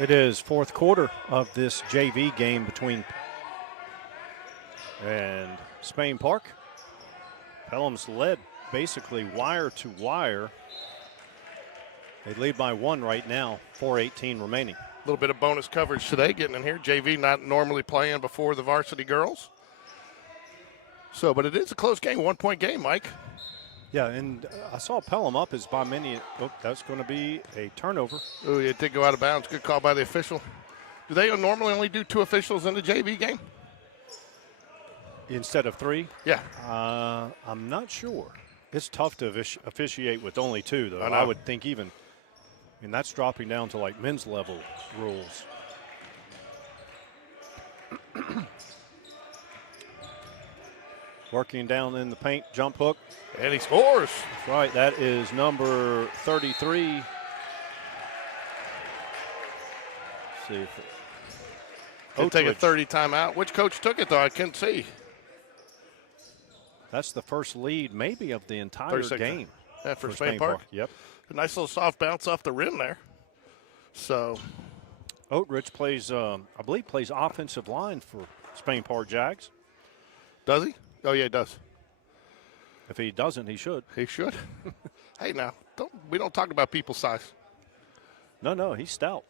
It is fourth quarter of this JV game between and Spain Park. Pelham's led basically wire to wire. They lead by 1 right now, 4:18 remaining. A little bit of bonus coverage today getting in here. JV not normally playing before the varsity girls. So, but it is a close game, 1-point game, Mike. Yeah, and I saw Pelham up as by many. Oh, that's going to be a turnover. Oh, it did go out of bounds. Good call by the official. Do they normally only do 2 officials in the JV game? Instead of 3? Yeah. I'm not sure. It's tough to officiate with only 2, though. I would think even, I mean, that's dropping down to like men's level rules. Working down in the paint, jump hook. And he scores. That's right. That is number 33. Let's see if it. He'll take a 30 timeout. Which coach took it, though? I couldn't see. That's the first lead, maybe, of the entire game. Yeah, for Spain Park. Yep. A nice little soft bounce off the rim there. So. Oatrich plays, I believe, plays offensive line for Spain Park Jags. Does he? Oh, yeah, he does. If he doesn't, he should. He should. Hey, now, we don't talk about people's size. No, he's stout.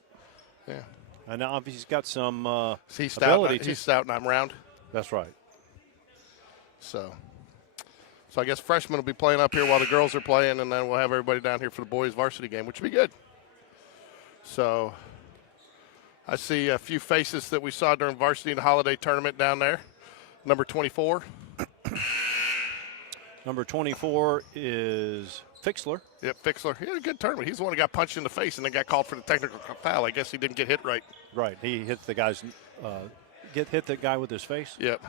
Yeah. And obviously he's got some he's ability. He's stout and I'm round. That's right. So I guess freshmen will be playing up here while the girls are playing, and then we'll have everybody down here for the boys' varsity game, which will be good. So I see a few faces that we saw during varsity and the holiday tournament down there. Number 24. Number 24 is Fixler. Yep, Fixler. He had a good tournament. He's the one who got punched in the face and then got called for the technical foul. I guess he didn't get hit right. Right. He hit the guy's hit the guy with his face. Yep.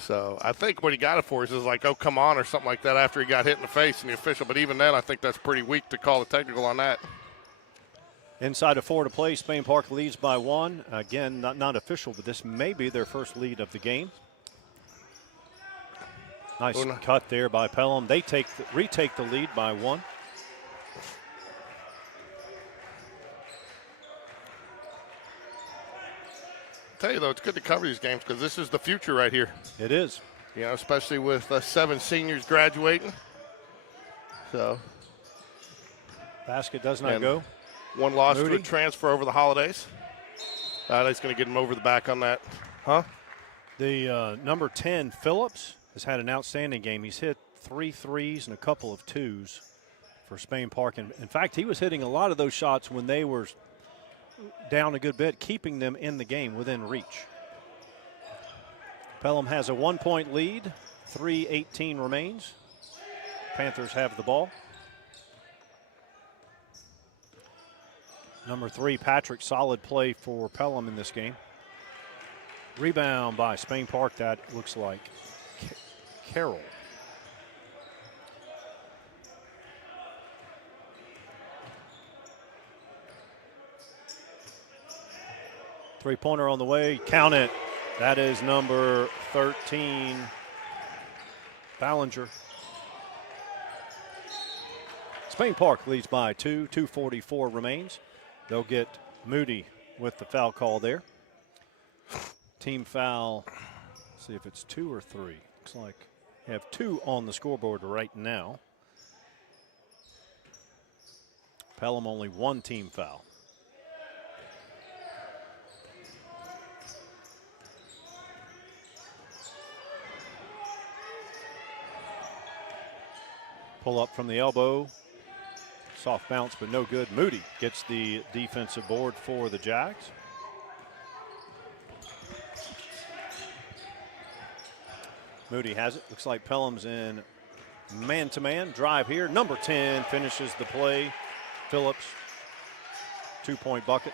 So I think what he got it for is like, oh, come on, or something like that after he got hit in the face and the official. But even then, I think that's pretty weak to call the technical on that. Inside of 4 to play, Spain Park leads by 1. Again, not official, but this may be their first lead of the game. Nice cut there by Pelham. They retake the lead by 1. I tell you, though, it's good to cover these games because this is the future right here. It is. You know, especially with 7 seniors graduating. So. Basket does not go. 1 loss to a transfer over the holidays. That's going to get him over the back on that. Huh? The number 10, Phillips, has had an outstanding game. He's hit 3 threes and a couple of 2s for Spain Park. And in fact, he was hitting a lot of those shots when they were down a good bit, keeping them in the game within reach. Pelham has a 1-point lead. 3:18 remains. Panthers have the ball. Number 3, Patrick, solid play for Pelham in this game. Rebound by Spain Park. That looks like Carroll. Three-pointer on the way. Count it. That is number 13, Ballinger. Spain Park leads by 2. 2:44 remains. They'll get Moody with the foul call there. Team foul. Let's see if it's 2 or 3. Looks like they have 2 on the scoreboard right now. Pelham only 1 team foul. Pull up from the elbow. Soft bounce, but no good. Moody gets the defensive board for the Jags. Moody has it. Looks like Pelham's in man-to-man. Drive here. Number 10 finishes the play. Phillips, 2-point bucket.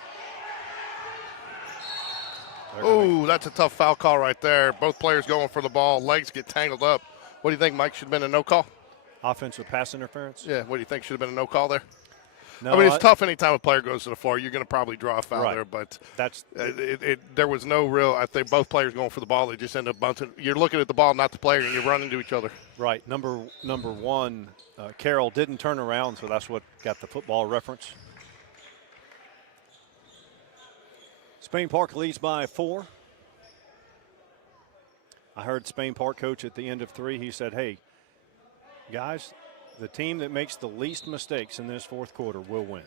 Oh, that's a tough foul call right there. Both players going for the ball. Legs get tangled up. What do you think, Mike? Should have been a no call? Offensive pass interference? Yeah, what do you think? Should have been a no call there? No, I mean, it's tough anytime a player goes to the floor. You're going to probably draw a foul there, but that's there was no real – I think both players going for the ball. They just end up bouncing. You're looking at the ball, not the player, and you're running into each other. Right. Number 1, Carroll didn't turn around, so that's what got the football reference. Spain Park leads by 4. I heard Spain Park coach at the end of 3. He said, hey, guys, the team that makes the least mistakes in this fourth quarter will win.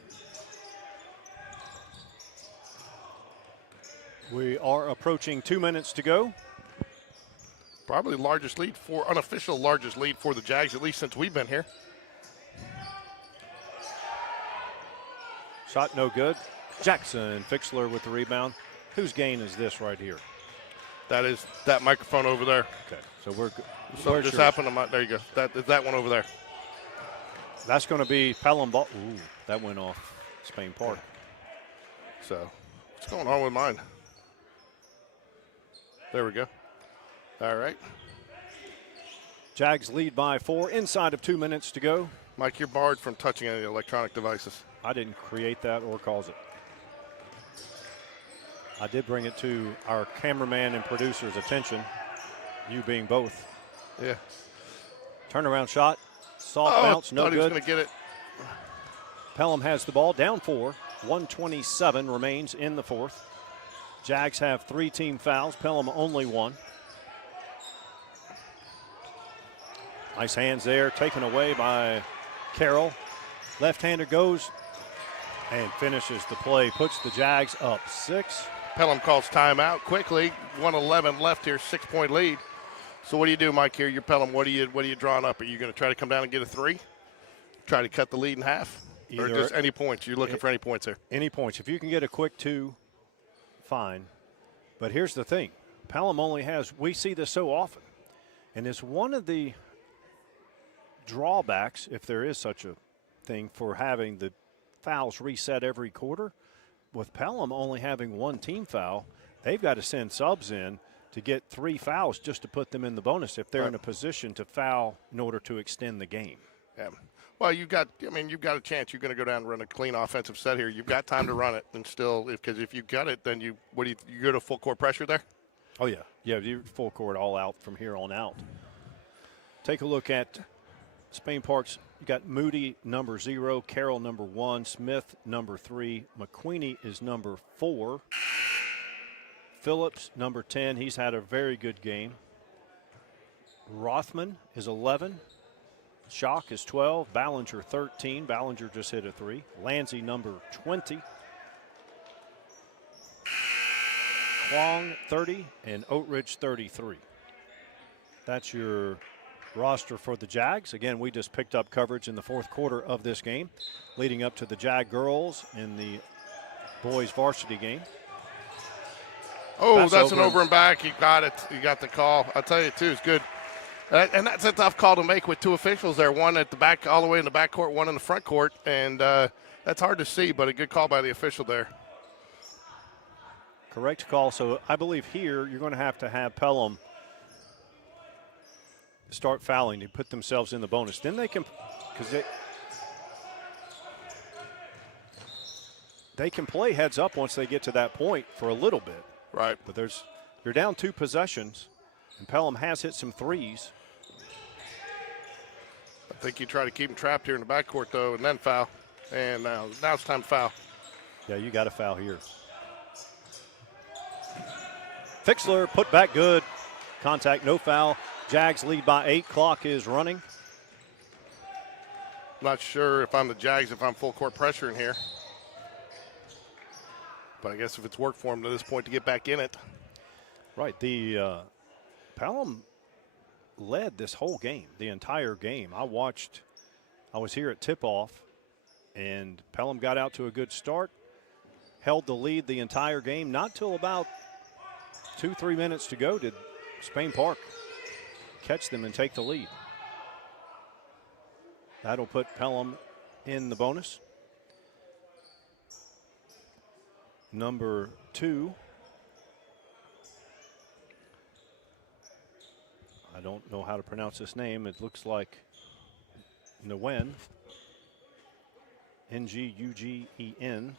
We are approaching 2 minutes to go. Probably unofficial largest lead for the Jags, at least since we've been here. Shot no good. Jackson Fixler with the rebound. Whose gain is this right here? That is that microphone over there. Okay, so we're good. Something just happened. There you go. That one over there. That's going to be Pelham ball. Ooh, that went off Spain Park. So, what's going on with mine? There we go. All right. Jags lead by 4. Inside of 2 minutes to go. Mike, you're barred from touching any electronic devices. I didn't create that or cause it. I did bring it to our cameraman and producer's attention, you being both. Yeah. Turnaround shot, soft bounce, no thought good. He was going to get it. Pelham has the ball, down 4. 1:27 remains in the fourth. Jags have 3 team fouls, Pelham only 1. Nice hands there, taken away by Carroll. Left-hander goes and finishes the play, puts the Jags up 6. Pelham calls timeout quickly. 1:11 left here, 6-point lead. So what do you do, Mike? Here, you're Pelham. What are you drawing up? Are you going to try to come down and get a 3? Try to cut the lead in half? Or just any points? You're looking for any points here? Any points. If you can get a quick 2, fine. But here's the thing. Pelham only has, we see this so often, and it's one of the drawbacks, if there is such a thing, for having the fouls reset every quarter. With Pelham only having 1 team foul, they've got to send subs in to get 3 fouls just to put them in the bonus if they're in a position to foul in order to extend the game. Yeah. Well, you've got a chance. You're going to go down and run a clean offensive set here. You've got time to run it, and still, because if you got it, then you go to full court pressure there? Oh, yeah. Yeah, you're full court all out from here on out. Take a look at Spain Park's. You got Moody, number 0, Carroll, number 1, Smith, number 3, McQueenie is number 4, Phillips, number 10. He's had a very good game. Rothman is 11. Schock is 12. Ballinger, 13. Ballinger just hit a 3. Lanzi, number 20. Kwong, 30. And Oatridge, 33. That's your roster for the Jags. Again, we just picked up coverage in the fourth quarter of this game, leading up to the Jag girls in the boys varsity game. Oh, that's an over and back. You got it. You got the call. I'll tell you, too, it's good. And that's a tough call to make with 2 officials there, one at the back, all the way in the back court, one in the front court. And that's hard to see, but a good call by the official there. Correct call. So I believe here you're going to have Pelham start fouling to put themselves in the bonus. Then they can, because they can play heads up once they get to that point for a little bit. Right. But you're down 2 possessions, and Pelham has hit some 3s. I think you try to keep them trapped here in the backcourt, though, and then foul. And now it's time to foul. Yeah, you got to foul here. Fixler put back good. Contact, no foul. Jags lead by 8. Clock is running. Not sure if I'm the Jags, if I'm full court pressure in here. But I guess if it's worked for them to this point to get back in it. Right. The Pelham led this whole game, the entire game. I was here at tip-off, and Pelham got out to a good start, held the lead the entire game. Not till about 2-3 minutes to go did Spain Park catch them and take the lead. That'll put Pelham in the bonus. Number 2. I don't know how to pronounce this name. It looks like Nguyen. N-G-U-G-E-N.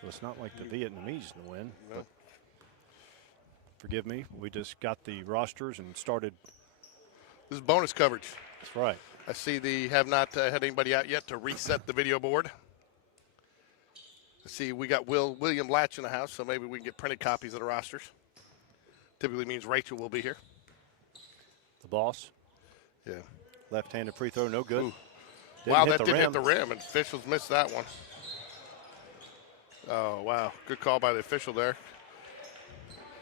So it's not like the Vietnamese Nguyen. No. Forgive me. We just got the rosters and started. This is bonus coverage. That's right. I see they have not had anybody out yet to reset the video board. See, we got William Latch in the house, so maybe we can get printed copies of the rosters. Typically means Rachel will be here. The boss. Yeah. Left-handed free throw, no good. Wow, that did hit the rim, and officials missed that one. Oh, wow. Good call by the official there.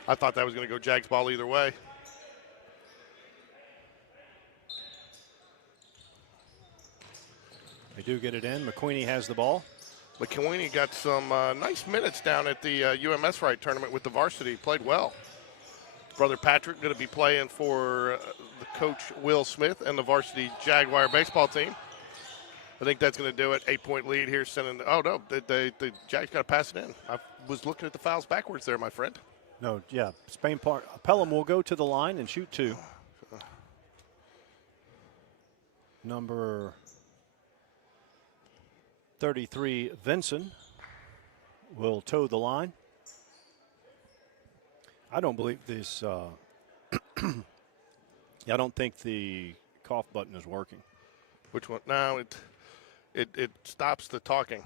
I thought that was going to go Jags ball either way. They do get it in. McQueenie has the ball. McQueenie got some nice minutes down at the UMS Right tournament with the varsity. Played well. Brother Patrick going to be playing for the coach Will Smith and the varsity Jaguar baseball team. I think that's going to do it. 8-point lead here. Oh, no, the Jags got to pass it in. I was looking at the fouls backwards there, my friend. No, yeah. Spain Park. Pelham will go to the line and shoot 2. Number 33, Vinson, will toe the line. I don't believe this. I don't think the cough button is working. Which one? No, it stops the talking,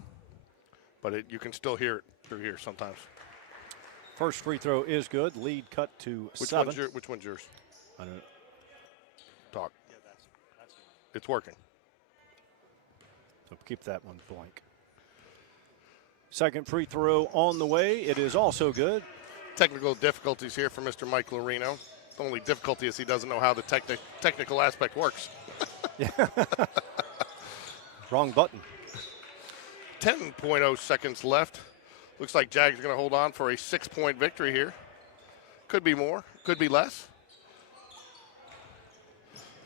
but you can still hear it through here sometimes. First free throw is good. Lead cut to 7. Which one's yours? I don't know. Talk. Yeah, that's it's working. So keep that one blank. Second free throw on the way. It is also good. Technical difficulties here for Mr. Mike Lorino. The only difficulty is he doesn't know how the technical aspect works. Yeah. Wrong button. 10.0 seconds left. Looks like Jags are going to hold on for a 6-point victory here. Could be more, could be less.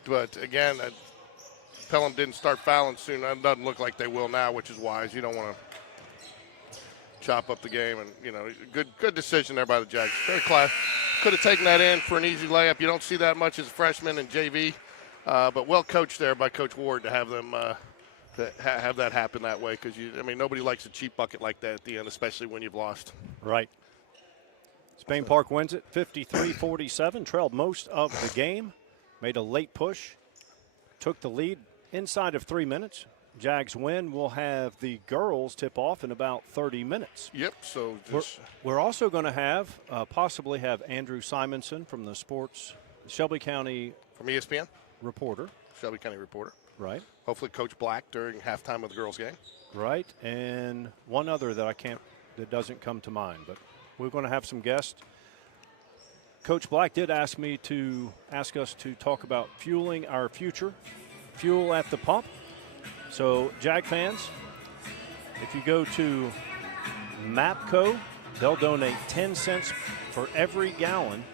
But again, Pelham didn't start fouling soon. It doesn't look like they will now, which is wise. You don't want to chop up the game. And, you know, good decision there by the Jags. Very class. Could have taken that in for an easy layup. You don't see that much as a freshman and JV. But well coached there by Coach Ward to have them have that happen that way. Because, nobody likes a cheap bucket like that at the end, especially when you've lost. Right. Spain Park wins it 53-47. Trailed most of the game. Made a late push. Took the lead inside of 3 minutes. Jags win. We'll have the girls tip off in about 30 minutes. Yep. So we're also going to have possibly have Andrew Simonson from the Sports Shelby County from ESPN reporter. Shelby County reporter. Right. Hopefully Coach Black during halftime of the girls' game. Right. And one other that doesn't come to mind, but we're going to have some guests. Coach Black did ask us to talk about fueling our future, fuel at the pump. So, Jag fans, if you go to MAPCO, they'll donate 10 cents for every gallon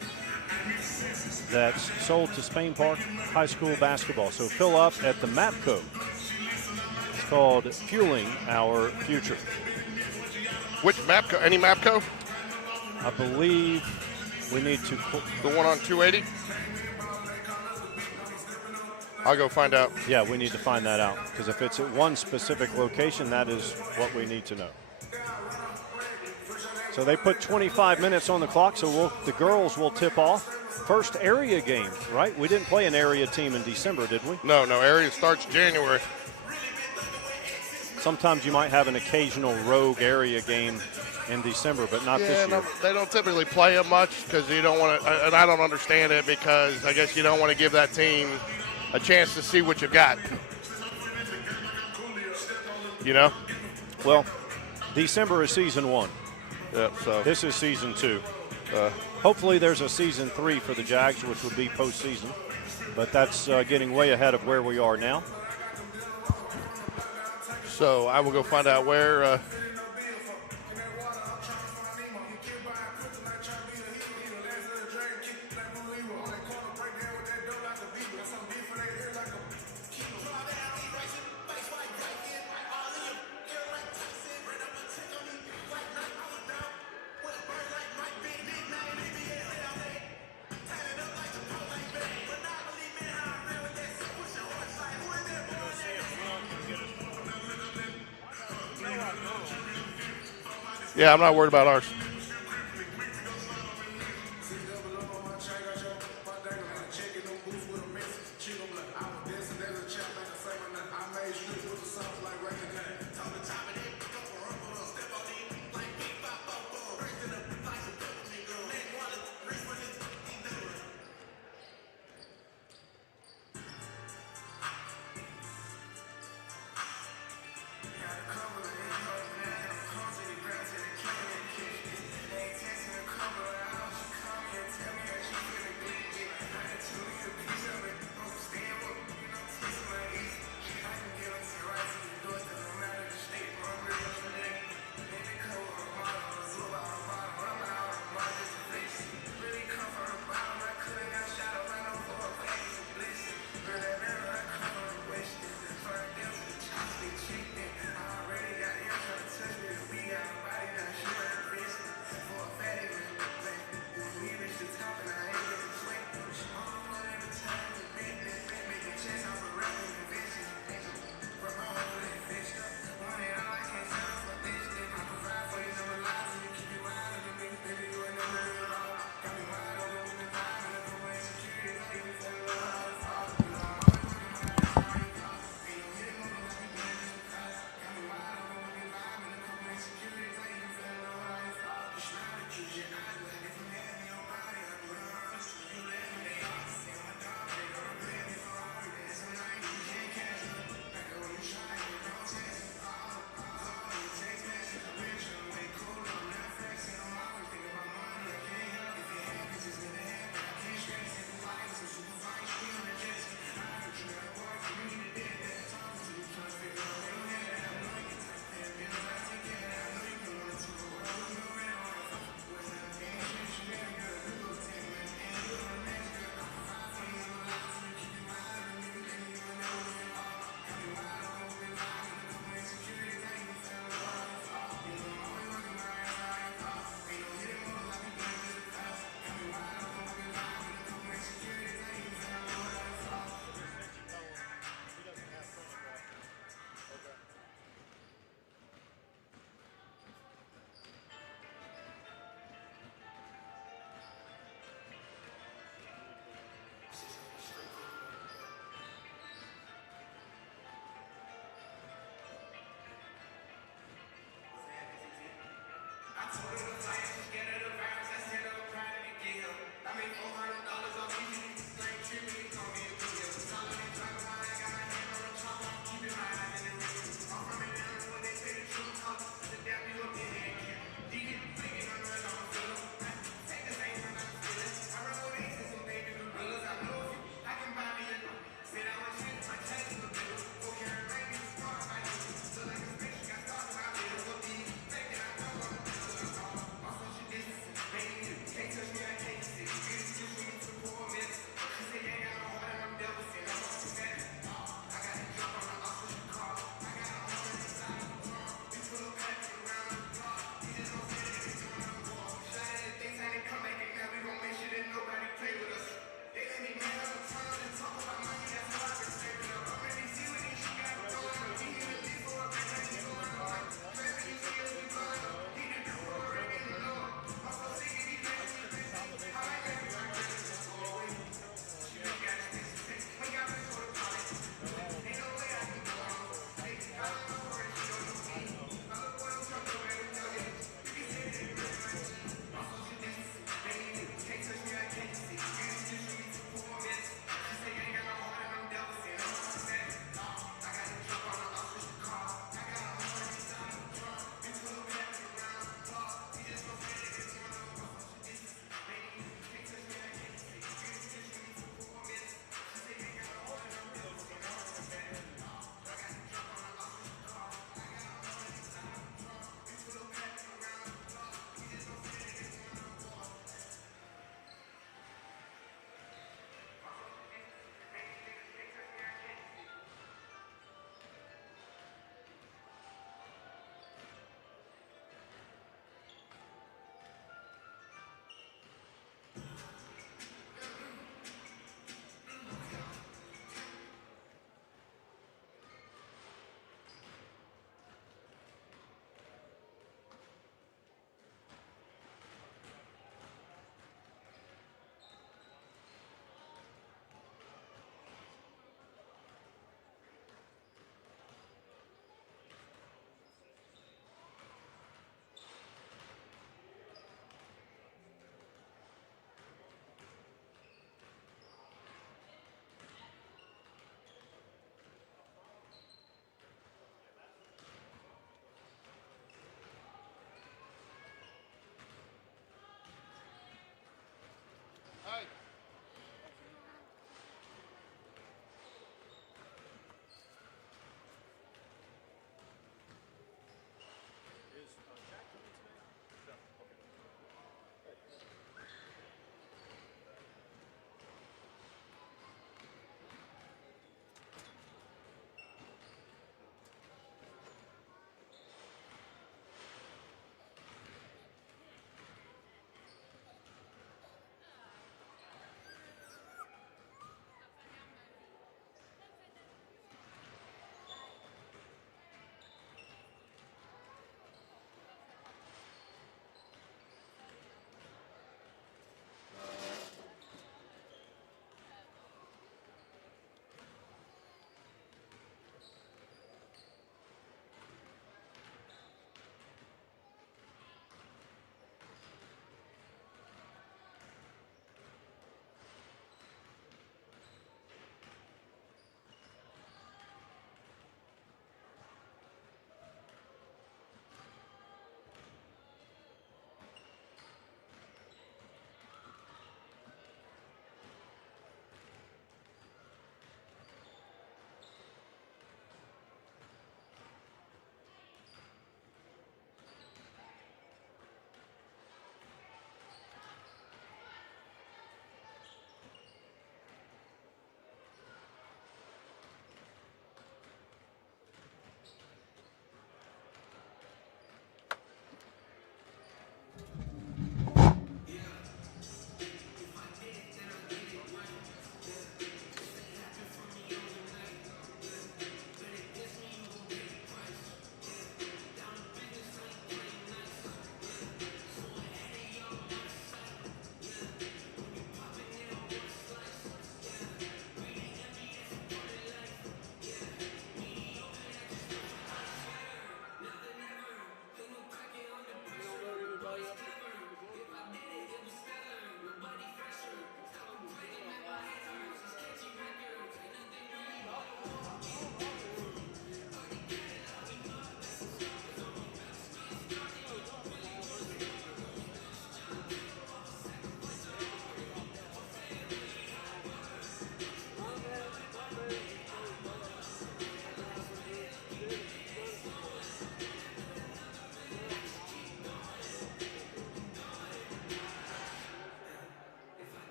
that's sold to Spain Park High School basketball. So fill up at the MAPCO. It's called Fueling Our Future. Which MAPCO? Any MAPCO? I believe we need to. The one on 280? I'll go find out. Yeah, we need to find that out. Because if it's at one specific location, that is what we need to know. So they put 25 minutes on the clock, so the girls will tip off. First area game, right? We didn't play an area team in December, did we? No, area starts January. Sometimes you might have an occasional rogue area game in December, but not this year. No, they don't typically play them much because you don't want to, and I don't understand it because I guess you don't want to give that team a chance to see what you've got. You know? Well, December is season 1. Yep, so this is season 2. Hopefully there's a season 3 for the Jags, which would be postseason. But that's getting way ahead of where we are now. So I will go find out where yeah, I'm not worried about ours.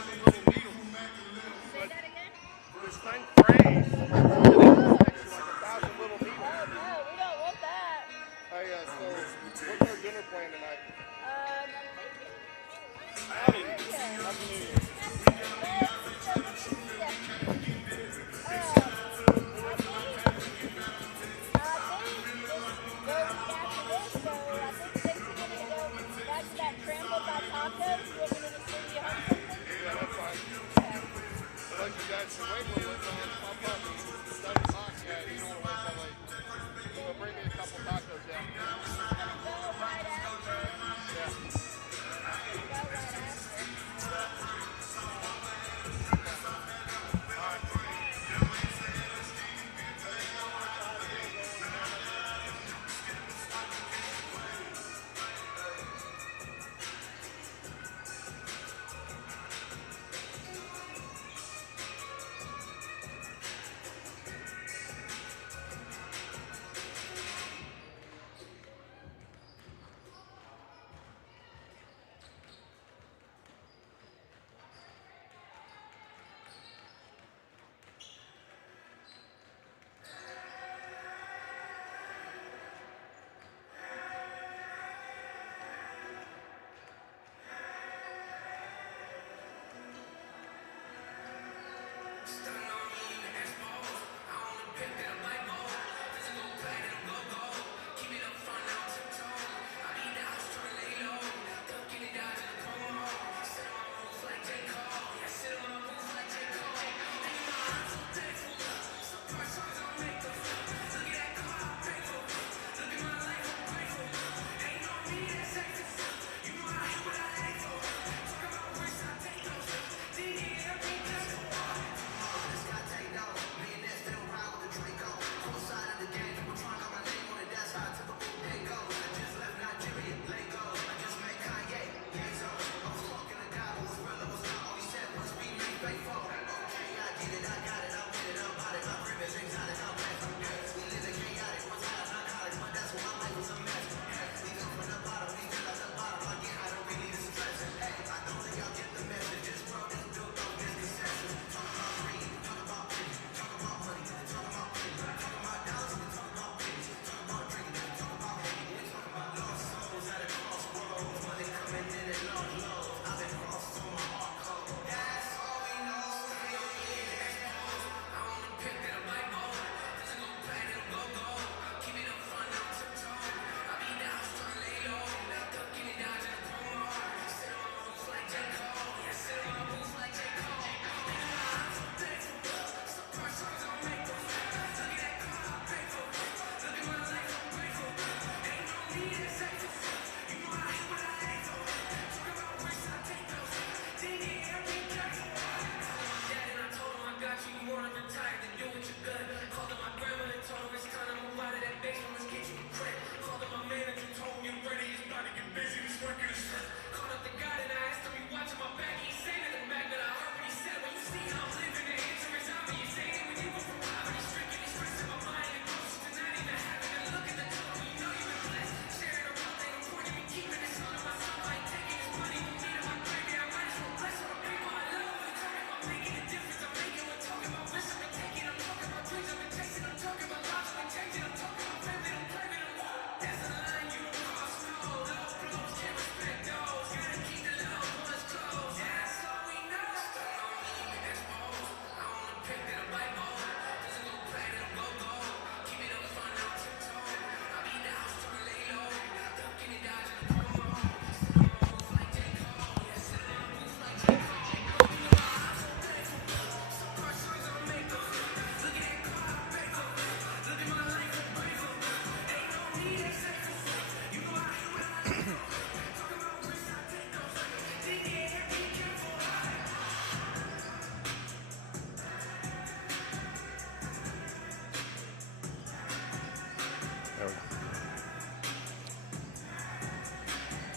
Say that again? This thing frays. It affects you like 1,000 little needles. Oh, no, we don't want that. Hey, so what's our dinner plan tonight? I'm thinking. Howdy. Happy New Year. Yeah, that's fine. Unless you guys can wait a little bit, I'll pop up. It's not as hot yet. You don't want to wait that late. So bring me a couple tacos, yeah.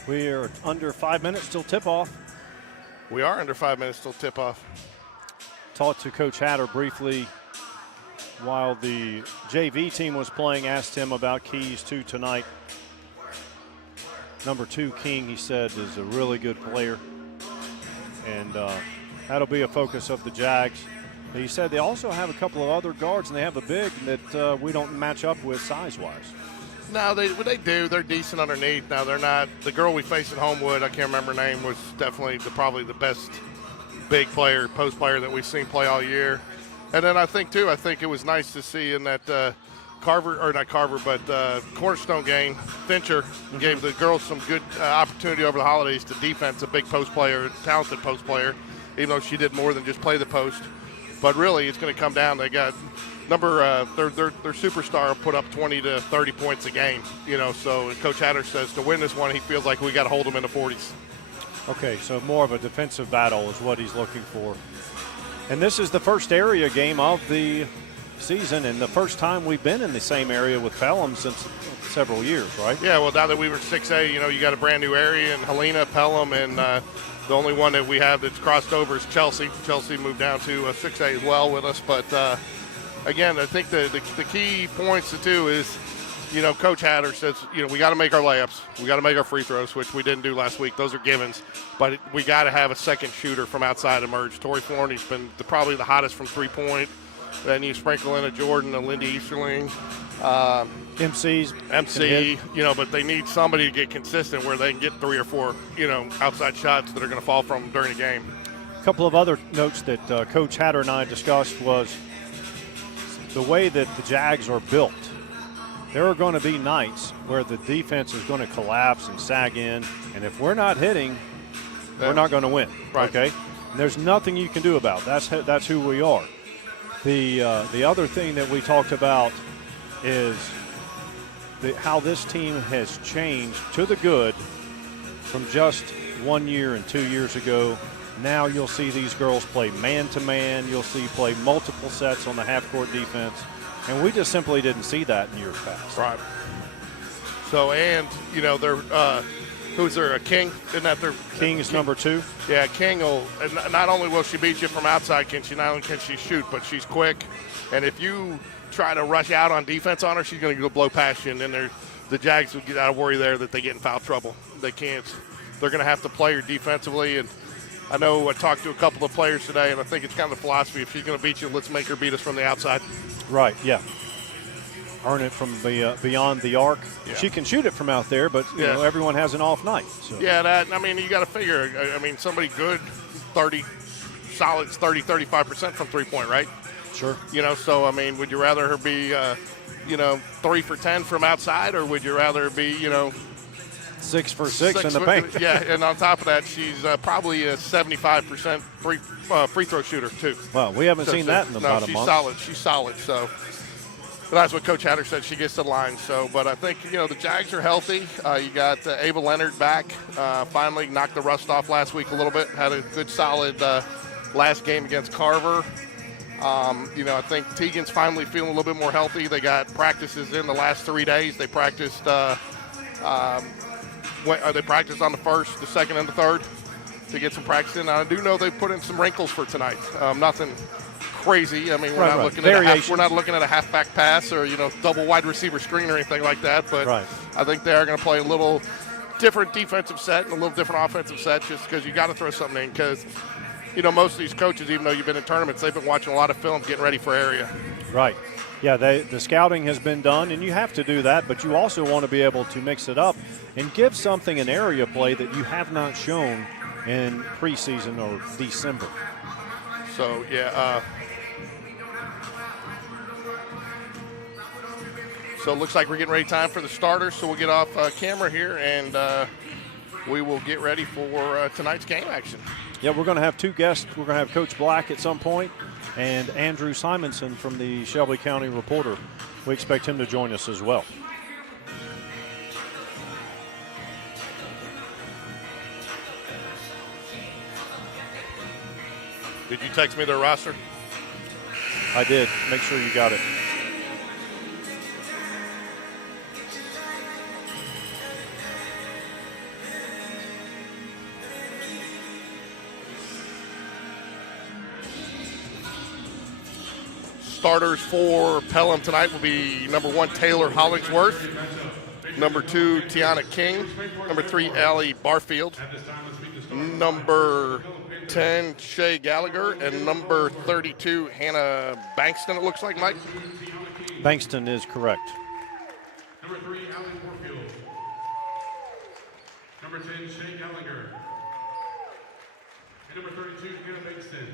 We are under 5 minutes till tip-off. We are under 5 minutes till tip-off. Talked to Coach Hatter briefly while the JV team was playing, asked him about keys to tonight. Number 2, King, he said, is a really good player. And That'll be a focus of the Jags. He said they also have a couple of other guards, and they have a big that we don't match up with size-wise. No, they do. They're decent underneath. Now, they're not. The girl we faced at Homewood, I can't remember her name, was definitely probably the best big player, post player that we've seen play all year. And then I think it was nice to see in that Cornerstone game, Fincher gave the girls some good opportunity over the holidays to defense, a big post player, talented post player, even though she did more than just play the post. But really, it's going to come down. They got their superstar put up 20 to 30 points a game. So Coach Hatter says to win this one, he feels like we got to hold them in the 40s. Okay, so more of a defensive battle is what he's looking for. And this is the first area game of the season, and the first time we've been in the same area with Pelham since several years, right? Yeah, well, now that we were 6A, you got a brand new area in Helena, Pelham, and the only one that we have that's crossed over is Chelsea. Chelsea moved down to 6A as well with us. But, again, I think the key points to do is, Coach Hatter says, we got to make our layups. We got to make our free throws, which we didn't do last week. Those are givens. But we got to have a second shooter from outside emerge. Tori Forney's been probably the hottest from three-point. Then you sprinkle in a Jordan, a Lindy Easterling. MC, but they need somebody to get consistent where they can get 3 or 4, outside shots that are going to fall from during the game. A couple of other notes that Coach Hatter and I discussed was the way that the Jags are built. There are going to be nights where the defense is going to collapse and sag in, and if we're not hitting, we're not going to win. Right. Okay, and there's nothing you can do about it. That's who we are. The other thing that we talked about is how this team has changed to the good from just 1 year and 2 years ago. Now you'll see these girls play man-to-man. You'll see play multiple sets on the half-court defense. And we just simply didn't see that in years past. Right. So, and, they're who's there, a King? Isn't that their – King is number 2. Yeah, King will – not only will she beat you from outside, not only can she shoot, but she's quick. And if you try to rush out on defense on her, she's going to go blow past you. And then the Jags would get out of worry there that they get in foul trouble. They can't – they're going to have to play her defensively. And I know I talked to a couple of players today, and I think it's kind of the philosophy. If she's going to beat you, let's make her beat us from the outside. Right, yeah. Earn it from beyond the arc. Yeah. She can shoot it from out there, but everyone has an off night. So. Yeah, you got to figure. Somebody good, 35% from three-point, right? Sure. So, would you rather her be, 3 for 10 from outside, or would you rather be, 6 for 6 in the paint? Yeah, and on top of that, she's probably a 75% free throw shooter, too. Well, we haven't seen that in about a month. She's solid. So that's what Coach Hatter said. She gets the line. So, but I think, the Jags are healthy. You got Ava Leonard back. Finally knocked the rust off last week a little bit. Had a good, solid last game against Carver. I think Tegan's finally feeling a little bit more healthy. They got practices in the last 3 days. They practiced they practiced on the 1st, the 2nd, and the 3rd to get some practice in. Now, I do know they put in some wrinkles for tonight. Nothing crazy. We're not looking at a halfback pass or double wide receiver screen or anything like that. But I think they are going to play a little different defensive set and a little different offensive set, just because you got to throw something in. Because most of these coaches, even though you've been in tournaments, they've been watching a lot of film, getting ready for area. Right. Yeah, the scouting has been done, and you have to do that, but you also want to be able to mix it up and give something an area play that you have not shown in preseason or December. So, so it looks like we're getting ready time for the starters, so we'll get off camera here, and we will get ready for tonight's game action. Yeah, we're going to have 2 guests. We're going to have Coach Black at some point and Andrew Simonson from the Shelby County Reporter. We expect him to join us as well. Did you text me their roster? I did. Make sure you got it. Starters for Pelham tonight will be number 1, Taylor Hollingsworth, number 2, Tiana King, number 3, Allie Barfield, number 10, Shay Gallagher, and number 32, Hannah Bankston, it looks like, Mike. Bankston is correct. Number 3, Allie Warfield. Number 10, Shay Gallagher. And number 32, Hannah Bankston.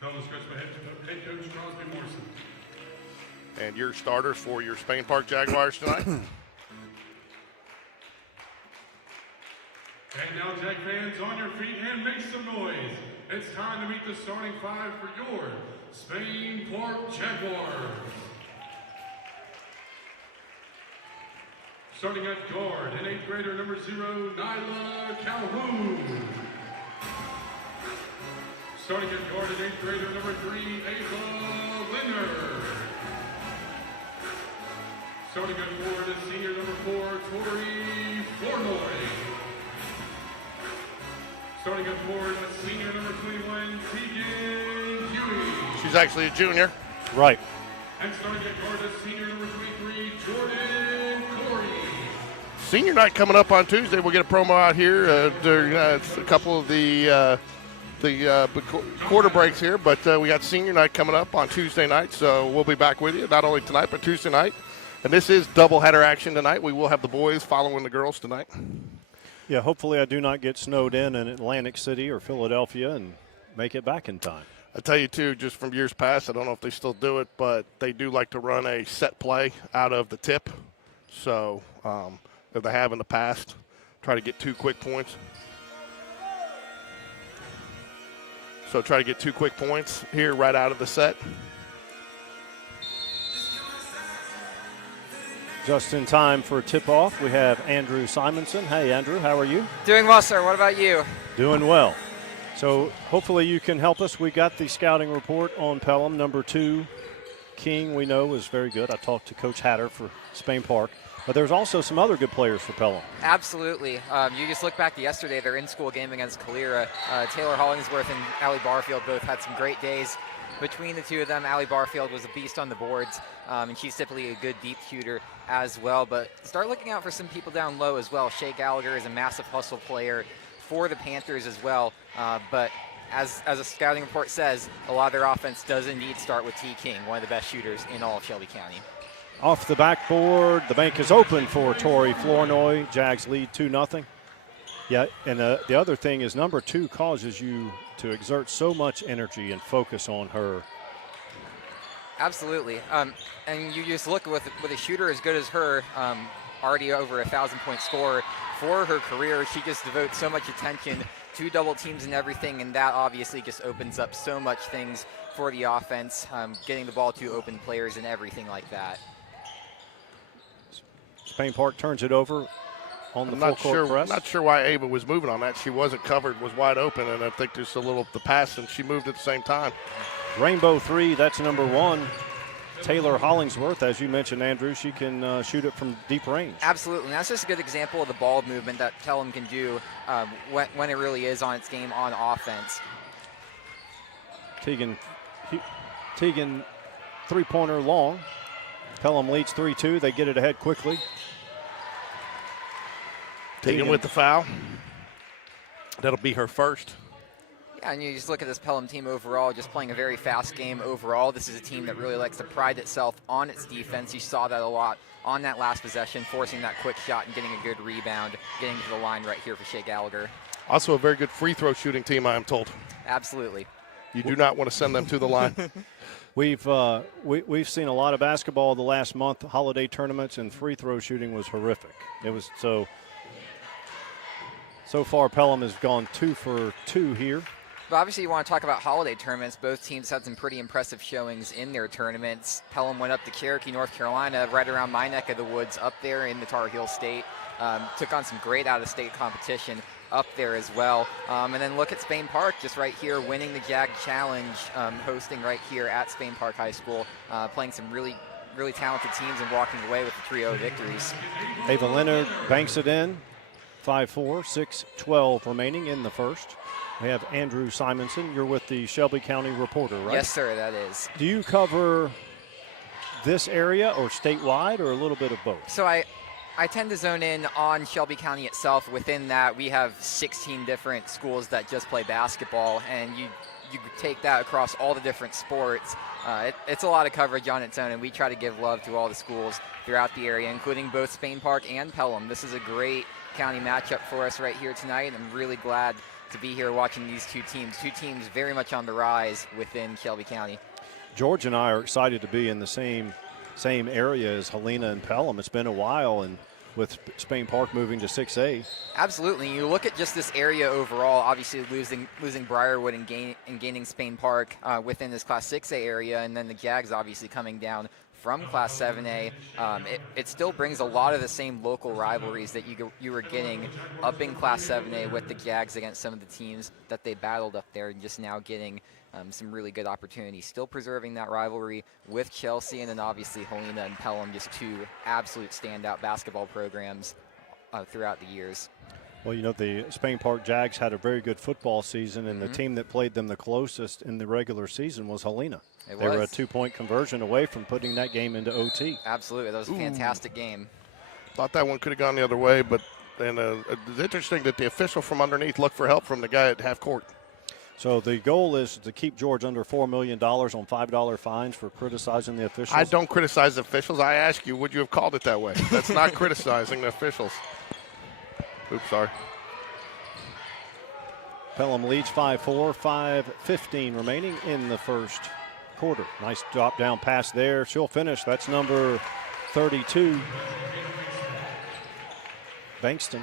Pelham stretch by head coach Crosby Morrison. And your starters for your Spain Park Jaguars tonight. And now, Jag fans, on your feet and make some noise. It's time to meet the starting five for your Spain Park Jaguars. Starting at guard, an 8th grader, number 0, Nyla Calhoun. Starting at guard, an 8th grader, number 3, Ava Leonard. Starting at forward, a senior, number 4, Tori Flournoy. Starting at forward, a senior, number 21, Tegan Huey. She's actually a junior. Right. And starting at guard, a senior, number 23, Jordan Corey. Senior night coming up on Tuesday. We'll get a promo out here during a couple of the quarter breaks here, but we got senior night coming up on Tuesday night, so we'll be back with you not only tonight but Tuesday night. And this is doubleheader action tonight. We will have the boys following the girls tonight. Yeah, hopefully I do not get snowed in Atlantic City or Philadelphia and make it back in time. I tell you, too, just from years past, I don't know if they still do it, but they do like to run a set play out of the tip. So that they have in the past, try to get 2 quick points. So try to get 2 quick points here right out of the set. Just in time for tip-off, we have Andrew Simonson. Hey, Andrew, how are you? Doing well, sir. What about you? Doing well. So hopefully you can help us. We got the scouting report on Pelham. Number 2, King, we know, is very good. I talked to Coach Hatter for Spain Park. But there's also some other good players for Pelham. Absolutely. You just look back to yesterday, their in-school game against Calera. Taylor Hollingsworth and Allie Barfield both had some great days. Between the two of them, Allie Barfield was a beast on the boards, and she's typically a good deep shooter as well. But start looking out for some people down low as well. Shay Gallagher is a massive hustle player for the Panthers as well. But as a scouting report says, a lot of their offense does indeed start with T. King, one of the best shooters in all of Shelby County. Off the backboard, the bank is open for Tori Flournoy. Jags lead 2-0. Yeah, and the other thing is number 2 causes you to exert so much energy and focus on her. Absolutely. And you just look with a shooter as good as her, already over 1,000-point scorer for her career. She just devotes so much attention to double teams and everything, and that obviously just opens up so much things for the offense, getting the ball to open players and everything like that. Spain Park turns it over on the full court press. Not sure why Ava was moving on that. She wasn't covered, was wide open, and I think there's a little the pass, and she moved at the same time. Rainbow 3, that's number 1. Taylor Hollingsworth, as you mentioned, Andrew, she can shoot it from deep range. Absolutely, and that's just a good example of the ball movement that Pelham can do when it really is on its game on offense. Tegan, three-pointer long. Pelham leads 3-2. They get it ahead quickly. Tegan with the foul. That'll be her first. Yeah, and you just look at this Pelham team overall, just playing a very fast game overall. This is a team that really likes to pride itself on its defense. You saw that a lot on that last possession, forcing that quick shot and getting a good rebound, getting to the line right here for Shay Gallagher. Also a very good free throw shooting team, I am told. Absolutely. You do not want to send them to the line. We've seen a lot of basketball the last month, holiday tournaments, and free throw shooting was horrific. It was so far Pelham has gone 2 for 2 here. But obviously you want to talk about holiday tournaments. Both teams had some pretty impressive showings in their tournaments. Pelham went up to Cherokee, North Carolina, right around my neck of the woods up there in the Tar Heel State. Took on some great out-of-state competition up there as well. And then look at Spain Park, just right here, winning the Jag Challenge, hosting right here at Spain Park High School, playing some really talented teams and walking away with the trio of victories. Ava Leonard banks it in. 5-4, 6-12 remaining in the first. We have Andrew Simonson. You're with the Shelby County Reporter, right? Yes, sir, that is. Do you cover this area or statewide or a little bit of both? So I I tend to zone in on Shelby County itself. Within that, we have 16 different schools that just play basketball, and you take that across all the different sports. It's a lot of coverage on its own, and we try to give love to all the schools throughout the area, including both Spain Park and Pelham. This is a great county matchup for us right here tonight. I'm really glad to be here watching these two teams very much on the rise within Shelby County. George and I are excited to be in the same area as Helena and Pelham. It's been a while, and with Spain Park moving to 6A. Absolutely. You look at just this area overall, obviously losing Briarwood and gaining Spain Park within this Class 6A area, and then the Jags obviously coming down from Class 7A. It still brings a lot of the same local rivalries that you were getting up in Class 7A with the Jags against some of the teams that they battled up there, and just now getting some really good opportunities. Still preserving that rivalry with Chelsea, and then obviously Helena and Pelham, just two absolute standout basketball programs throughout the years. Well, you know, the Spain Park Jags had a very good football season, and the team that played them the closest in the regular season was Helena. They were a 2-point conversion away from putting that game into OT. Absolutely. That was a fantastic game. Thought that one could have gone the other way, but then it's interesting that the official from underneath looked for help from the guy at half court. So the goal is to keep George under $4 million on $5 fines for criticizing the officials. I don't criticize the officials. I ask you, would you have called it that way? That's not criticizing the officials. Oops, sorry. Pelham leads 5-4, 5:15 remaining in the first quarter. Nice drop down pass there. She'll finish. That's number 32, Bankston.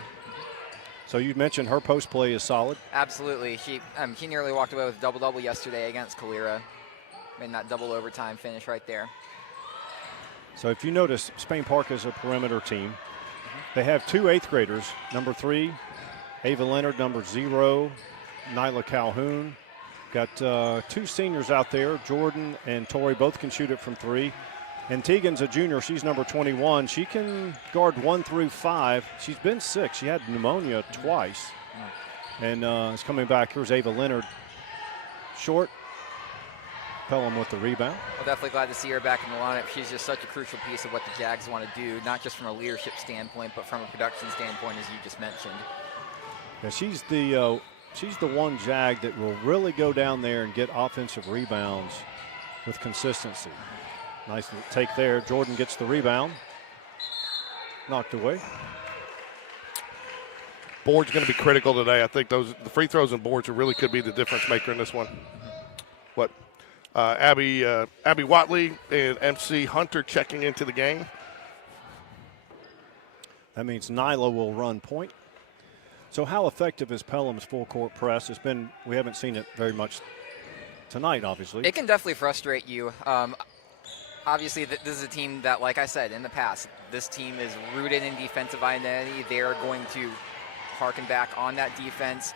So you mentioned her post play is solid. Absolutely. She nearly walked away with a double-double yesterday against Calera. Made that double overtime finish right there. So if you notice, Spain Park is a perimeter team. They have two 8th graders, number 3, Ava Leonard, number 0, Nyla Calhoun. Got 2 seniors out there, Jordan and Tori, both can shoot it from 3. And Tegan's a junior. She's number 21. She can guard 1 through 5. She's been sick. She had pneumonia twice. And is coming back. Here's Ava Leonard. Short. Pelham with the rebound. Well, definitely glad to see her back in the lineup. She's just such a crucial piece of what the Jags want to do, not just from a leadership standpoint, but from a production standpoint, as you just mentioned. Yeah, she's the one Jag that will really go down there and get offensive rebounds with consistency. Nice take there. Jordan gets the rebound. Knocked away. Board's going to be critical today. I think the free throws and boards really could be the difference maker in this one. What? Abby Watley and MC Hunter checking into the game. That means Nyla will run point. So how effective is Pelham's full court press? We haven't seen it very much tonight, obviously. It can definitely frustrate you. Obviously, this is a team that, like I said in the past, this team is rooted in defensive identity. They are going to harken back on that defense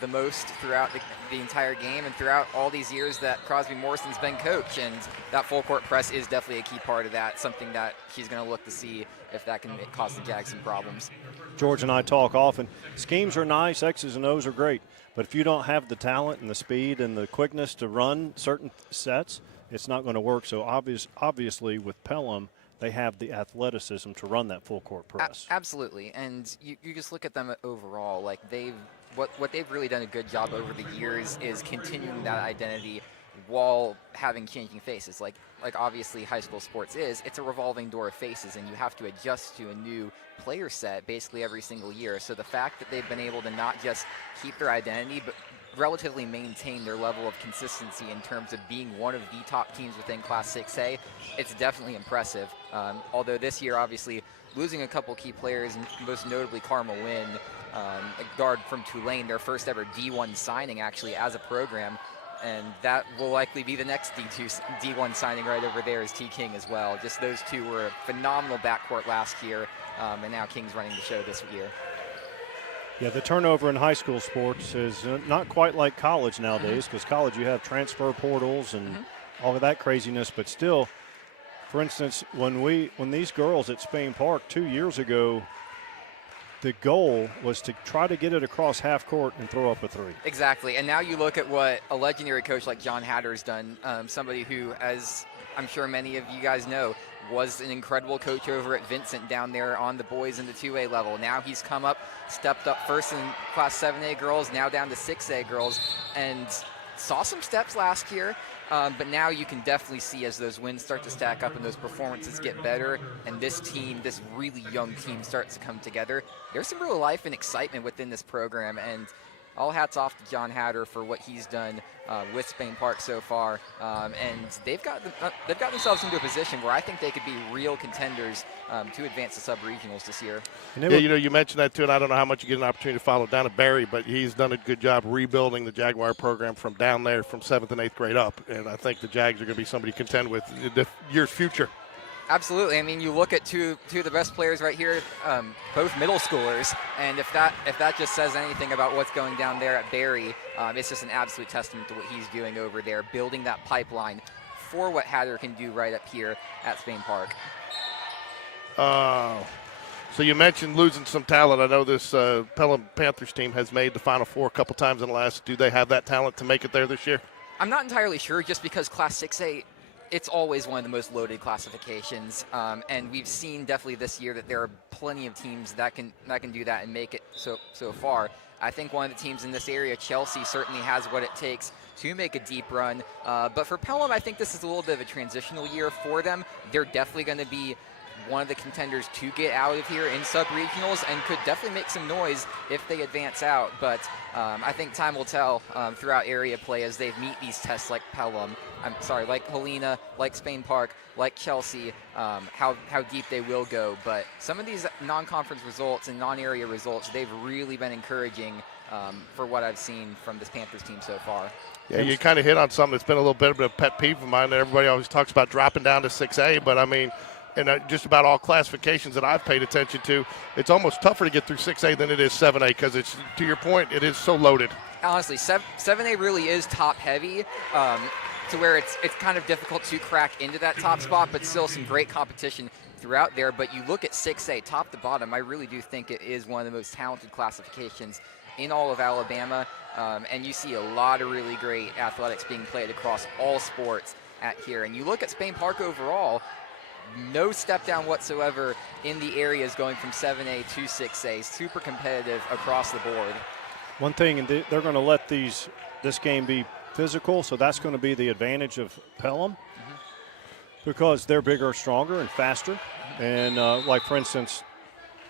the most throughout the entire game and throughout all these years that Crosby Morrison's been coach. And that full court press is definitely a key part of that, something that he's going to look to see if that can cause the Jags some problems. George and I talk often. Schemes are nice, X's and O's are great, but if you don't have the talent and the speed and the quickness to run certain sets, it's not going to work. So obviously with Pelham, they have the athleticism to run that full court press. Absolutely, and you just look at them overall, like what they've really done a good job over the years is continuing that identity while having changing faces. Like obviously high school sports it's a revolving door of faces, and you have to adjust to a new player set basically every single year. So the fact that they've been able to not just keep their identity, but relatively maintain their level of consistency in terms of being one of the top teams within Class 6A, it's definitely impressive. Although this year, obviously, losing a couple key players, and most notably Karma Wynn, a guard from Tulane, their first ever D1 signing actually as a program, and that will likely be the next D1 signing right over there is T. King as well. Just those two were a phenomenal backcourt last year, and now King's running the show this year. Yeah, the turnover in high school sports is not quite like college nowadays, because college you have transfer portals and all of that craziness. But still, for instance, when these girls at Spain Park 2 years ago, the goal was to try to get it across half court and throw up a 3. Exactly, and now you look at what a legendary coach like John Hatter's done, somebody who, as I'm sure many of you guys know, was an incredible coach over at Vincent down there on the boys in the 2A level. Now he's come up, stepped up first in Class 7A girls, now down to 6A girls, and saw some steps last year. But now you can definitely see as those wins start to stack up and those performances get better and this team, this really young team, starts to come together, there's some real life and excitement within this program. And all hats off to John Hatter for what he's done with Spain Park so far. And they've got themselves into a position where I think they could be real contenders to advance the sub-regionals this year. Yeah, you mentioned that too, and I don't know how much you get an opportunity to follow down at Barry, but he's done a good job rebuilding the Jaguar program from down there from 7th and 8th grade up. And I think the Jags are going to be somebody to contend with in the year's future. Absolutely. I mean, you look at two of the best players right here, both middle schoolers, and if that just says anything about what's going down there at Barry, it's just an absolute testament to what he's doing over there, building that pipeline for what Hatter can do right up here at Spain Park. So you mentioned losing some talent. I know this Pelham Panthers team has made the Final Four a couple times in the last. Do they have that talent to make it there this year? I'm not entirely sure, just because Class 6A, it's always one of the most loaded classifications, and we've seen definitely this year that there are plenty of teams that can do that and make it so far. I think one of the teams in this area, Chelsea, certainly has what it takes to make a deep run. But for Pelham, I think this is a little bit of a transitional year for them. They're definitely going to be one of the contenders to get out of here in sub-regionals and could definitely make some noise if they advance out. But I think time will tell throughout area play as they meet these tests like Pelham, like Helena, like Spain Park, like Chelsea, how deep they will go. But some of these non-conference results and non-area results, they've really been encouraging for what I've seen from this Panthers team so far. Yeah, you kind of hit on something that's been a little bit of a pet peeve of mine that everybody always talks about dropping down to 6A, but I mean, and just about all classifications that I've paid attention to, it's almost tougher to get through 6A than it is 7A because it's, to your point, it is so loaded. Honestly, 7A really is top heavy to where it's kind of difficult to crack into that top spot, but still some great competition throughout there. But you look at 6A, top to bottom, I really do think it is one of the most talented classifications in all of Alabama, and you see a lot of really great athletics being played across all sports at here. And you look at Spain Park overall, no step down whatsoever in the areas going from 7A to 6A. Super competitive across the board. One thing, and they're going to let this game be physical, so that's going to be the advantage of Pelham because they're bigger, stronger, and faster. And like, for instance,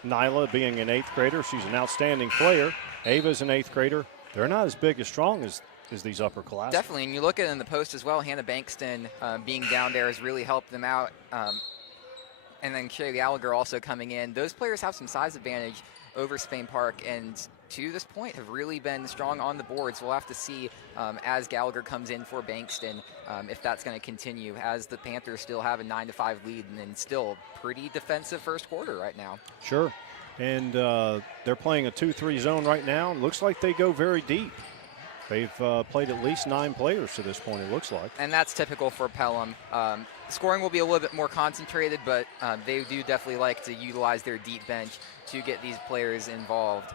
Nyla being an 8th grader, she's an outstanding player. Ava's an 8th grader. They're not as big as strong as these upper classes. Definitely, and you look at it in the post as well, Hannah Bankston being down there has really helped them out. And then Shay Gallagher also coming in. Those players have some size advantage over Spain Park, and to this point have really been strong on the boards. We'll have to see as Gallagher comes in for Bankston if that's going to continue, as the Panthers still have a 9-5 lead and still pretty defensive first quarter right now. Sure, and they're playing a 2-3 zone right now. Looks like they go very deep. They've played at least 9 players to this point, it looks like. And that's typical for Pelham. Scoring will be a little bit more concentrated, but they do definitely like to utilize their deep bench to get these players involved.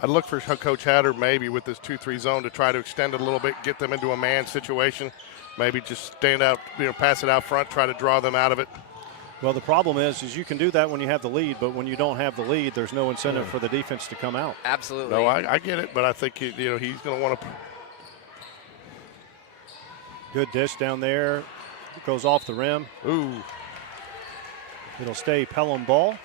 I'd look for Coach Hatter maybe with this 2-3 zone to try to extend it a little bit, get them into a man situation, maybe just stand out, pass it out front, try to draw them out of it. Well, the problem is you can do that when you have the lead, but when you don't have the lead, there's no incentive for the defense to come out. Absolutely. No, I get it, but I think he's going to want to. Good dish down there. It goes off the rim. Ooh. It'll stay Pelham ball.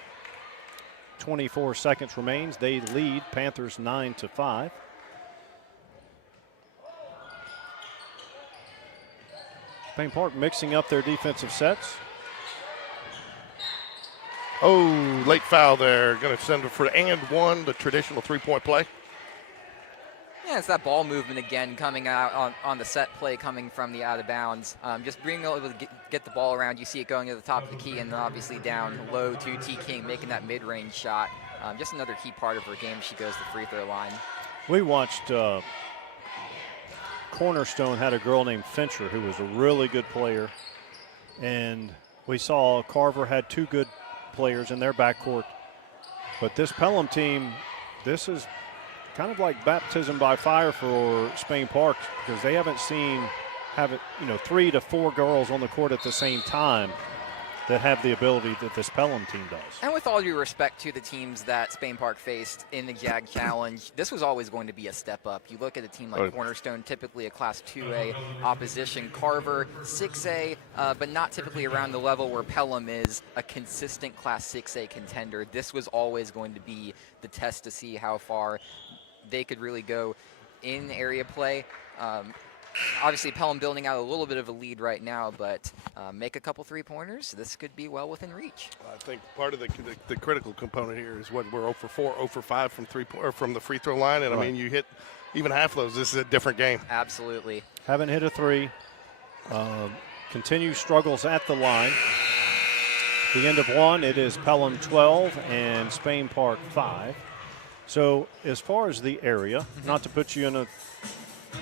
24 seconds remains. They lead Panthers 9-5. Spain Park mixing up their defensive sets. Oh, late foul there. Going to send it for and one, the traditional three-point play. Yeah, it's that ball movement again coming out on the set play coming from the out of bounds. Just being able to get the ball around. You see it going to the top of the key and then obviously down low to T. King making that mid-range shot. Just another key part of her game. She goes to the free throw line. We watched Cornerstone had a girl named Fincher who was a really good player. And we saw Carver had 2 good players in their backcourt. But this Pelham team, this is kind of like baptism by fire for Spain Park because they haven't seen 3 to 4 girls on the court at the same time. that have the ability that this Pelham team does. And with all due respect to the teams that Spain Park faced in the Jag Challenge, this was always going to be a step up. You look at a team like Cornerstone, typically a Class 2A opposition. Carver, 6A, but not typically around the level where Pelham is a consistent Class 6A contender. This was always going to be the test to see how far they could really go in area play. Obviously, Pelham building out a little bit of a lead right now, but make a couple three-pointers. This could be well within reach. I think part of the critical component here is what we're 0 for 4, 0 for 5 from the free throw line, and I mean you hit even half of those. This is a different game. Absolutely. Haven't hit a three. Continue struggles at the line. The end of one, it is Pelham 12 and Spain Park 5. So as far as the area, not to put you in a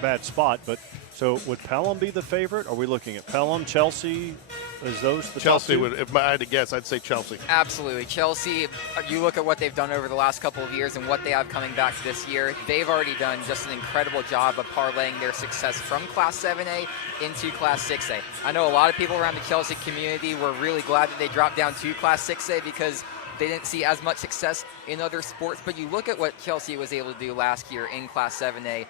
bad spot, but so would Pelham be the favorite? Are we looking at Pelham, Chelsea? Is those the Chelsea top two? would, if I had to guess, I'd say Chelsea. Absolutely. Chelsea, you look at what they've done over the last couple of years and what they have coming back this year, they've already done just an incredible job of parlaying their success from Class 7A into Class 6A. I know a lot of people around the Chelsea community were really glad that they dropped down to Class 6A because they didn't see as much success in other sports, but you look at what Chelsea was able to do last year in Class 7A.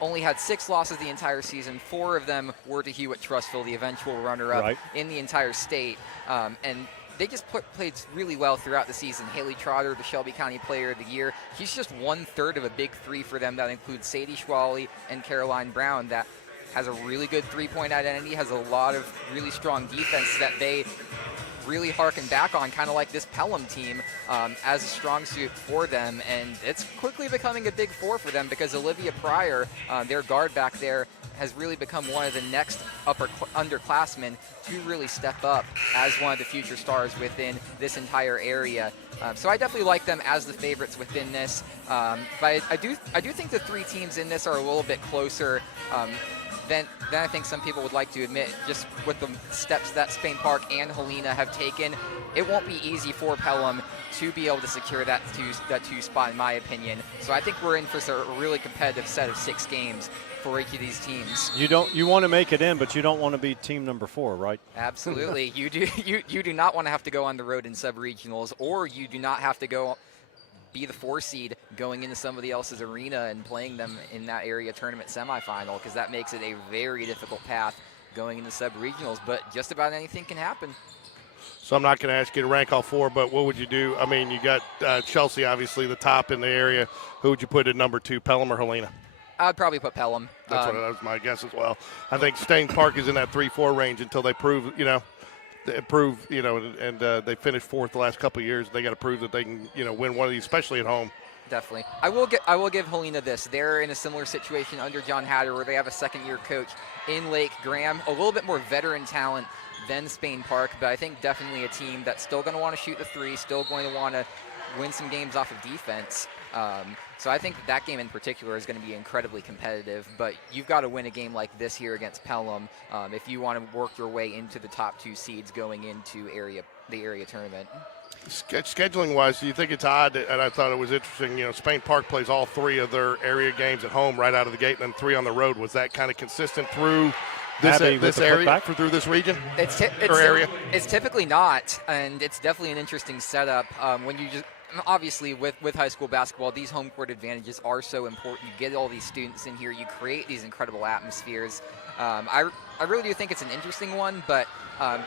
Only had 6 losses the entire season. 4 of them were to Hewitt-Trussville, the eventual runner-up in the entire state. And they just played really well throughout the season. Haley Trotter, the Shelby County Player of the Year. She's just 1/3 of a big three for them. That includes Sadie Schwally and Caroline Brown. That has a really good three-point identity, has a lot of really strong defense that they really harken back on, kind of like this Pelham team, as a strong suit for them. And it's quickly becoming a big four for them because Olivia Pryor, their guard back there, has really become one of the next underclassmen to really step up as one of the future stars within this entire area. So I definitely like them as the favorites within this. But I do think the 3 teams in this are a little bit closer than I think some people would like to admit. Just with the steps that Spain Park and Helena have taken, it won't be easy for Pelham to be able to secure that two spot, in my opinion. So I think we're in for a really competitive set of 6 games for each of these teams. You want to make it in, but you don't want to be team number 4, right? Absolutely. You do not want to have to go on the road in sub-regionals, or you do not have to go be the 4 seed going into somebody else's arena and playing them in that area tournament semifinal, because that makes it a very difficult path going into sub-regionals. But just about anything can happen. So I'm not going to ask you to rank all 4, but what would you do? I mean, you got Chelsea, obviously the top in the area. Who would you put at number 2, Pelham or Helena? I'd probably put Pelham. That's what that was my guess as well. I think Spain Park is in that 3-4 range until they prove, and they finished 4th the last couple of years. They got to prove that they can, win one of these, especially at home. Definitely. I will give Helena this. They're in a similar situation under John Hatter, where they have a second-year coach in Lake Graham, a little bit more veteran talent than Spain Park, but I think definitely a team that's still going to want to shoot the 3, still going to want to win some games off of defense. So I think that game in particular is going to be incredibly competitive, but you've got to win a game like this here against Pelham if you want to work your way into the top 2 seeds going into the area tournament. Scheduling-wise, do you think it's odd? And I thought it was interesting. Spain Park plays all 3 of their area games at home right out of the gate, and then 3 on the road. Was that kind of consistent through this area, through this region area? It's typically not, and it's definitely an interesting setup. Obviously, with high school basketball, these home court advantages are so important. You get all these students in here. You create these incredible atmospheres. I really do think it's an interesting one, but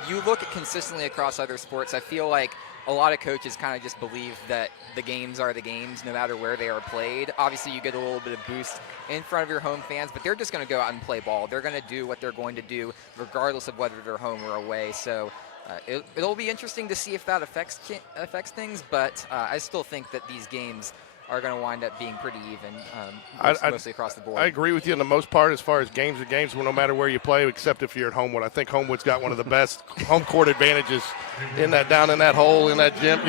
you look at consistently across other sports, I feel like a lot of coaches kind of just believe that the games are the games no matter where they are played. Obviously, you get a little bit of boost in front of your home fans, but they're just going to go out and play ball. They're going to do what they're going to do regardless of whether they're home or away. So it'll be interesting to see if that affects things, but I still think that these games are going to wind up being pretty even, mostly across the board. I agree with you in the most part as far as games are games, no matter where you play, except if you're at Homewood. I think Homewood's got one of the best home court advantages down in that hole, in that gym,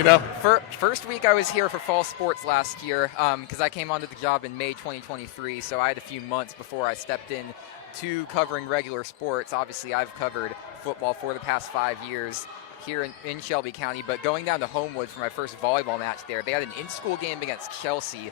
First week I was here for fall sports last year because I came onto the job in May 2023, so I had a few months before I stepped in to covering regular sports. Obviously, I've covered football for the past 5 years here in Shelby County, but going down to Homewood for my first volleyball match there, they had an in-school game against Chelsea.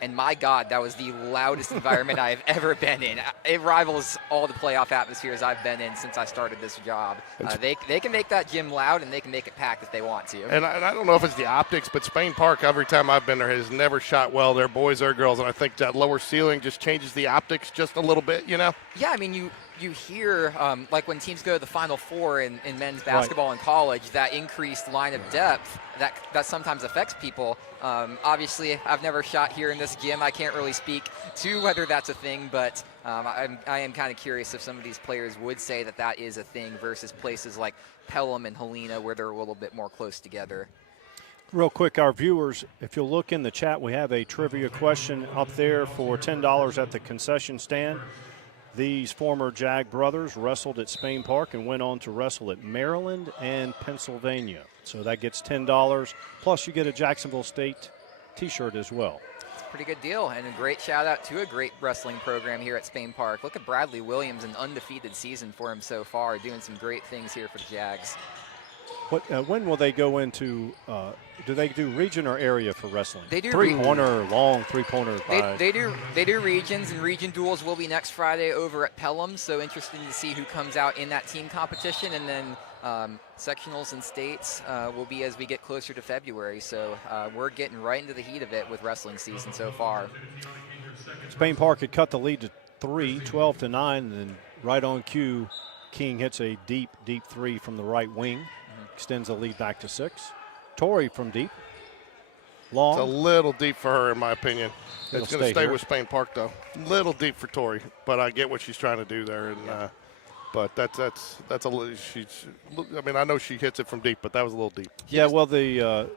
and my God, that was the loudest environment I've ever been in. It rivals all the playoff atmospheres I've been in since I started this job. They can make that gym loud, and they can make it packed if they want to. And I don't know if it's the optics, but Spain Park, every time I've been there, has never shot well. They're boys or girls, and I think that lower ceiling just changes the optics just a little bit, you know? Yeah, I mean, you hear, like when teams go to the Final Four in men's basketball in college, that increased line of depth, that sometimes affects people. Obviously, I've never shot here in this gym. I can't really speak to whether that's a thing, but I am kind of curious if some of these players would say that is a thing versus places like Pelham and Helena where they're a little bit more close together. Real quick, our viewers, if you'll look in the chat, we have a trivia question up there for $10 at the concession stand. These former Jag brothers wrestled at Spain Park and went on to wrestle at Maryland and Pennsylvania. So that gets $10, plus you get a Jacksonville State t-shirt as well. It's a pretty good deal, and a great shout-out to a great wrestling program here at Spain Park. Look at Bradley Williams, an undefeated season for him so far, doing some great things here for the Jags. When will they go into, do they do region or area for wrestling? They do three-pointer, long three-pointer. They do regions, and region duels will be next Friday over at Pelham, so interesting to see who comes out in that team competition, and then sectionals and states will be as we get closer to February, so we're getting right into the heat of it with wrestling season so far. Spain Park had cut the lead to 3, 12-9, and then right on cue, King hits a deep, deep three from the right wing. Extends the lead back to 6. Torrey from deep. Long. It's a little deep for her, in my opinion. It's going to stay here with Spain Park, though. Little deep for Torrey, but I get what she's trying to do there. And but that's a little. I mean, I know she hits it from deep, but that was a little deep. Yeah, well, the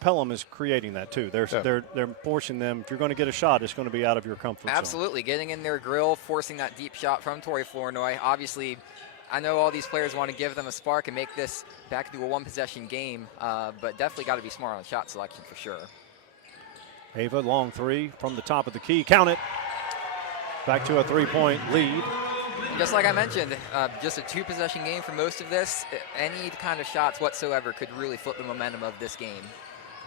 Pelham is creating that too. They're forcing them. If you're going to get a shot, it's going to be out of your comfort zone. Absolutely, getting in their grill, forcing that deep shot from Torrey Flournoy. Obviously, I know all these players want to give them a spark and make this back into a one-possession game, but definitely got to be smart on shot selection for sure. Ava, long three from the top of the key. Count it. Back to a three-point lead. Just like I mentioned, just a two-possession game for most of this. Any kind of shots whatsoever could really flip the momentum of this game.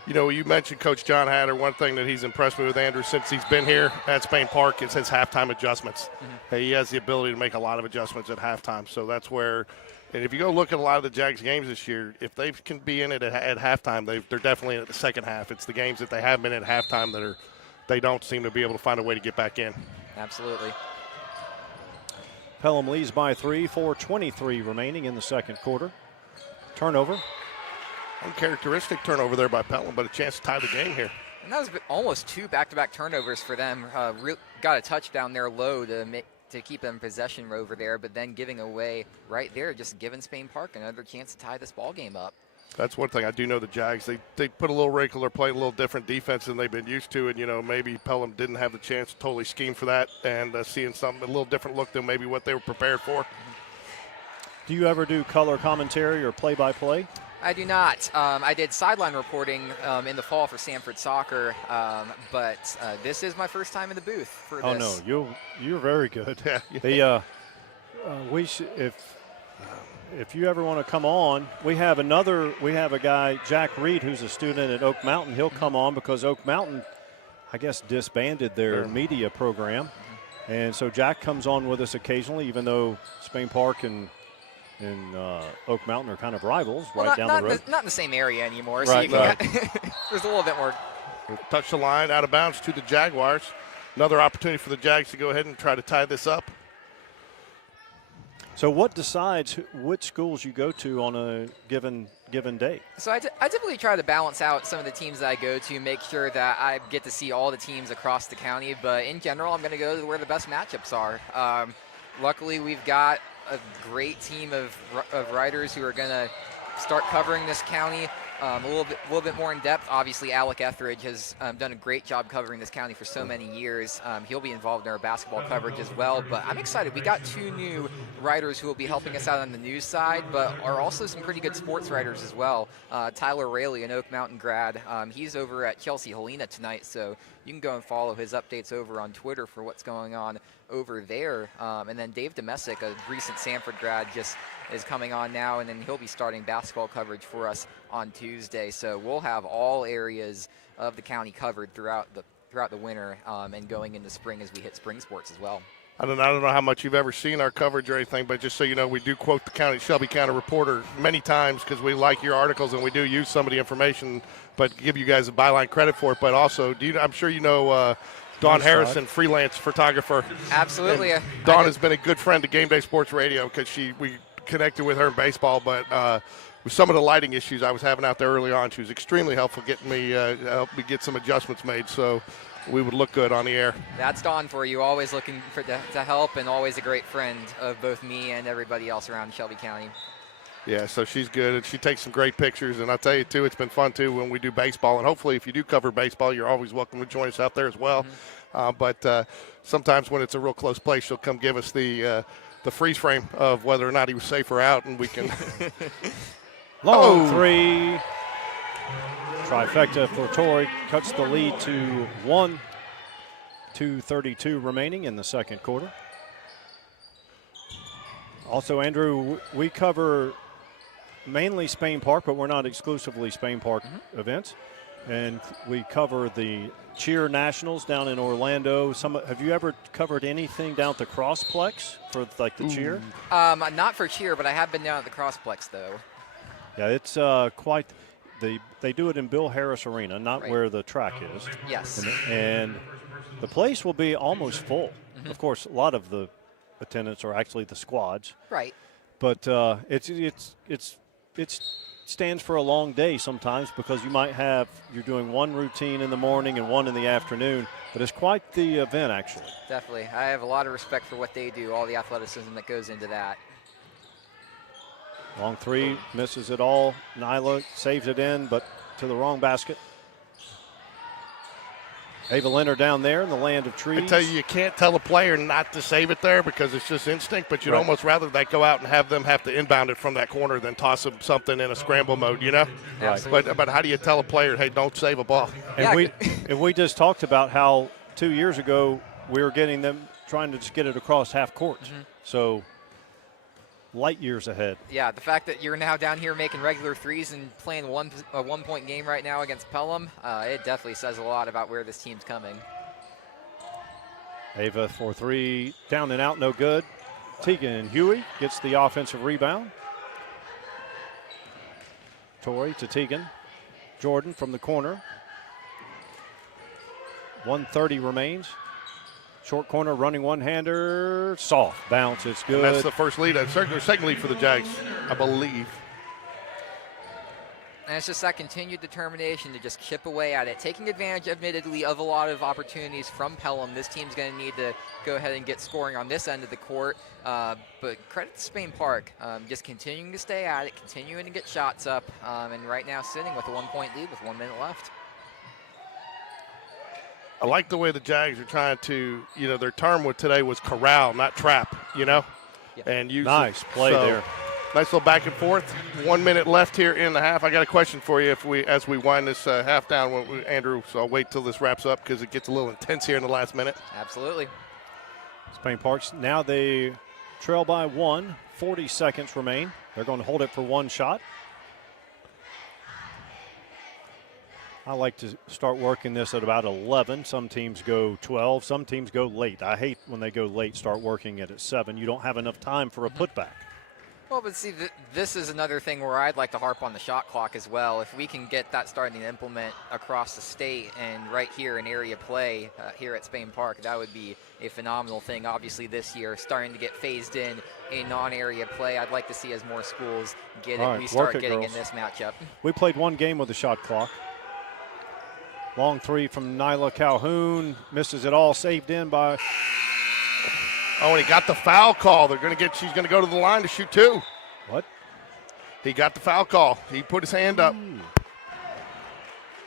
You know, you mentioned Coach John Hatter. One thing that he's impressed me with, Andrew, since he's been here at Spain Park is his halftime adjustments. He has the ability to make a lot of adjustments at halftime. So that's where, and if you go look at a lot of the Jags games this year, if they can be in it at halftime, they're definitely in it the second half. It's the games that they have been at halftime that they don't seem to be able to find a way to get back in. Absolutely. Pelham leads by 3, 4:23 remaining in the second quarter. Turnover. Uncharacteristic turnover there by Pelham, but a chance to tie the game here. And that was almost 2 back-to-back turnovers for them. Got a touchdown there low to keep them in possession over there, but then giving away right there, just giving Spain Park another chance to tie this ball game up. That's one thing I do know the Jags. They put a little wrinkle or play a little different defense than they've been used to, and, you know, maybe Pelham didn't have the chance to totally scheme for that and seeing something, a little different look than maybe what they were prepared for. Do you ever do color commentary or play-by-play? I do not. I did sideline reporting in the fall for Sanford Soccer, but this is my first time in the booth for this. Oh no, you're very good. If you ever want to come on, we have a guy, Jack Reed, who's a student at Oak Mountain. He'll come on because Oak Mountain, I guess, disbanded their media program, and so Jack comes on with us occasionally, even though Spain Park and Oak Mountain are kind of rivals down the road. Not in the same area anymore. Right, so there's a little bit more. We'll touch the line out of bounds to the Jaguars. Another opportunity for the Jags to go ahead and try to tie this up. So what decides which schools you go to on a given day? So I typically try to balance out some of the teams that I go to, make sure that I get to see all the teams across the county. But in general, I'm going to go to where the best matchups are. Luckily, we've got a great team of writers who are going to start covering this county a little bit more in depth. Obviously, Alec Etheridge has done a great job covering this county for so many years. He'll be involved in our basketball coverage as well. But I'm excited. We got 2 new writers who will be helping us out on the news side, but are also some pretty good sports writers as well. Tyler Rayleigh, an Oak Mountain grad, he's over at Chelsea Helena tonight, so you can go and follow his updates over on Twitter for what's going on over there. And then Dave Domesic, a recent Sanford grad, just is coming on now, and then he'll be starting basketball coverage for us on Tuesday. So we'll have all areas of the county covered throughout throughout the winter and going into spring as we hit spring sports as well. I don't know how much you've ever seen our coverage or anything, but just so you know, we do quote the Shelby County Reporter many times because we like your articles and we do use some of the information, but give you guys a byline credit for it. But also, I'm sure you know Dawn Harrison, freelance photographer. Absolutely. Dawn has been a good friend to Game Day Sports Radio because we connected with her in baseball, but with some of the lighting issues I was having out there early on, she was extremely helpful getting me help me get some adjustments made so we would look good on the air. That's Dawn for you, always looking to help and always a great friend of both me and everybody else around Shelby County. Yeah, so she's good, and she takes some great pictures. And I'll tell you, too, it's been fun, too, when we do baseball. And hopefully if you do cover baseball, you're always welcome to join us out there as well. But sometimes when it's a real close play, she'll come give us the freeze frame of whether or not he was safe or out, and we can – Long three. Trifecta for Torrey. Cuts the lead to 1. 2:32 remaining in the second quarter. Also, Andrew, we cover mainly Spain Park, but we're not exclusively Spain Park events. And we cover the cheer nationals down in Orlando. Have you ever covered anything down at the Crossplex for like the cheer? Not for cheer, but I have been down at the Crossplex though. Yeah, it's quite. They do it in Bill Harris Arena, not where the track is. Yes. And the place will be almost full. Of course, a lot of the attendants are actually the squads. Right. But it stands for a long day sometimes because you're doing one routine in the morning and one in the afternoon. But it's quite the event, actually. Definitely. I have a lot of respect for what they do, all the athleticism that goes into that. Long three, misses it all. Nyla saves it in, but to the wrong basket. Ava Leonard down there in the land of trees. I tell you can't tell a player not to save it there because it's just instinct, but you'd almost rather they go out and have them have to inbound it from that corner than toss them something in a scramble mode, you know? Right. But how do you tell a player, hey, don't save a ball? And we just talked about how 2 years ago we were getting them trying to just get it across half court. So light years ahead. Yeah, the fact that you're now down here making regular threes and playing a one-point game right now against Pelham, it definitely says a lot about where this team's coming. Ava for three, down and out, no good. Tegan Huey gets the offensive rebound. Torrey to Tegan. Jordan from the corner. 1:30 remains. Short corner, running one-hander, soft bounce. It's good. And that's the first lead, second lead for the Jags, I believe. And it's just that continued determination to just chip away at it, taking advantage, admittedly, of a lot of opportunities from Pelham. This team's going to need to go ahead and get scoring on this end of the court. But credit to Spain Park, just continuing to stay at it, continuing to get shots up, and right now sitting with a 1-point lead with 1 minute left. I like the way the Jags are trying to, their term with today was corral, not trap, Yeah. And use nice play there. Nice little back and forth. 1 minute left here in the half. I got a question for you as we wind this half down, Andrew. So I'll wait till this wraps up because it gets a little intense here in the last minute. Absolutely. Spain Parks, now they trail by 1. 40 seconds remain. They're going to hold it for one shot. I like to start working this at about 11. Some teams go 12. Some teams go late. I hate when they go late, start working it at 7. You don't have enough time for a putback. Well, but see, this is another thing where I'd like to harp on the shot clock as well. If we can get that starting to implement across the state and right here in area play here at Spain Park, that would be a phenomenal thing. Obviously this year starting to get phased in non-area play. I'd like to see as more schools get it. We start getting in this matchup. We played one game with a shot clock. Long three from Nyla Calhoun. Misses it all. Saved in by. Oh, and he got the foul call. She's going to go to the line to shoot 2. What? He got the foul call. He put his hand up.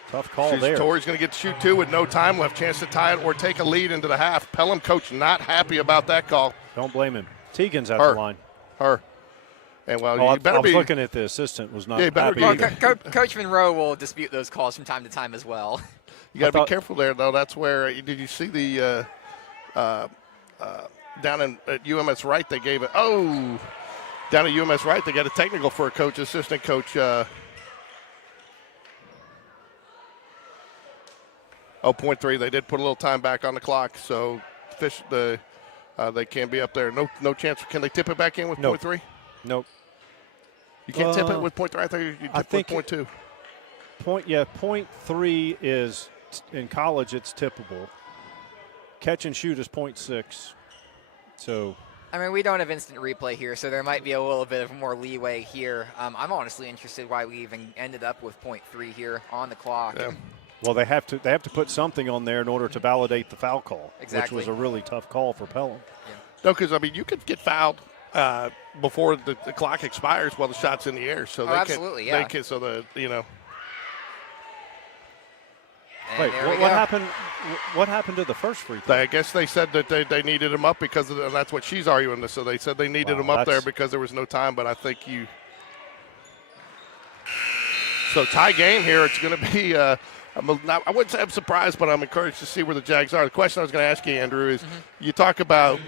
Tough call there. Torrey's going to get to shoot 2 with no time left. Chance to tie it or take a lead into the half. Pelham coach not happy about that call. Don't blame him. Tegan's at the line. Her. And well, I you better was be looking at the assistant. Was not happy. Well, Coach Monroe will dispute those calls from time to time as well. You got to be careful there, though. That's where did you see the down at UMS Wright? They gave it. Oh, down at UMS Wright, they got a technical for a assistant coach. Oh, 0.3. They did put a little time back on the clock, so they can be up there. No chance. Can they tip it back in with 0.3? Nope. You can't tip it with 0.3. I think you tip with 0.2. 0.3 is in college. It's tippable. Catch and shoot is 0.6. So. I mean, we don't have instant replay here, so there might be a little bit of more leeway here. I'm honestly interested why we even ended up with 0.3 here on the clock. Yeah. Well, they have to put something on there in order to validate the foul call, exactly. which was a really tough call for Pelham. Yeah. No, because, I mean, you could get fouled before the clock expires while the shot's in the air. So they absolutely, yeah. Wait, what happened? What happened to the first free throw? I guess they said that they needed him up because and that's what she's arguing. So they said they needed him up there because there was no time. But I think so tie game here. It's going to be. I wouldn't say I'm surprised, but I'm encouraged to see where the Jags are. The question I was going to ask you, Andrew, is you talk about.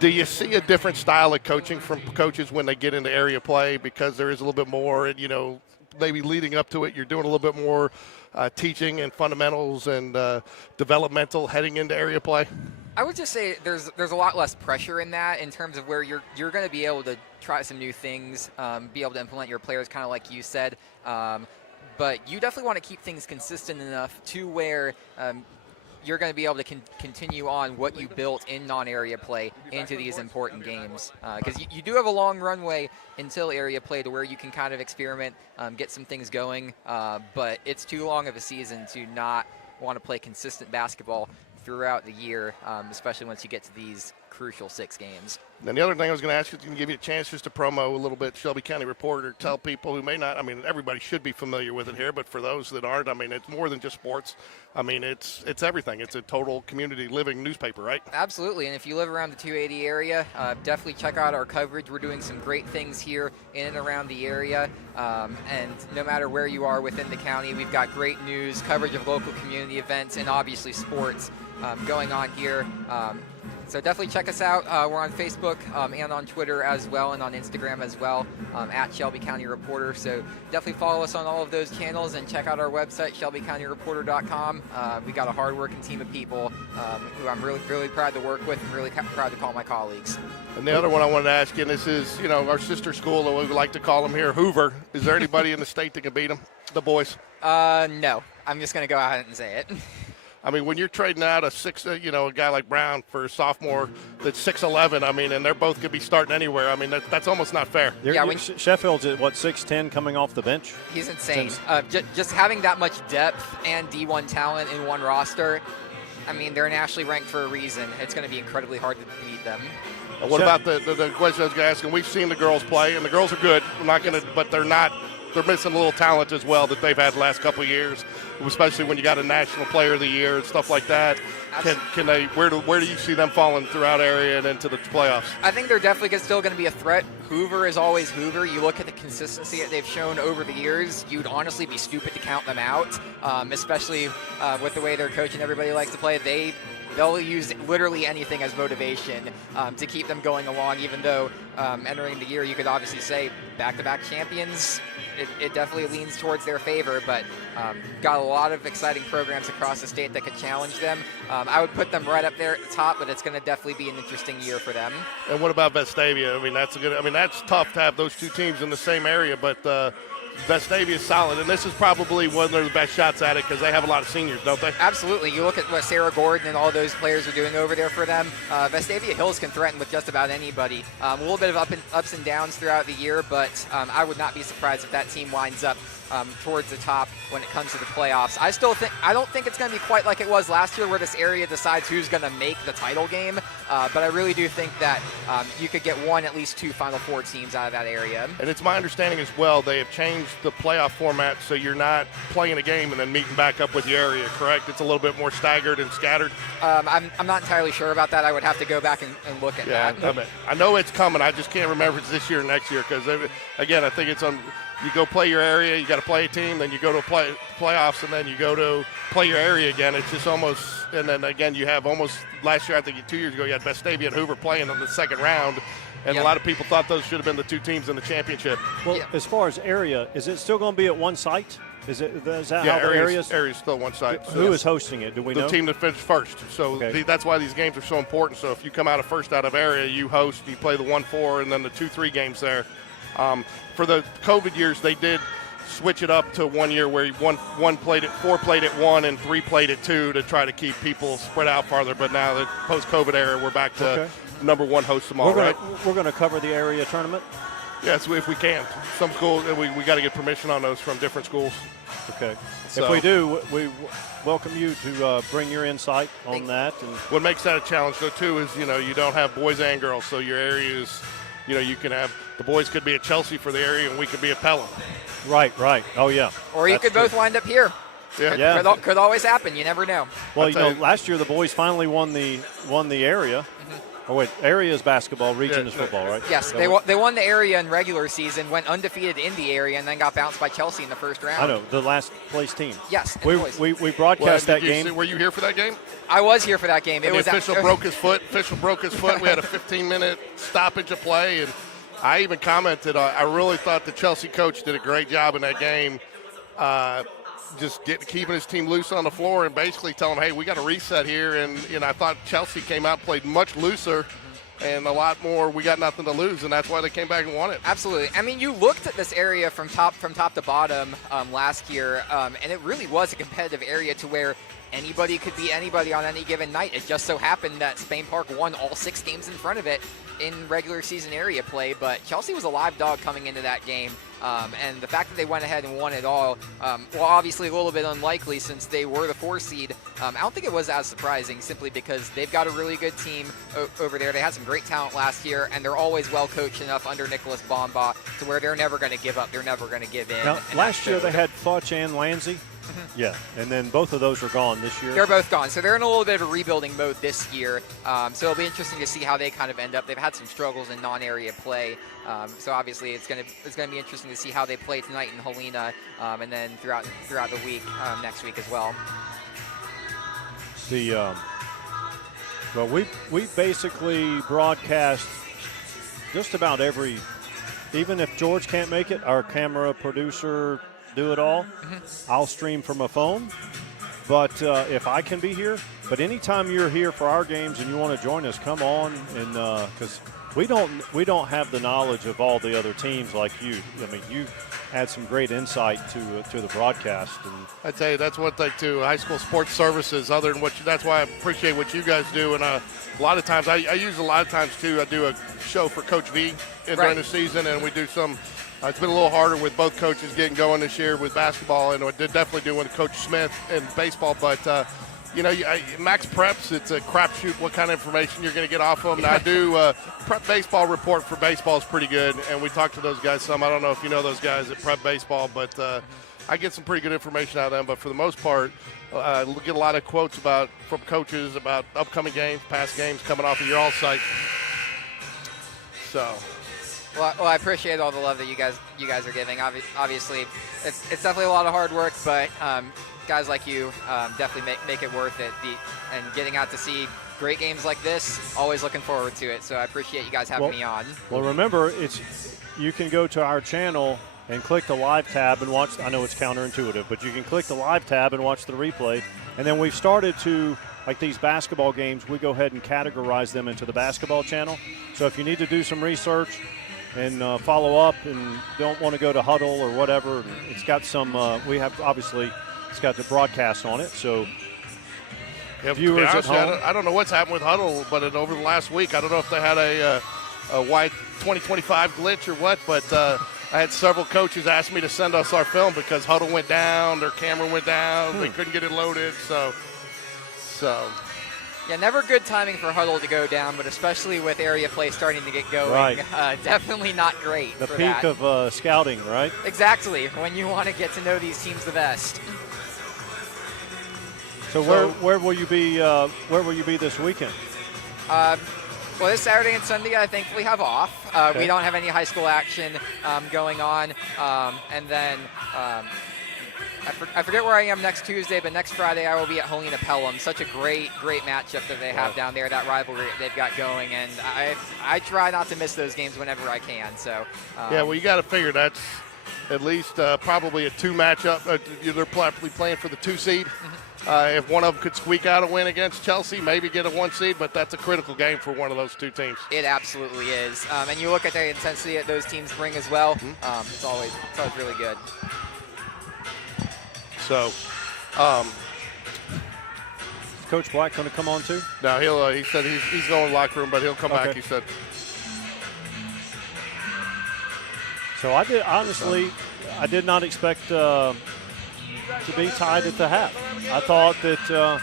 Do you see a different style of coaching from coaches when they get into area play because there is a little bit more, and maybe leading up to it, you're doing a little bit more teaching and fundamentals and developmental heading into area play? I would just say there's a lot less pressure in that in terms of where you're going to be able to try some new things, be able to implement your players, kind of like you said. But you definitely want to keep things consistent enough to where you're going to be able to continue on what you built in non-area play into these important games. Because you do have a long runway until area play to where you can kind of experiment, get some things going. But it's too long of a season to not want to play consistent basketball throughout the year, especially once you get to these crucial 6 games. And the other thing I was going to ask you, give you a chance just to promo a little bit, Shelby County Reporter, tell people who may not, I mean, everybody should be familiar with it here, but for those that aren't, I mean, it's more than just sports. I mean, it's everything. It's a total community living newspaper, right? Absolutely, and if you live around the 280 area, definitely check out our coverage. We're doing some great things here in and around the area, and no matter where you are within the county, we've got great news, coverage of local community events, and obviously sports going on here. So definitely check us out. We're on Facebook and on Twitter as well, and on Instagram as well, at Shelby County Reporter. So definitely follow us on all of those channels and check out our website, shelbycountyreporter.com. We got a hard-working team of people who I'm really, really proud to work with and really proud to call my colleagues. And the other one I wanted to ask you, and this is, our sister school, we like to call them here, Hoover. Is there anybody in the state that can beat them, the boys? No. I'm just going to go ahead and say it. I mean, when you're trading out a guy like Brown for a sophomore that's 6'11", I mean, and they're both could be starting anywhere. I mean, that's almost not fair. Sheffield's at 6'10" coming off the bench. He's insane. Just having that much depth and D1 talent in one roster. I mean, they're nationally ranked for a reason. It's going to be incredibly hard to beat them. What about the question I was going to ask? And we've seen the girls play, and the girls are good. We're not going to, but they're not. They're missing a little talent as well that they've had the last couple of years, especially when you got a National Player of the Year and stuff like that. Can they? Where do you see them falling throughout area and into the playoffs? I think they're definitely still going to be a threat. Hoover is always Hoover. You look at the consistency that they've shown over the years, you'd honestly be stupid to count them out, especially with the way their coach and everybody likes to play. They'll use literally anything as motivation to keep them going along, even though entering the year you could obviously say back-to-back champions. It definitely leans towards their favor, but got a lot of exciting programs across the state that could challenge them. I would put them right up there at the top, but it's going to definitely be an interesting year for them. And what about Vestavia? I mean, that's tough to have those two teams in the same area, but Vestavia is solid, and this is probably one of the best shots at it because they have a lot of seniors, don't they? Absolutely. You look at what Sarah Gordon and all those players are doing over there for them. Vestavia Hills can threaten with just about anybody. A little bit of ups and downs throughout the year, but I would not be surprised if that team winds up towards the top when it comes to the playoffs. I don't think it's going to be quite like it was last year where this area decides who's going to make the title game, but I really do think that you could get at least two Final Four teams out of that area. And it's my understanding as well they have changed the playoff format so you're not playing a game and then meeting back up with the area, correct? It's a little bit more staggered and scattered. I'm not entirely sure about that. I would have to go back and look at that. I know it's coming. I just can't remember if it's this year or next year because, again, I think it's on – you go play your area, you got to play a team, then you go to playoffs, and then you go to play your area again. It's just almost, and then again you have almost last year, I think 2 years ago, you had Vestavia and Hoover playing in the second round, and a lot of people thought those should have been the two teams in the championship. Well, as far as area, is it still going to be at one site? Is that Yeah, how the area's areas? still one site. Who is hosting it? Do we the know? team that finished first. So Okay. that's why these games are so important. So if you come out of first out of area, you host, you play the 1-4, and then the 2-3 games there. For the COVID years, they did switch it up to 1 year where four played at 1 and 3 played at 2 to try to keep people spread out farther. But now the post-COVID era, we're back to number 1 host them all, right? We're going to cover the area tournament. Yes, if we can. Some schools, we got to get permission on those from different schools. Okay. So, if we do, we welcome you to bring your insight on that. And what makes that a challenge, though, too, is, you don't have boys and girls. So your area is, you can have the boys could be at Chelsea for the area and we could be at Pelham. Right. Oh, yeah. Or you could both wind up here. Yeah. Could always happen. You never know. Well, last year the boys finally won the area. Oh, wait, area is basketball, region is football, right? Yes, they won the area in regular season, went undefeated in the area, and then got bounced by Chelsea in the first round. I know, the last place team. Yes, we broadcast that game. Were you here for that game? I was here for that game. The official broke his foot. We had a 15-minute stoppage of play, and I even commented, I really thought the Chelsea coach did a great job in that game, just keeping his team loose on the floor and basically telling them, hey, we got to reset here. And I thought Chelsea came out, played much looser and a lot more. We got nothing to lose, and that's why they came back and won it. Absolutely. I mean, you looked at this area from top to bottom last year, and it really was a competitive area to where anybody could beat anybody on any given night. It just so happened that Spain Park won all 6 games in front of it in regular season area play, but Chelsea was a live dog coming into that game. And the fact that they went ahead and won it all, well, obviously a little bit unlikely since they were the 4 seed. I don't think it was as surprising simply because they've got a really good team over there. They had some great talent last year, and they're always well coached enough under Nicholas Bomba to where they're never going to give up. They're never going to give in. Now, last year they had Futch and Lanzi. Yeah, and then both of those are gone this year. They're both gone, so they're in a little bit of a rebuilding mode this year. So it'll be interesting to see how they kind of end up. They've had some struggles in non-area play, so obviously it's going to be interesting to see how they play tonight in Helena, and then throughout the week next week as well. Well, we basically broadcast just about every. Even if George can't make it, our camera producer do it all. I'll stream from a phone, but if I can be here. But anytime you're here for our games and you want to join us, come on, and because we don't have the knowledge of all the other teams like you. I mean, you had some great insight to the broadcast. And I tell you, that's one thing too. High school sports services, other than that's why I appreciate what you guys do. And a lot of times, I use a lot of times too. I do a show for Coach V during the season, and we do some. It's been a little harder with both coaches getting going this year with basketball, and I did definitely do with Coach Smith in baseball. But Max Preps, it's a crapshoot what kind of information you're going to get off of them. And I do Prep Baseball report for baseball is pretty good, and we talk to those guys some. I don't know if you know those guys at Prep Baseball, but I get some pretty good information out of them. But for the most part, I get a lot of quotes from coaches about upcoming games, past games coming off of your all site. So. Well, I appreciate all the love that you guys are giving. Obviously, it's definitely a lot of hard work, but guys like you definitely make it worth it. And getting out to see great games like this, always looking forward to it. So I appreciate you guys having me on. Well, remember, you can go to our channel and click the live tab and watch. I know it's counterintuitive, but you can click the live tab and watch the replay. And then we've started to, like these basketball games, we go ahead and categorize them into the basketball channel. So if you need to do some research and follow up and don't want to go to Huddle or whatever, it's got some, it's got the broadcast on it. So viewers at home. I don't know what's happened with Huddle, but over the last week, I don't know if they had a white 2025 glitch or what, but I had several coaches ask me to send us our film because Huddle went down, their camera went down, they couldn't get it loaded, so. Yeah, never good timing for Huddle to go down, but especially with area play starting to get going, right. Definitely not great. The peak of scouting, right? Exactly, when you want to get to know these teams the best. So where will you be? Where will you be this weekend? Well, this Saturday and Sunday, I thankfully have off. Okay. We don't have any high school action going on, and then. I forget where I am next Tuesday, but next Friday I will be at Helena Pelham. Such a great matchup that they have down there, that rivalry they've got going, and I try not to miss those games whenever I can. So yeah, well, you got to figure at least probably a 2 matchup. They're probably playing for the 2 seed. If one of them could squeak out a win against Chelsea, maybe get a 1 seed, but that's a critical game for one of those 2 teams. It absolutely is. And you look at the intensity that those teams bring as well. It's always really good. So, Is Coach Black going to come on too? now he said he's going to the locker room, but he'll come back, he said. So I did not expect to be tied at the half. I thought that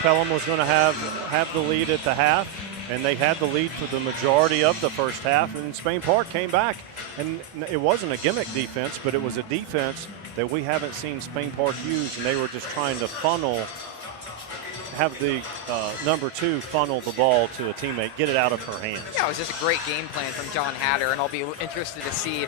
Pelham was going to have the lead at the half, and they had the lead for the majority of the first half, and Spain Park came back. And it wasn't a gimmick defense, but it was a defense that we haven't seen Spain Park use, and they were just trying to have the number 2 funnel the ball to a teammate, get it out of her hands. Yeah, it was just a great game plan from John Hatter, and I'll be interested to see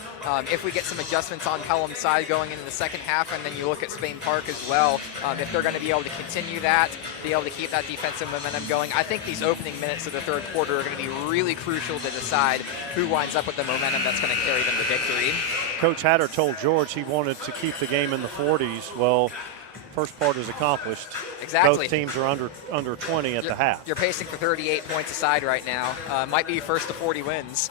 if we get some adjustments on Pelham's side going into the second half, and then you look at Spain Park as well, if they're going to be able to continue that, be able to keep that defensive momentum going. I think these opening minutes of the third quarter are going to be really crucial to decide who winds up with the momentum that's going to carry them to victory. Coach Hatter told George he wanted to keep the game in the 40s. Well, first part is accomplished. Exactly. Both teams are under 20 at the half. You're pacing for 38 points aside right now. Might be first to 40 wins.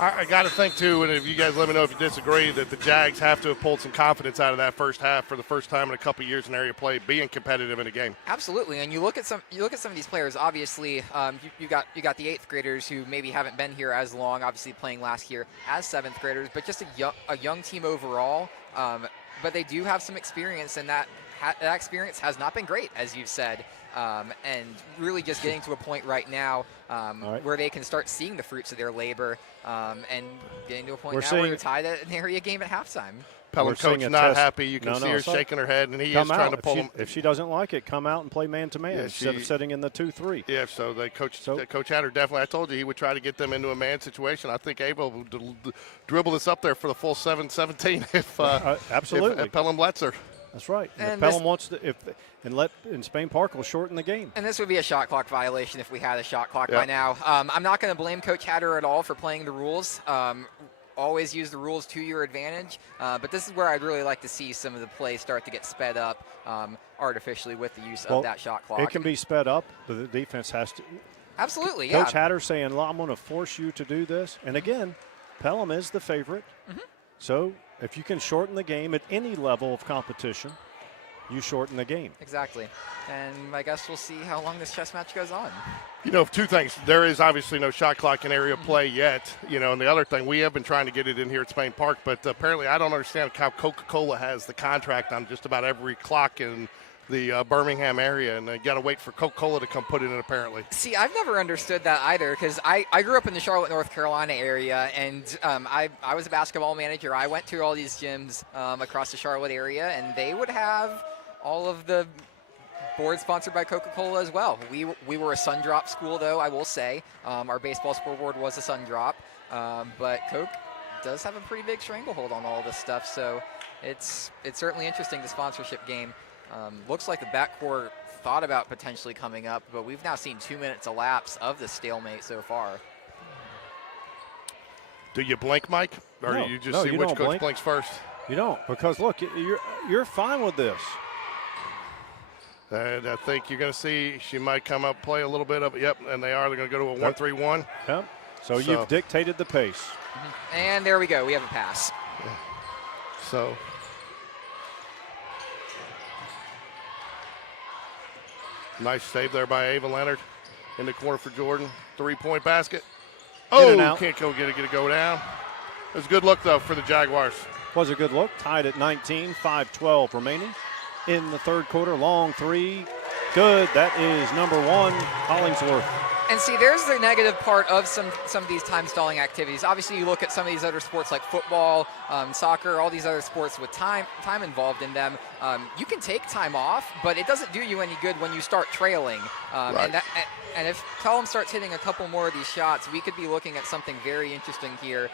I got to think, too, and if you guys let me know if you disagree, that the Jags have to have pulled some confidence out of that first half for the first time in a couple years in area play, being competitive in a game. Absolutely, and you look at some of these players. Obviously, you got the 8th graders who maybe haven't been here as long, obviously playing last year as 7th graders, but just a young team overall. But they do have some experience, and that experience has not been great, as you've said. And really just getting to a point right now where they can start seeing the fruits of their labor and getting to a point where they're tied at an area game at halftime. Pelham coach not happy. You can see her shaking her head, and he is trying to pull them. If she doesn't like it, come out and play man-to-man instead of sitting in the 2-3. Yeah, so Coach Hatter definitely, I told you, he would try to get them into a man situation. I think Ava will dribble this up there for the full 7-17 absolutely. if Pelham lets her. That's right. And if Pelham wants to, and Spain Park will shorten the game. And this would be a shot clock violation if we had a shot clock by now. I'm not going to blame Coach Hatter at all for playing the rules. Always use the rules to your advantage. But this is where I'd really like to see some of the play start to get sped up artificially with the use of that shot clock. It can be sped up, but the defense has to. Absolutely, yeah. Coach Hatter saying, I'm going to force you to do this. And again, Pelham is the favorite. So if you can shorten the game at any level of competition, you shorten the game. Exactly. And I guess we'll see how long this chess match goes on. You know, 2 things. There is obviously no shot clock in area play yet. You know, and the other thing, we have been trying to get it in here at Spain Park, but apparently I don't understand how Coca-Cola has the contract on just about every clock in the Birmingham area, and got to wait for Coca-Cola to come put it in apparently. See, I've never understood that either, because I grew up in the Charlotte, North Carolina area, and I was a basketball manager. I went to all these gyms across the Charlotte area, and they would have all of the boards sponsored by Coca-Cola as well. We were a Sundrop school, though, I will say. Our baseball scoreboard was a Sundrop, but Coke does have a pretty big stranglehold on all of this stuff, so it's certainly interesting, the sponsorship game. Looks like the backcourt thought about potentially coming up, but we've now seen 2 minutes elapse of the stalemate so far. Do you blink, Mike? Or No, you just no, see you which don't coach blink. blinks first? You don't, because look, you're fine with this. And I think you're going to see she might come up, play a little bit of it. Yep, and they are. They're going to go to a 1-3-1. Yep. So you've dictated the pace. And there we go. We have a pass. Yeah. So nice save there by Ava Leonard in the corner for Jordan. 3-point basket. Oh, can't go get it go down. It was a good look, though, for the Jaguars. Was a good look. Tied at 19, 5:12 remaining in the third quarter. Long three. Good. That is number 1, Hollingsworth. And see, there's the negative part of some of these time stalling activities. Obviously, you look at some of these other sports like football, soccer, all these other sports with time involved in them. You can take time off, but it doesn't do you any good when you start trailing. Right. And if Pelham starts hitting a couple more of these shots, we could be looking at something very interesting here.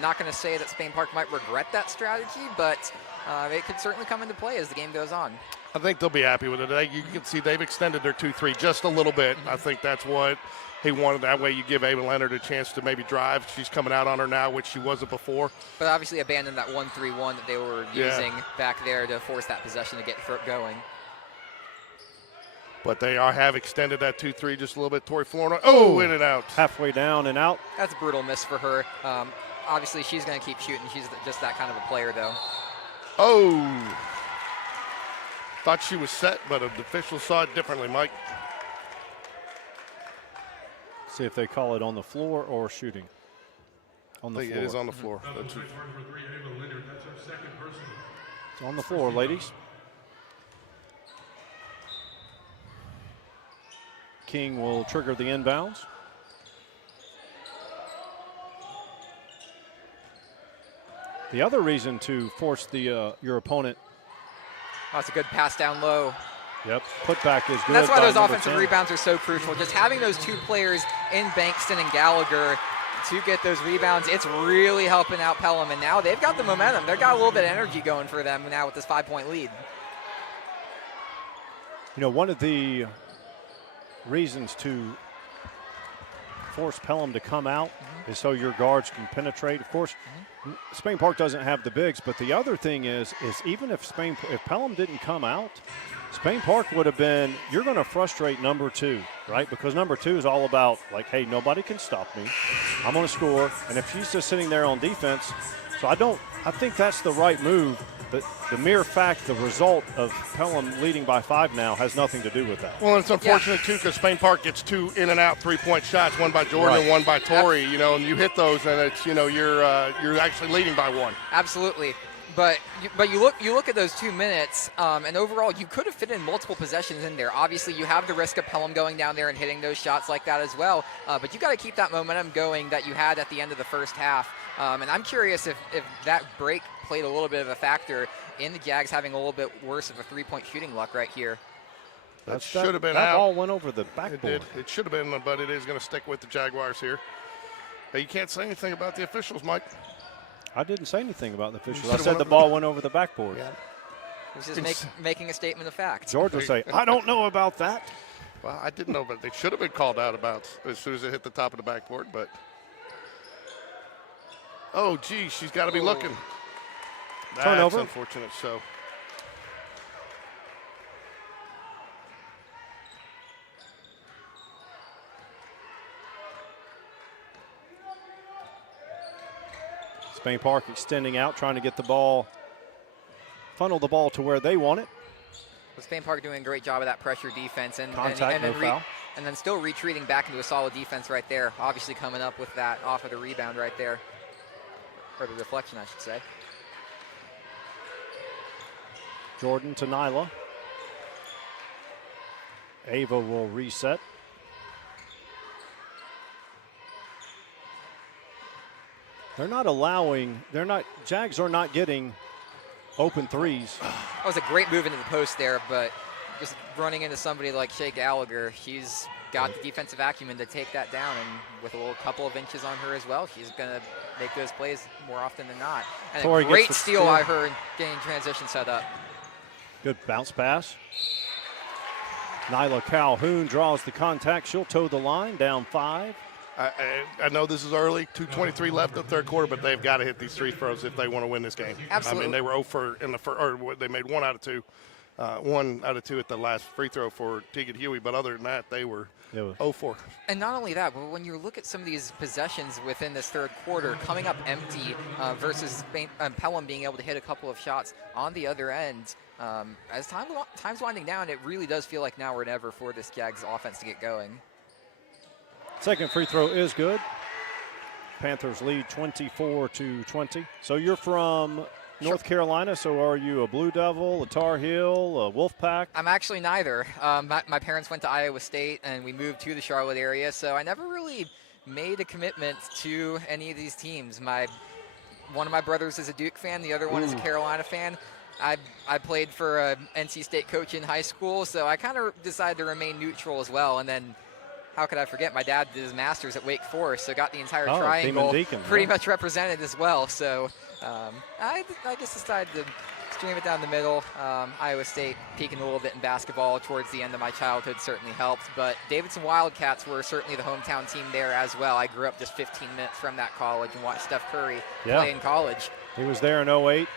Not going to say that Spain Park might regret that strategy, but it could certainly come into play as the game goes on. I think they'll be happy with it. You can see they've extended their 2-3 just a little bit. I think that's what he wanted. That way you give Ava Leonard a chance to maybe drive. She's coming out on her now, which she wasn't before. But obviously abandoned that 1-3-1 that they were using back there to force that possession to get going. But they have extended that 2-3 just a little bit. Tori Florida, in and out. Halfway down and out. That's a brutal miss for her. Obviously, she's going to keep shooting. She's just that kind of a player, though. Oh. Thought she was set, but the official saw it differently, Mike. See if they call it on the floor or shooting. On the I think floor. it is on the floor. Double take mark for 3, Ava Leonard. That's her second personal. It's on the floor, ladies. King will trigger the inbounds. The other reason to force the your opponent. That's a good pass down low. Yep, putback is good. And that's why by those number offensive 10. rebounds are so crucial. Just having those two players in Bankston and Gallagher to get those rebounds, it's really helping out Pelham. And now they've got the momentum. They've got a little bit of energy going for them now with this 5-point lead. You know, one of the reasons to force Pelham to come out is so your guards can penetrate. Of course, Spain Park doesn't have the bigs, but the other thing is even if Pelham didn't come out, Spain Park would have been, you're going to frustrate number 2, right? Because number 2 is all about, like, hey, nobody can stop me. I'm going to score. And if she's just sitting there on defense, so I think that's the right move. But the mere fact, the result of Pelham leading by 5 now has nothing to do with that. Well, it's unfortunate, too, because Spain Park gets 2 in and out 3-point shots, one by Jordan and one by Tori, and you hit those, and it's, you're actually leading by 1. Absolutely. But you look at those 2 minutes, and overall you could have fit in multiple possessions in there. Obviously, you have the risk of Pelham going down there and hitting those shots like that as well. But you got to keep that momentum going that you had at the end of the first half. And I'm curious if that break played a little bit of a factor in the Jags having a little bit worse of a 3-point shooting luck right here. That should have been that out. ball went over the backboard. It did. It should have been, but it is going to stick with the Jaguars here. But you can't say anything about the officials, Mike. I didn't say anything about the officials. I should've said went the over ball went over the backboard. Yeah. It was just making a statement of fact. George will say, I don't know about that. Well, I didn't know, but they should have been called out about as soon as it hit the top of the backboard. But oh, gee, she's got to be looking. Turnover. That's unfortunate. So. Spain Park extending out, trying to get the ball, funnel the ball to where they want it. Spain Park doing a great job of that pressure defense and Contact, no foul. And then still retreating back into a solid defense right there. Obviously coming up with that off of the rebound right there. Or the deflection, I should say. Jordan to Nyla. Ava will reset. Jags are not getting open threes. That was a great move into the post there, but just running into somebody like Shea Gallagher, she's got the defensive acumen to take that down, and with a little couple of inches on her as well, she's going to make those plays more often than not. And Tori a great gets the steal steal. by her getting transition set up. Good bounce pass. Nyla Calhoun draws the contact. She'll toe the line, down 5. I know this is early, 2:23 left in the third quarter, but they've got to hit these free throws if they want to win this game. Absolutely. I mean, they were 0 for in the first, or they made 1 out of 2. 1 out of 2 at the last free throw for Tegan Huey, but other than that, they were 0 for. And not only that, but when you look at some of these possessions within this third quarter, coming up empty versus Pelham being able to hit a couple of shots on the other end, as time's winding down, it really does feel like now or never for this Jags offense to get going. Second free throw is good. Panthers lead 24-20. So you're from North Carolina, so are you a Blue Devil, a Tar Heel, a Wolfpack? I'm actually neither. My parents went to Iowa State, and we moved to the Charlotte area, so I never really made a commitment to any of these teams. One of my brothers is a Duke fan, the other one is a Carolina fan. I played for a NC State coach in high school, so I kind of decided to remain neutral as well, and then how could I forget? My dad did his master's at Wake Forest, so got the entire triangle Deacon, pretty much represented as well. So I just decided to stream it down the middle. Iowa State peaking a little bit in basketball towards the end of my childhood certainly helped, but Davidson Wildcats were certainly the hometown team there as well. I grew up just 15 minutes from that college and watched Steph Curry play in college. He was there in 08.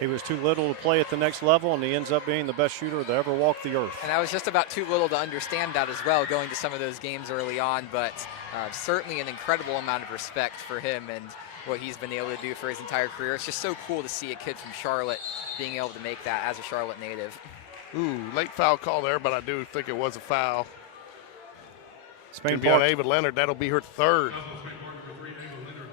He was too little to play at the next level, and he ends up being the best shooter that ever walked the earth. And I was just about too little to understand that as well, going to some of those games early on, but certainly an incredible amount of respect for him and what he's been able to do for his entire career. It's just so cool to see a kid from Charlotte being able to make that as a Charlotte native. Ooh, late foul call there, but I do think it was a foul. Spain Be on Park. Ava Leonard. That'll be her third.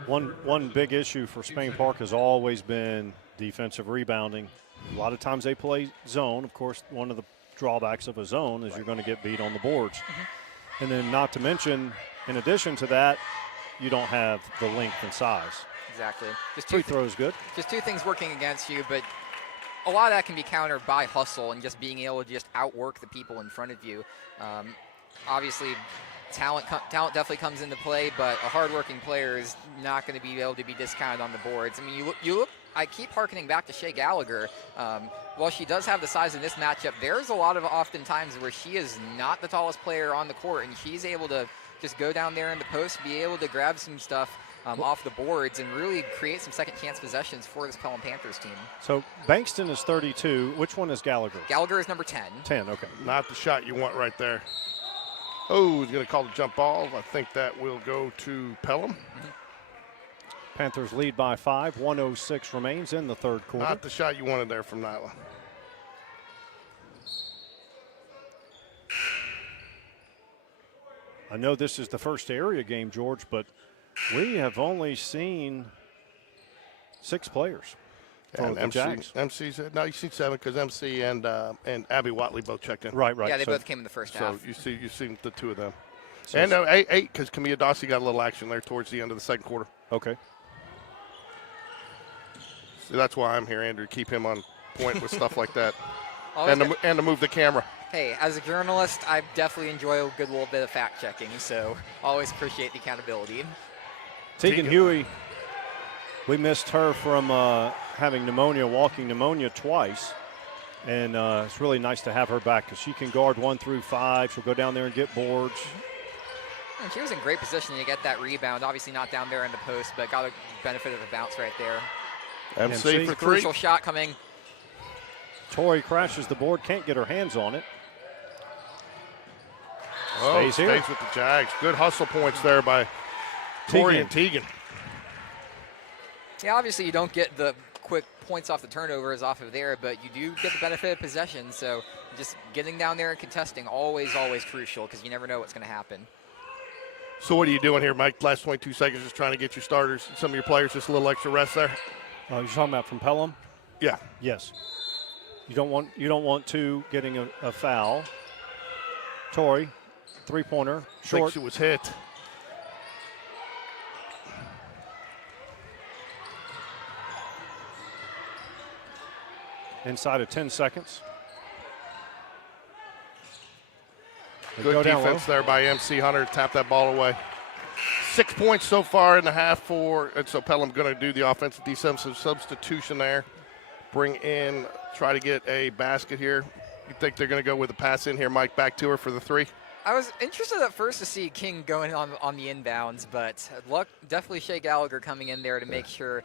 One big issue for Spain Park has always been defensive rebounding. A lot of times they play zone. Of course, one of the drawbacks of a zone is you're going to get beat on the boards. And then not to mention, in addition to that, you don't have the length and size. Exactly. Just Free throw is good. Just two things working against you, but a lot of that can be countered by hustle and just being able to just outwork the people in front of you. Obviously, talent definitely comes into play, but a hardworking player is not going to be able to be discounted on the boards. I mean, you look. I keep hearkening back to Shea Gallagher. While she does have the size in this matchup, there's a lot of often times where she is not the tallest player on the court, and she's able to just go down there in the post, be able to grab some stuff off the boards and really create some second chance possessions for this Pelham Panthers team. So Bankston is 32. Which one is Gallagher? Gallagher is number 10. 10, okay. Not the shot you want right there. Oh, he's going to call the jump ball. I think that will go to Pelham. Panthers lead by 5. 1:06 remains in the third quarter. Not the shot you wanted there from Nyla. I know this is the first area game, George, but we have only seen 6 players for And the Jags. MC's no, you see 7 because MC and Abby Watley both checked in. Right. Yeah, they So- both came in the first So half. you see the two of them. so- And 8 because Camilla Dossie got a little action there towards the end of the second quarter. Okay. So that's why I'm here, Andrew. Keep him on point with stuff like that, Always and to move the camera. Hey, as a journalist, I definitely enjoy a good little bit of fact checking, so always appreciate the accountability. Tegan Huey, we missed her from having pneumonia, walking pneumonia twice. And it's really nice to have her back because she can guard 1 through 5. She'll go down there and get boards. And she was in great position to get that rebound. Obviously not down there in the post, but got a benefit of a bounce right there. MC for 3. Crucial shot coming. Tori crashes the board, can't get her hands on it. Oh, Stays here. stays with the Jags. Good hustle points there by Tori and Tegan. Yeah, obviously you don't get the quick points off the turnovers off of there, but you do get the benefit of possession. So just getting down there and contesting, always crucial because you never know what's going to happen. So what are you doing here, Mike? Last 22 seconds, just trying to get your starters, some of your players, just a little extra rest there. You're talking about from Pelham? Yeah. Yes. You don't want to getting a foul. Tori, 3-pointer, short. Thinks it was hit. Inside of 10 seconds. They Good go down defense low. there by MC Hunter. Tap that ball away. 6 points so far in the half for, and so Pelham going to do the offensive defensive substitution there. Bring in, try to get a basket here. You think they're going to go with a pass in here, Mike, back to her for the 3? I was interested at first to see King going on the inbounds, but definitely Shea Gallagher coming in there to make sure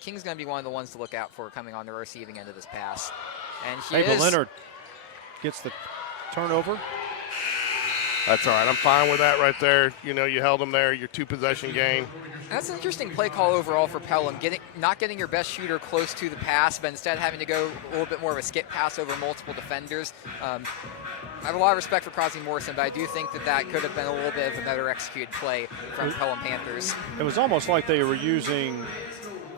King's going to be one of the ones to look out for coming on the receiving end of this pass. And she Ava is. Leonard gets the turnover. That's all right. I'm fine with that right there. You know, you held them there. Your 2-possession game. That's an interesting play call overall for Pelham. Not getting your best shooter close to the pass, but instead having to go a little bit more of a skip pass over multiple defenders. I have a lot of respect for Crosby Morrison, but I do think that could have been a little bit of a better executed play from Pelham Panthers. It was almost like they were using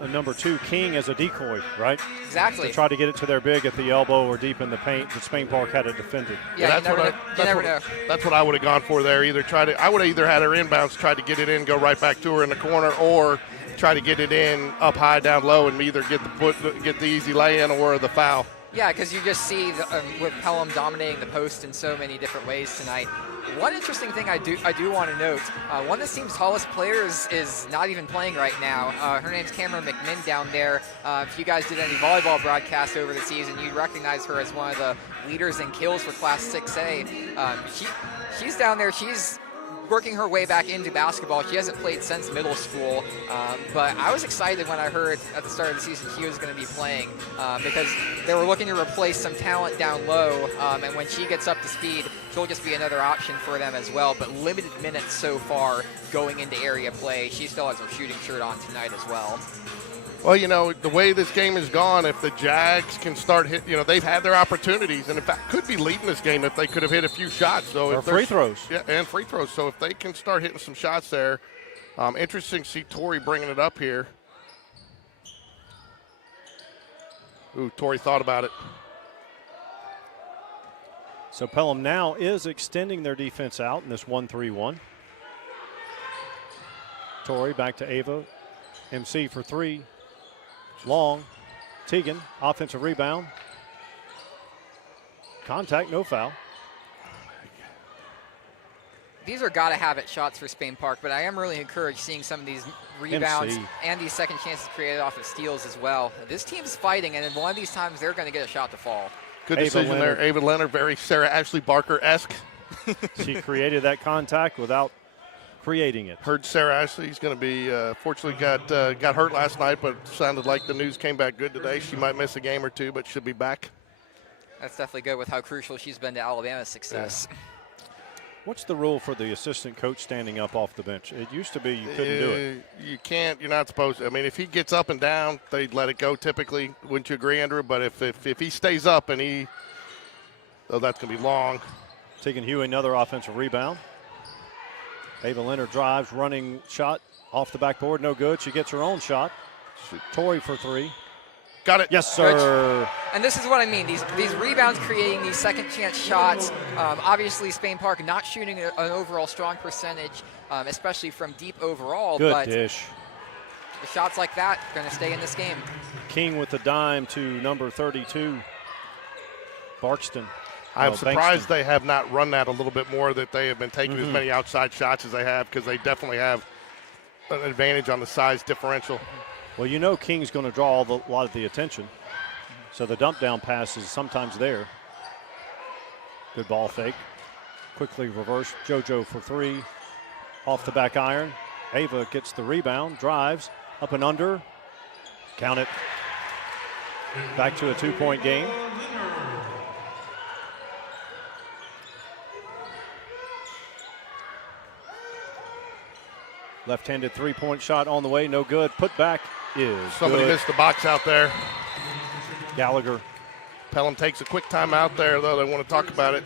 a number 2 King as a decoy, right? Exactly. To try to get it to their big at the elbow or deep in the paint, but Spain Park had it defended. Yeah, you never know. That's what I would have gone for there. I would have either had her inbounds, tried to get it in, go right back to her in the corner, or try to get it in up high, down low, and either get the easy lay-in or the foul. Yeah, because you just see with Pelham dominating the post in so many different ways tonight, One interesting thing I do want to note, one of this team's tallest players is not even playing right now. Her name's Cameron McMinn down there. If you guys did any volleyball broadcasts over the season, you'd recognize her as one of the leaders in kills for Class 6A. She's down there. She's working her way back into basketball. She hasn't played since middle school, but I was excited when I heard at the start of the season she was going to be playing because they were looking to replace some talent down low, and when she gets up to speed, she'll just be another option for them as well, but limited minutes so far going into area play. She still has her shooting shirt on tonight as well. Well, you know, the way this game has gone, if the Jags can start hit, you know, they've had their opportunities, and in fact could be leading this game if they could have hit a few shots. So or free throws. Yeah, and free throws. So if they can start hitting some shots there, interesting to see Tori bringing it up here. Ooh, Tori thought about it. So Pelham now is extending their defense out in this 1-3-1. Tori back to Ava. MC for three. Long. Teagan, offensive rebound. Contact, no foul. These are gotta-have-it shots for Spain Park, but I am really encouraged seeing some of these rebounds and these second chances created off of steals as well. This team's fighting, and in one of these times, they're going to get a shot to fall. Good decision there. Ava Leonard, very Sarah Ashley Barker-esque. She created that contact without creating it. Heard Sarah Ashley's going to be, fortunately got hurt last night, but sounded like the news came back good today. She might miss a game or two, but she'll be back. That's definitely good with how crucial she's been to Alabama's success. Yeah. What's the rule for the assistant coach standing up off the bench? It used to be you couldn't do it. You can't. You're not supposed to. I mean, if he gets up and down, they'd let it go typically. Wouldn't you agree, Andrew? But if he stays up and that's going to be long. Tegan Huey, another offensive rebound. Ava Leonard drives, running shot off the backboard, no good. She gets her own shot. Tori for three. Got it. Yes, sir. And this is what I mean. These rebounds creating these second chance shots. Obviously, Spain Park not shooting an overall strong percentage, especially from deep overall. Good dish. The shots like that are going to stay in this game. King with the dime to number 32, Barkston. I'm surprised they have not run that a little bit more, that they have been taking as many outside shots as they have, because they definitely have an advantage on the size differential. Well, you know King's going to draw a lot of the attention, so the dump down pass is sometimes there. Good ball fake. Quickly reverse. JoJo for three. Off the back iron. Ava gets the rebound, drives, up and under. Count it. Back to a 2-point game. Left-handed three-point shot on the way, no good. Put back is Somebody good. missed the box out there. Gallagher. Pelham takes a quick time out there, though. They want to talk about it.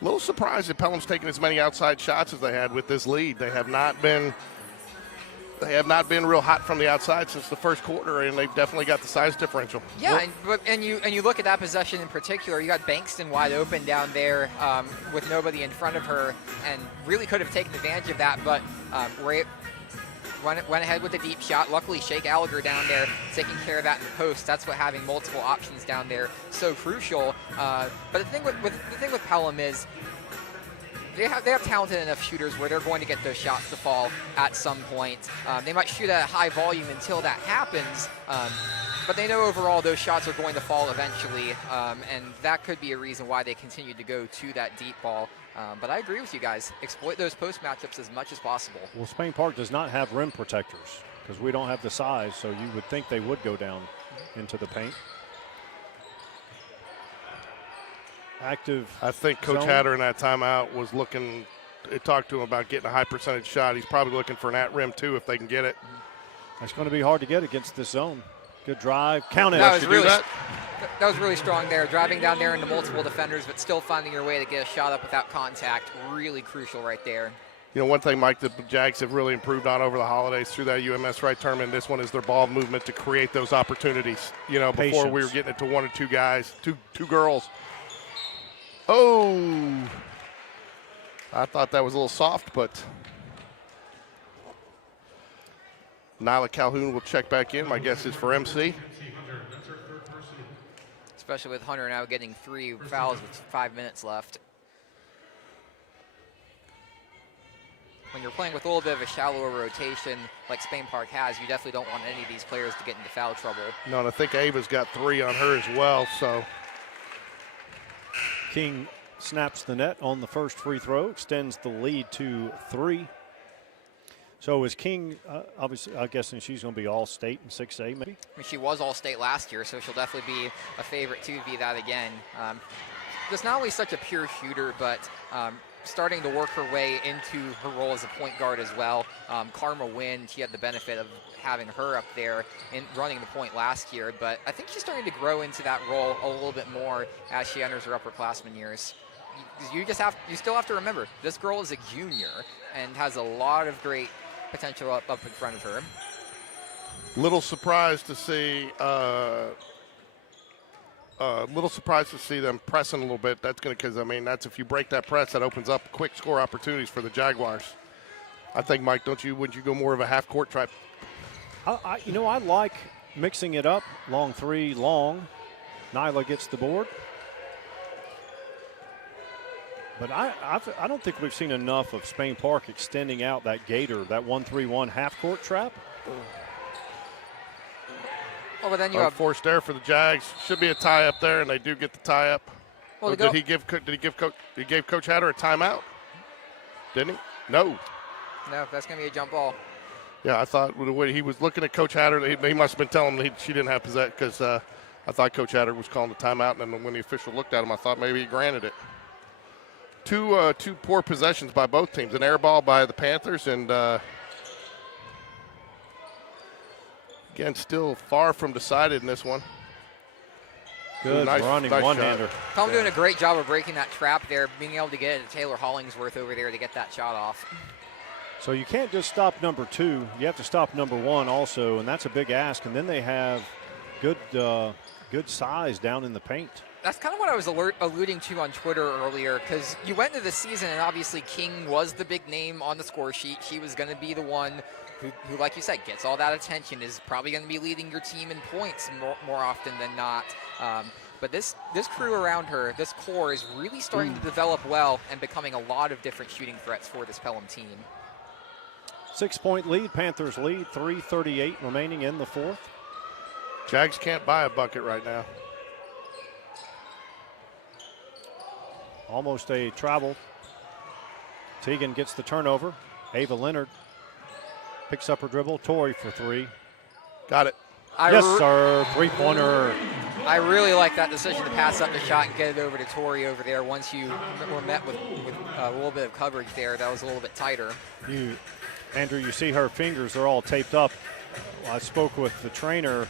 A little surprised that Pelham's taken as many outside shots as they had with this lead. They have not been real hot from the outside since the first quarter, and they've definitely got the size differential. Yeah, and you look at that possession in particular. You got Bankston wide open down there with nobody in front of her, and really could have taken advantage of that, but went ahead with a deep shot. Luckily, Shea Gallagher down there taking care of that in the post. That's what having multiple options down there so crucial. But the thing with Pelham is they have talented enough shooters where they're going to get those shots to fall at some point. They might shoot at a high volume until that happens, but they know overall those shots are going to fall eventually, and that could be a reason why they continue to go to that deep ball. But I agree with you guys. Exploit those post matchups as much as possible. Well, Spain Park does not have rim protectors because we don't have the size, so you would think they would go down into the paint. Active. I think Coach Hatter in that timeout was looking, talked to him about getting a high percentage shot. He's probably looking for an at rim too if they can get it. That's going to be hard to get against this zone. Good drive. Count it. That was really strong there. Driving down there into multiple defenders, but still finding your way to get a shot up without contact. Really crucial right there. You know, one thing, Mike, the Jags have really improved on over the holidays through that UMS right tournament. This one is their ball movement to create those opportunities. You know, before we were getting it to one or two guys, two girls. Oh, I thought that was a little soft, but Nyla Calhoun will check back in. My guess is for MC. Especially with Hunter now getting 3 fouls with 5 minutes left. when you're playing with a little bit of a shallower rotation like Spain Park has, you definitely don't want any of these players to get into foul trouble. No, and I think Ava's got 3 on her as well, so. King snaps the net on the first free throw, extends the lead to 3. So is King, obviously, I'm guessing she's going to be all-state in 6A, maybe? I mean, she was all-state last year, so she'll definitely be a favorite to be that again. Just not only such a pure shooter, but starting to work her way into her role as a point guard as well. Karma Wynn, she had the benefit of having her up there and running the point last year, but I think she's starting to grow into that role a little bit more as she enters her upperclassman years. You still have to remember, this girl is a junior and has a lot of great potential up in front of her. Little surprised to see them pressing a little bit. That's going to, because I mean, that's if you break that press, that opens up quick score opportunities for the Jaguars. I think, Mike, wouldn't you go more of a half court type? I like mixing it up. Long 3, long. Nyla gets the board. But I don't think we've seen enough of Spain Park extending out that gator, that 1-3-1 half-court trap. Oh, but then you have forced error for the Jags. Should be a tie up there, and they do get the tie up. Well, did he give Coach Hatter a timeout? Didn't he? No, that's going to be a jump ball. Yeah, I thought the way he was looking at Coach Hatter, he must have been telling him she didn't have possession, because I thought Coach Hatter was calling the timeout, and then when the official looked at him, I thought maybe he granted it. Two poor possessions by both teams. An air ball by the Panthers, and again, still far from decided in this one. Good running one-hander. Pelham doing a great job of breaking that trap there, being able to get it to Taylor Hollingsworth over there to get that shot off. So you can't just stop number 2. You have to stop number 1 also, and that's a big ask. And then they have good size down in the paint. That's kind of what I was alluding to on Twitter earlier, because you went into the season and obviously King was the big name on the score sheet. She was going to be the one who, like you said, gets all that attention, is probably going to be leading your team in points more often than not. But this crew around her, this core, is really starting to develop well and becoming a lot of different shooting threats for this Pelham team. 6-point lead, Panthers lead, 3:38 remaining in the 4th. Jags can't buy a bucket right now. Almost a travel. Teagan gets the turnover. Ava Leonard picks up her dribble. Torrey for 3. Got it. Yes, sir. 3-pointer. I really like that decision to pass up the shot and get it over to Torrey over there. Once you were met with a little bit of coverage there, that was a little bit tighter. Andrew, you see her fingers are all taped up. I spoke with the trainer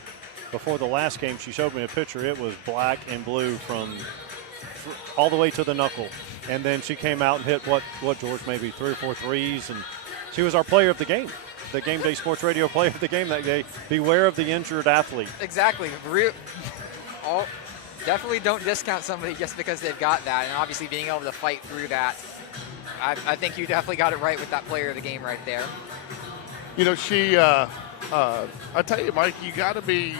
before the last game. She showed me a picture. It was black and blue from all the way to the knuckle. And then she came out and hit what George, maybe 3 or 4 threes, and she was our player of the game, the Game Day Sports Radio player of the game that day. Beware of the injured athlete. Exactly. Definitely don't discount somebody just because they've got that, and obviously being able to fight through that. I think you definitely got it right with that player of the game right there. You know, I tell you, Mike, you got to be,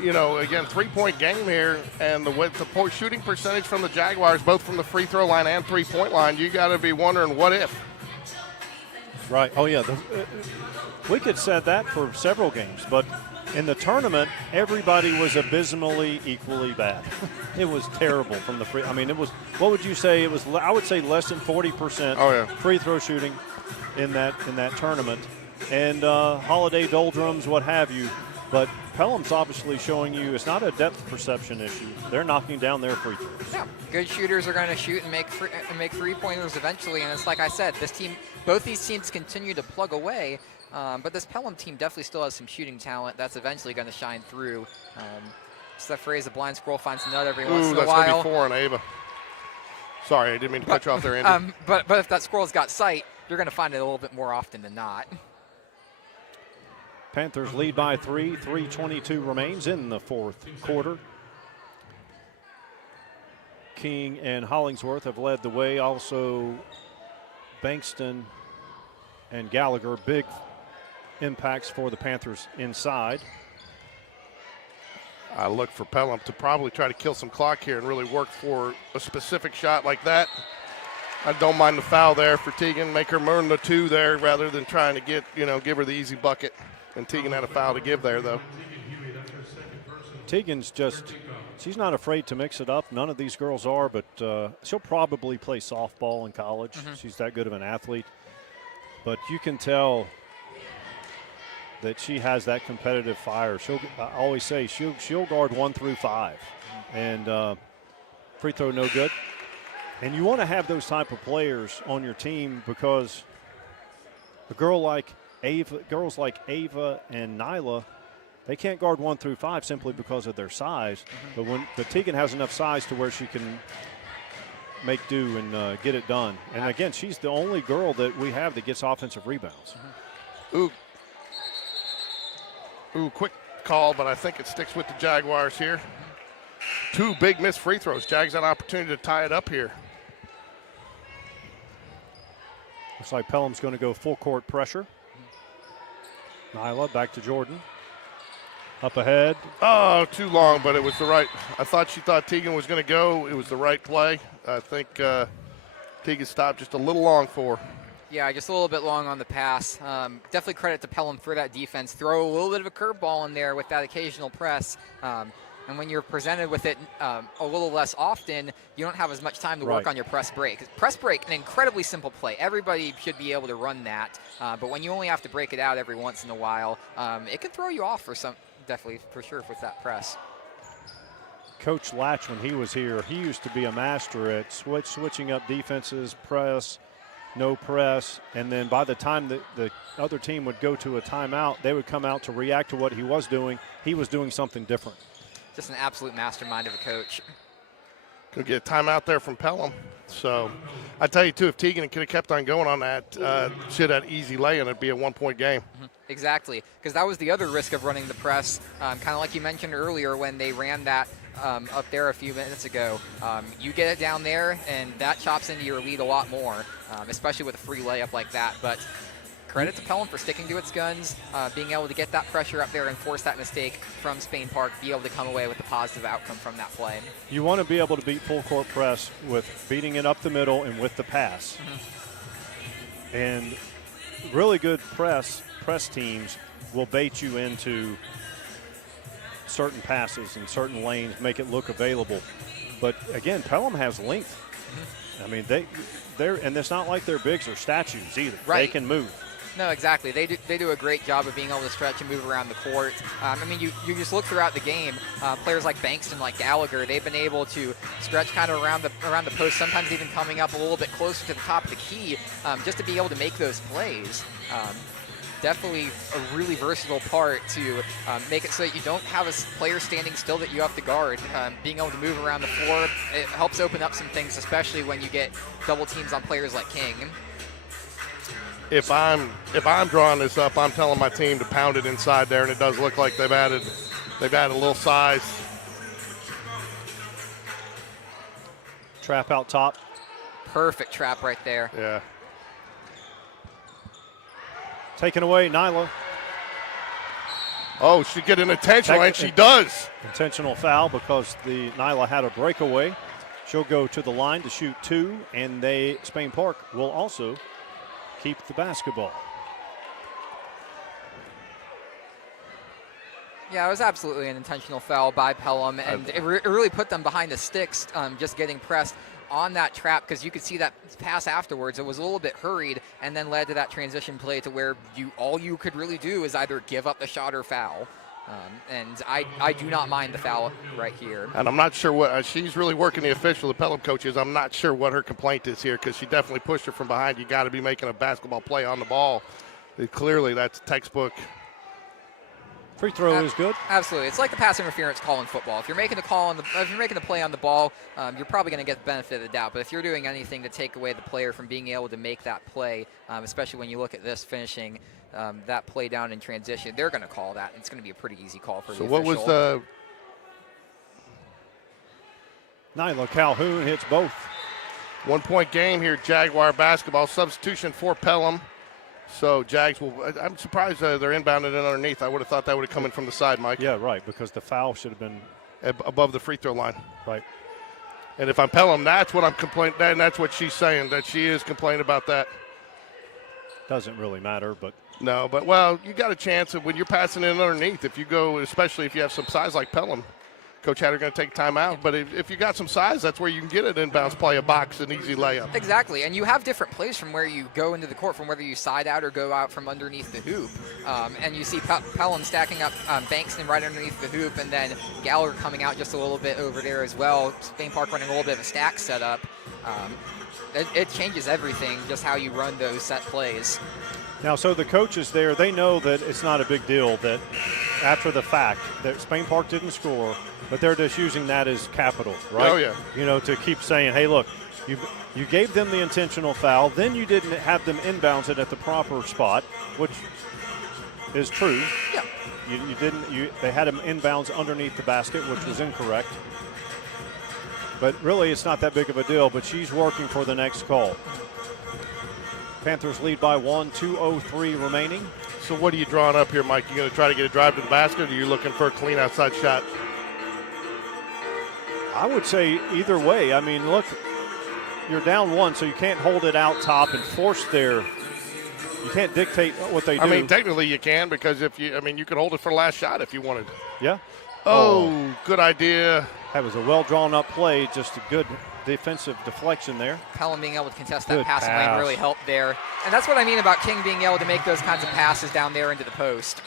again, 3-point game here, and the shooting percentage from the Jaguars, both from the free throw line and 3-point line, you got to be wondering what if. Right. Oh, yeah. We could said that for several games, but in the tournament, everybody was abysmally equally bad. It was terrible from the free. I mean, it was. What would you say? It was. I would say less than 40% free throw shooting in that tournament, and holiday doldrums, what have you. But Pelham's obviously showing you it's not a depth perception issue. They're knocking down their free throws. Yeah, good shooters are going to shoot and make three-pointers eventually. And it's like I said, both these teams continue to plug away. But this Pelham team definitely still has some shooting talent that's eventually going to shine through. It's the phrase, a blind squirrel finds a nut every once in a while. That's going to be 4 on Ava. Sorry, I didn't mean to cut you off there, Andy. But if that squirrel's got sight, you're going to find it a little bit more often than not. Panthers lead by 3. 3:22 remains in the 4th quarter. King and Hollingsworth have led the way. Also, Bankston and Gallagher, big impacts for the Panthers inside. I look for Pelham to probably try to kill some clock here and really work for a specific shot like that. I don't mind the foul there for Tegan. Make her earn the 2 there rather than trying to get, give her the easy bucket. And Tegan had a foul to give there, though. Tegan's she's not afraid to mix it up. None of these girls are, but she'll probably play softball in college. She's that good of an athlete. But you can tell that she has that competitive fire. I always say she'll guard 1 through 5. And free throw no good. And you want to have those type of players on your team because girls like Ava and Nyla, they can't guard 1 through 5 simply because of their size. But Tegan has enough size to where she can make do and get it done. And again, she's the only girl that we have that gets offensive rebounds. Ooh, quick call, but I think it sticks with the Jaguars here. 2 big missed free throws. Jags had an opportunity to tie it up here. Looks like Pelham's going to go full court pressure. Nyla back to Jordan. Up ahead. Oh, too long, but it was the right. She thought Tegan was going to go. It was the right play. I think Tegan stopped just a little long for her. Yeah, just a little bit long on the pass. Definitely credit to Pelham for that defense. Throw a little bit of a curveball in there with that occasional press. And when you're presented with it a little less often, you don't have as much time to work on your press break. Press break, an incredibly simple play. Everybody should be able to run that. But when you only have to break it out every once in a while, it can throw you off definitely for sure with that press. Coach Latch, when he was here, he used to be a master at switching up defenses, press, no press, and then by the time the other team would go to a timeout, they would come out to react to what he was doing. He was doing something different. Just an absolute mastermind of a coach. Could get a timeout there from Pelham. So I tell you, too, if Tegan could have kept on going on that, should have easy lay and it'd be a 1-point game. Exactly, because that was the other risk of running the press, kind of like you mentioned earlier when they ran that up there a few minutes ago. You get it down there, and that chops into your lead a lot more, especially with a free layup like that. But credit to Pelham for sticking to its guns, being able to get that pressure up there and force that mistake from Spain Park, be able to come away with a positive outcome from that play. You want to be able to beat full court press with beating it up the middle and with the pass. And really good press teams will bait you into certain passes and certain lanes, make it look available. But again, Pelham has length. I mean, they're and it's not like their bigs are statues either. Right. They can move. No, exactly. They do a great job of being able to stretch and move around the court. I mean, you just look throughout the game. Players like Bankston, like Gallagher, they've been able to stretch kind of around the post, sometimes even coming up a little bit closer to the top of the key, just to be able to make those plays. Definitely a really versatile part to make it so that you don't have a player standing still that you have to guard. Being able to move around the floor, it helps open up some things, especially when you get double teams on players like King. If I'm drawing this up, I'm telling my team to pound it inside there, and it does look like they've added a little size. Trap out top. Perfect trap right there. Yeah. Taken away, Nyla. Oh, she get an intentional, and she does. Intentional foul because the Nyla had a breakaway. She'll go to the line to shoot 2, and Spain Park will also keep the basketball. Yeah, it was absolutely an intentional foul by Pelham, and it really put them behind the sticks, just getting pressed on that trap, because you could see that pass afterwards. It was a little bit hurried and then led to that transition play to where all you could really do is either give up the shot or foul. And I do not mind the foul right here. And I'm not sure what she's really working the official, the Pelham coach is. I'm not sure what her complaint is here, because she definitely pushed her from behind. You got to be making a basketball play on the ball. Clearly, that's textbook. Free throw is good. Absolutely, it's like the pass interference call in football. If you're making the play on the ball, you're probably going to get the benefit of the doubt. But if you're doing anything to take away the player from being able to make that play, especially when you look at this finishing that play down in transition, they're going to call that. It's going to be a pretty easy call for the official. So what was the? Nyla Calhoun hits both. 1-point game here, Jaguar basketball. Substitution for Pelham. So Jags will. I'm surprised they're inbounded in underneath. I would have thought that would have come in from the side, Mike. Yeah, right, because the foul should have been above the free throw line. Right. And if I'm Pelham, that's what I'm complaining, and that's what she's saying, that she is complaining about that. Doesn't really matter, but No, but, well, you got a chance of when you're passing in underneath. If you go, especially if you have some size like Pelham, Coach Hatter going to take time out. But if you got some size, that's where you can get it inbounds play, a box, an easy layup. Exactly, and you have different plays from where you go into the court, from whether you side out or go out from underneath the hoop. And you see Pelham stacking up Bankston right underneath the hoop, and then Gallagher coming out just a little bit over there as well. Spain Park running a little bit of a stack setup. It changes everything, just how you run those set plays. now, so the coaches there, they know that it's not a big deal that after the fact that Spain Park didn't score, but they're just using that as capital, right? Oh, yeah. You know, to keep saying, hey, look, you gave them the intentional foul, then you didn't have them inbounds it at the proper spot, which is true. Yeah. They had them inbounds underneath the basket, which was incorrect. But really, it's not that big of a deal, but she's working for the next call. Panthers lead by 1, 2:03 remaining. So what are you drawing up here, Mike? You going to try to get a drive to the basket, or are you looking for a clean outside shot? I would say either way. I mean, look, you're down 1, so you can't hold it out top and force you can't dictate what they do. I mean, technically you can, because you could hold it for the last shot if you wanted. Yeah. Oh, good idea. That was a well-drawn-up play, just a good defensive deflection there. Pelham being able to contest that Good passing pass. lane really helped there. And that's what I mean about King being able to make those kinds of passes down there into the post.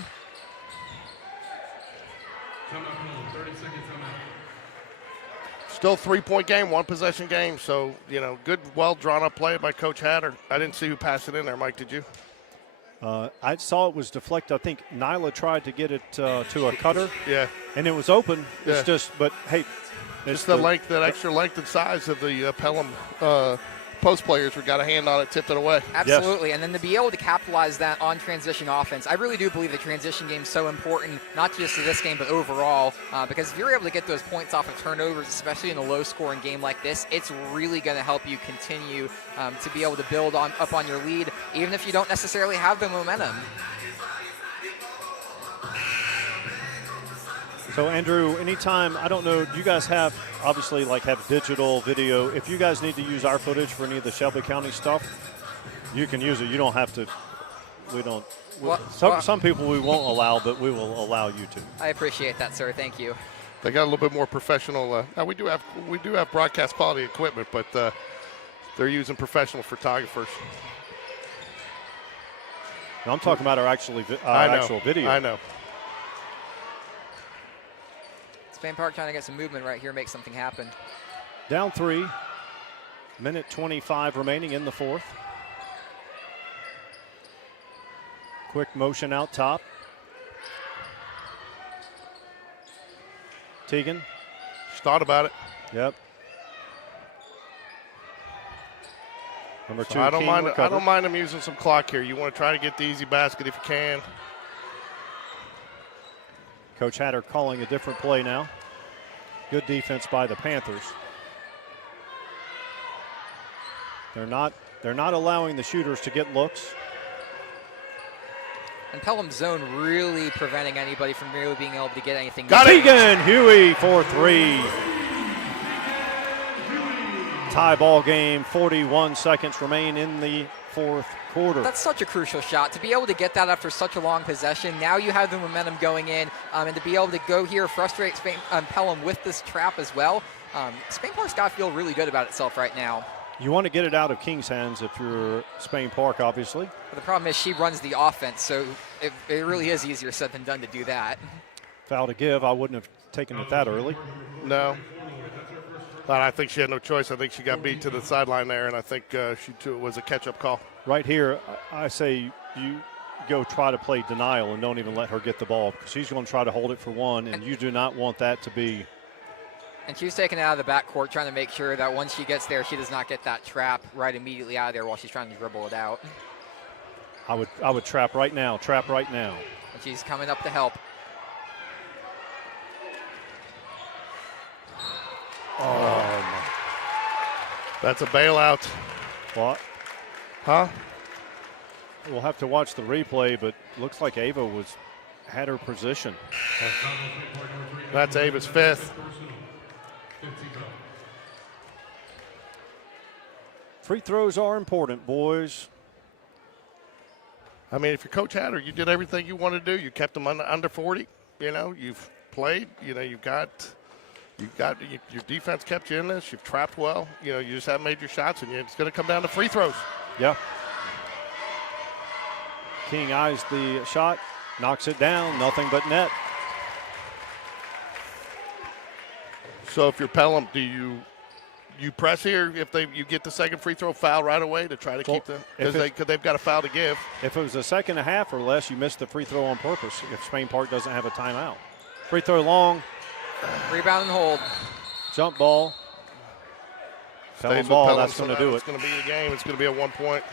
Time out, Pelham. 30 seconds, time out. Still 3-point game, 1-possession game. So, good, well-drawn-up play by Coach Hatter. I didn't see who passed it in there, Mike, did you? I saw it was deflected. I think Nyla tried to get it to a cutter, Yeah. and it was open. Yeah. It's just, but hey, Just the length, that extra length and size of the Pelham post players who got a hand on it, tipped it away. Absolutely, and then to be able to capitalize that on transition offense, I really do believe the transition game is so important, not just to this game, but overall, because if you're able to get those points off of turnovers, especially in a low-scoring game like this, it's really going to help you continue to be able to build up on your lead, even if you don't necessarily have the momentum. So, Andrew, anytime, I don't know, you guys have digital video. If you guys need to use our footage for any of the Shelby County stuff, you can use it. You don't have to. We don't. Some people we won't allow, but we will allow you to. I appreciate that, sir. Thank you. They got a little bit more professional. Now we do have broadcast quality equipment, but they're using professional photographers. No, I'm talking about our actual video. I know. Spain Park trying to get some movement right here, make something happen. Down 3, minute 25 remaining in the fourth. Quick motion out top. Teagan. Just thought about it. Yep. Number 2. So I don't mind. recovered. I don't mind them using some clock here. You want to try to get the easy basket if you can. Coach Hatter calling a different play now. Good defense by the Panthers. They're not allowing the shooters to get looks. And Pelham's zone really preventing anybody from really being able to get anything. Teagan Huey for 3. Tie ball game, 41 seconds remain in the fourth quarter. That's such a crucial shot. To be able to get that after such a long possession, now you have the momentum going in, and to be able to go here, frustrate Pelham with this trap as well. Spain Park's got to feel really good about itself right now. You want to get it out of King's hands if you're Spain Park, obviously. But the problem is she runs the offense, so it really is easier said than done to do that. Foul to give. I wouldn't have taken it that early. No. But I think she had no choice. I think she got beat to the sideline there, and I think it was a catch-up call. Right here, I say you go try to play denial and don't even let her get the ball, because she's going to try to hold it for one, and you do not want that to be. And she's taking it out of the backcourt, trying to make sure that once she gets there, she does not get that trap right immediately out of there while she's trying to dribble it out. I would trap right now. And she's coming up to help. Oh, That's a bailout. what? Huh? We'll have to watch the replay, but looks like Ava had her position. That's Ava's fifth. Free throws are important, boys. I mean, if you're Coach Hatter, you did everything you wanted to do. You kept them under 40. You know, you've played. You know, your defense kept you in this. You've trapped well. You know, you just haven't made your shots, and it's going to come down to free throws. Yeah. King eyes the shot, knocks it down, nothing but net. So if you're Pelham, do you press here if you get the second free throw, foul right away to try to keep them? Because they've got a foul to give. If it was a second and a half or less, you missed the free throw on purpose if Spain Park doesn't have a timeout. Free throw long. Rebound and hold. Jump ball. Pelham ball, that's going to do it. It's going to be the game. It's going to be a 1 point.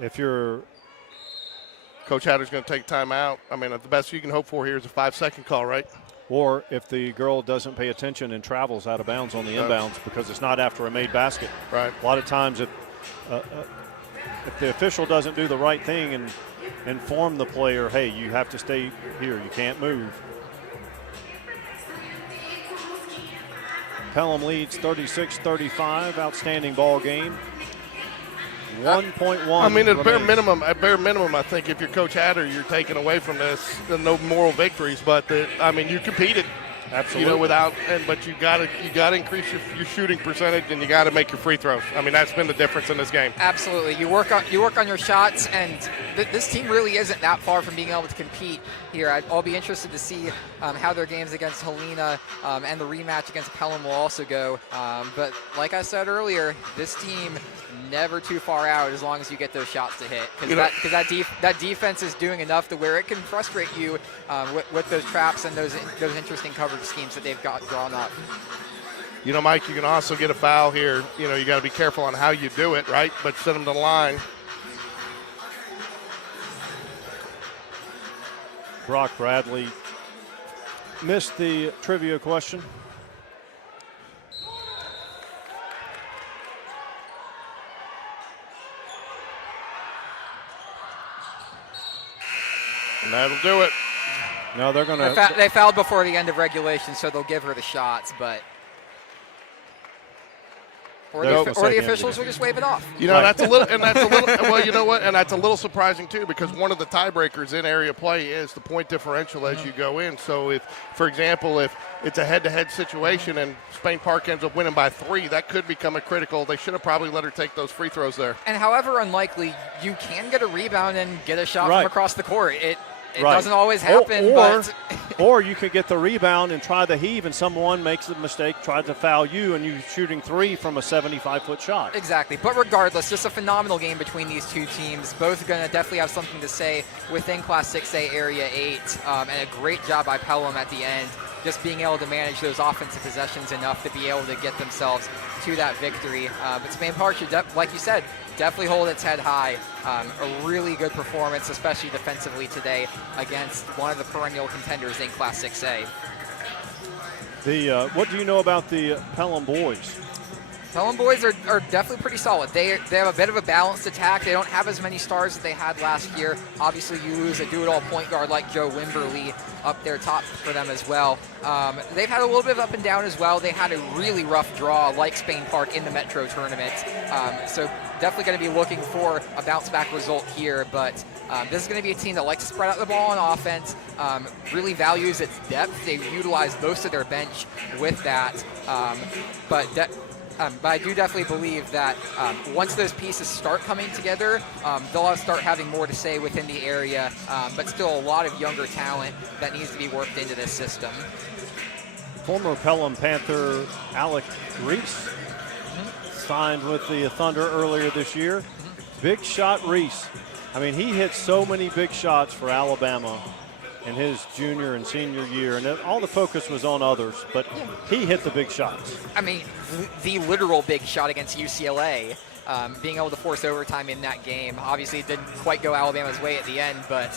If you're Coach Hatter's going to take timeout. I mean, the best you can hope for here is a 5-second call, right? Or if the girl doesn't pay attention and travels out of bounds on the inbounds because it's not after a made basket. Right. A lot of times if the official doesn't do the right thing and inform the player, hey, you have to stay here, you can't move. Pelham leads 36-35, outstanding ball game. 1.1. I mean, at bare remains. minimum, I think if you're Coach Hatter, you're taking away from this no moral victories. But you competed, Absolutely. But you got to increase your shooting percentage, and you got to make your free throws. I mean, that's been the difference in this game. Absolutely. You work on your shots, and this team really isn't that far from being able to compete here. I'll be interested to see how their games against Helena and the rematch against Pelham will also go. But like I said earlier, this team never too far out as long as you get those shots to hit, because that defense is doing enough to where it can frustrate you with those traps and those interesting coverage schemes that they've got drawn up. You know, Mike, you can also get a foul here. You know, you got to be careful on how you do it, right? But send them to the line. Brock Bradley missed the trivia question. And that'll do it. No, they're going to. They fouled before the end of regulation, so they'll give her the shots, but. Or the officials will just wave it off. You know, that's a little, well, you know what? And that's a little surprising, too, because one of the tiebreakers in area play is the point differential as you go in. So if, for example, if it's a head-to-head situation and Spain Park ends up winning by 3, that could become a critical. They should have probably let her take those free throws there. And however unlikely, you can get a rebound and get a shot from across the court. It doesn't always happen. Or you could get the rebound and try the heave, and someone makes the mistake, tries to foul you, and you're shooting 3 from a 75-foot shot. Exactly. But regardless, just a phenomenal game between these two teams. Both going to definitely have something to say within Class 6A Area 8, and a great job by Pelham at the end, just being able to manage those offensive possessions enough to be able to get themselves to that victory. But Spain Park should, like you said, definitely hold its head high. A really good performance, especially defensively today, against one of the perennial contenders in Class 6A. What do you know about the Pelham boys? Pelham boys are definitely pretty solid. They have a bit of a balanced attack. They don't have as many stars as they had last year. Obviously, you lose a do-it-all point guard like Joe Wimberly up there top for them as well. They've had a little bit of up and down as well. They had a really rough draw like Spain Park in the Metro tournament. So definitely going to be looking for a bounce-back result here. But this is going to be a team that likes to spread out the ball on offense, really values its depth. They utilize most of their bench with that. But I do definitely believe that once those pieces start coming together, they'll start having more to say within the area, but still a lot of younger talent that needs to be worked into this system. Former Pelham Panther Alec Reese signed with the Thunder earlier this year. Big shot Reese. I mean, he hit so many big shots for Alabama in his junior and senior year, and all the focus was on others, but he hit the big shots. I mean, the literal big shot against UCLA being able to force overtime in that game. Obviously, it didn't quite go Alabama's way at the end, but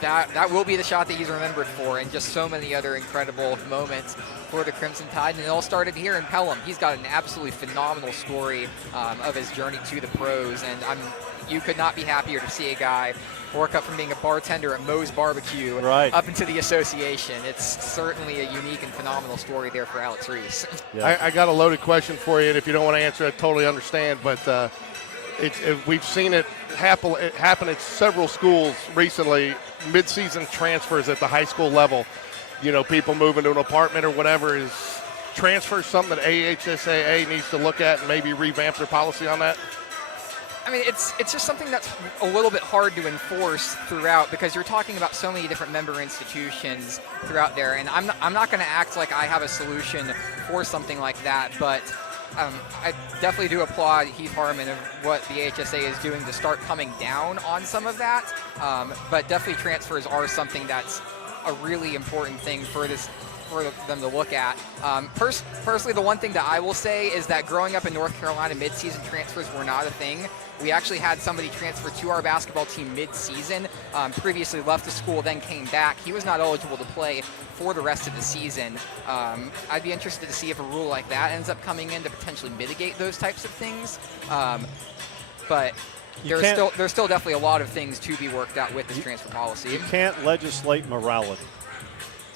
that will be the shot that he's remembered for, and just so many other incredible moments for the Crimson Tide. And it all started here in Pelham. He's got an absolutely phenomenal story of his journey to the pros, and you could not be happier to see a guy work up from being a bartender at Moe's Barbecue up into the association. It's certainly a unique and phenomenal story there for Alex Reese. Yeah. I got a loaded question for you, and if you don't want to answer, I totally understand. But we've seen it happen at several schools recently, mid-season transfers at the high school level. You know, people moving to an apartment or whatever. Is transfer something that AHSAA needs to look at and maybe revamp their policy on that? I mean, it's just something that's a little bit hard to enforce throughout, because you're talking about so many different member institutions throughout there, and I'm not going to act like I have a solution for something like that, but I definitely do applaud Heath Harmon of what the HSA is doing to start coming down on some of that, but definitely transfers are something that's a really important thing for them to look at. Personally, the one thing that I will say is that growing up in North Carolina, mid-season transfers were not a thing. We actually had somebody transfer to our basketball team mid-season, previously left the school, then came back. He was not eligible to play for the rest of the season. I'd be interested to see if a rule like that ends up coming in to potentially mitigate those types of things. But there's still definitely a lot of things to be worked out with this transfer policy. You can't legislate morality.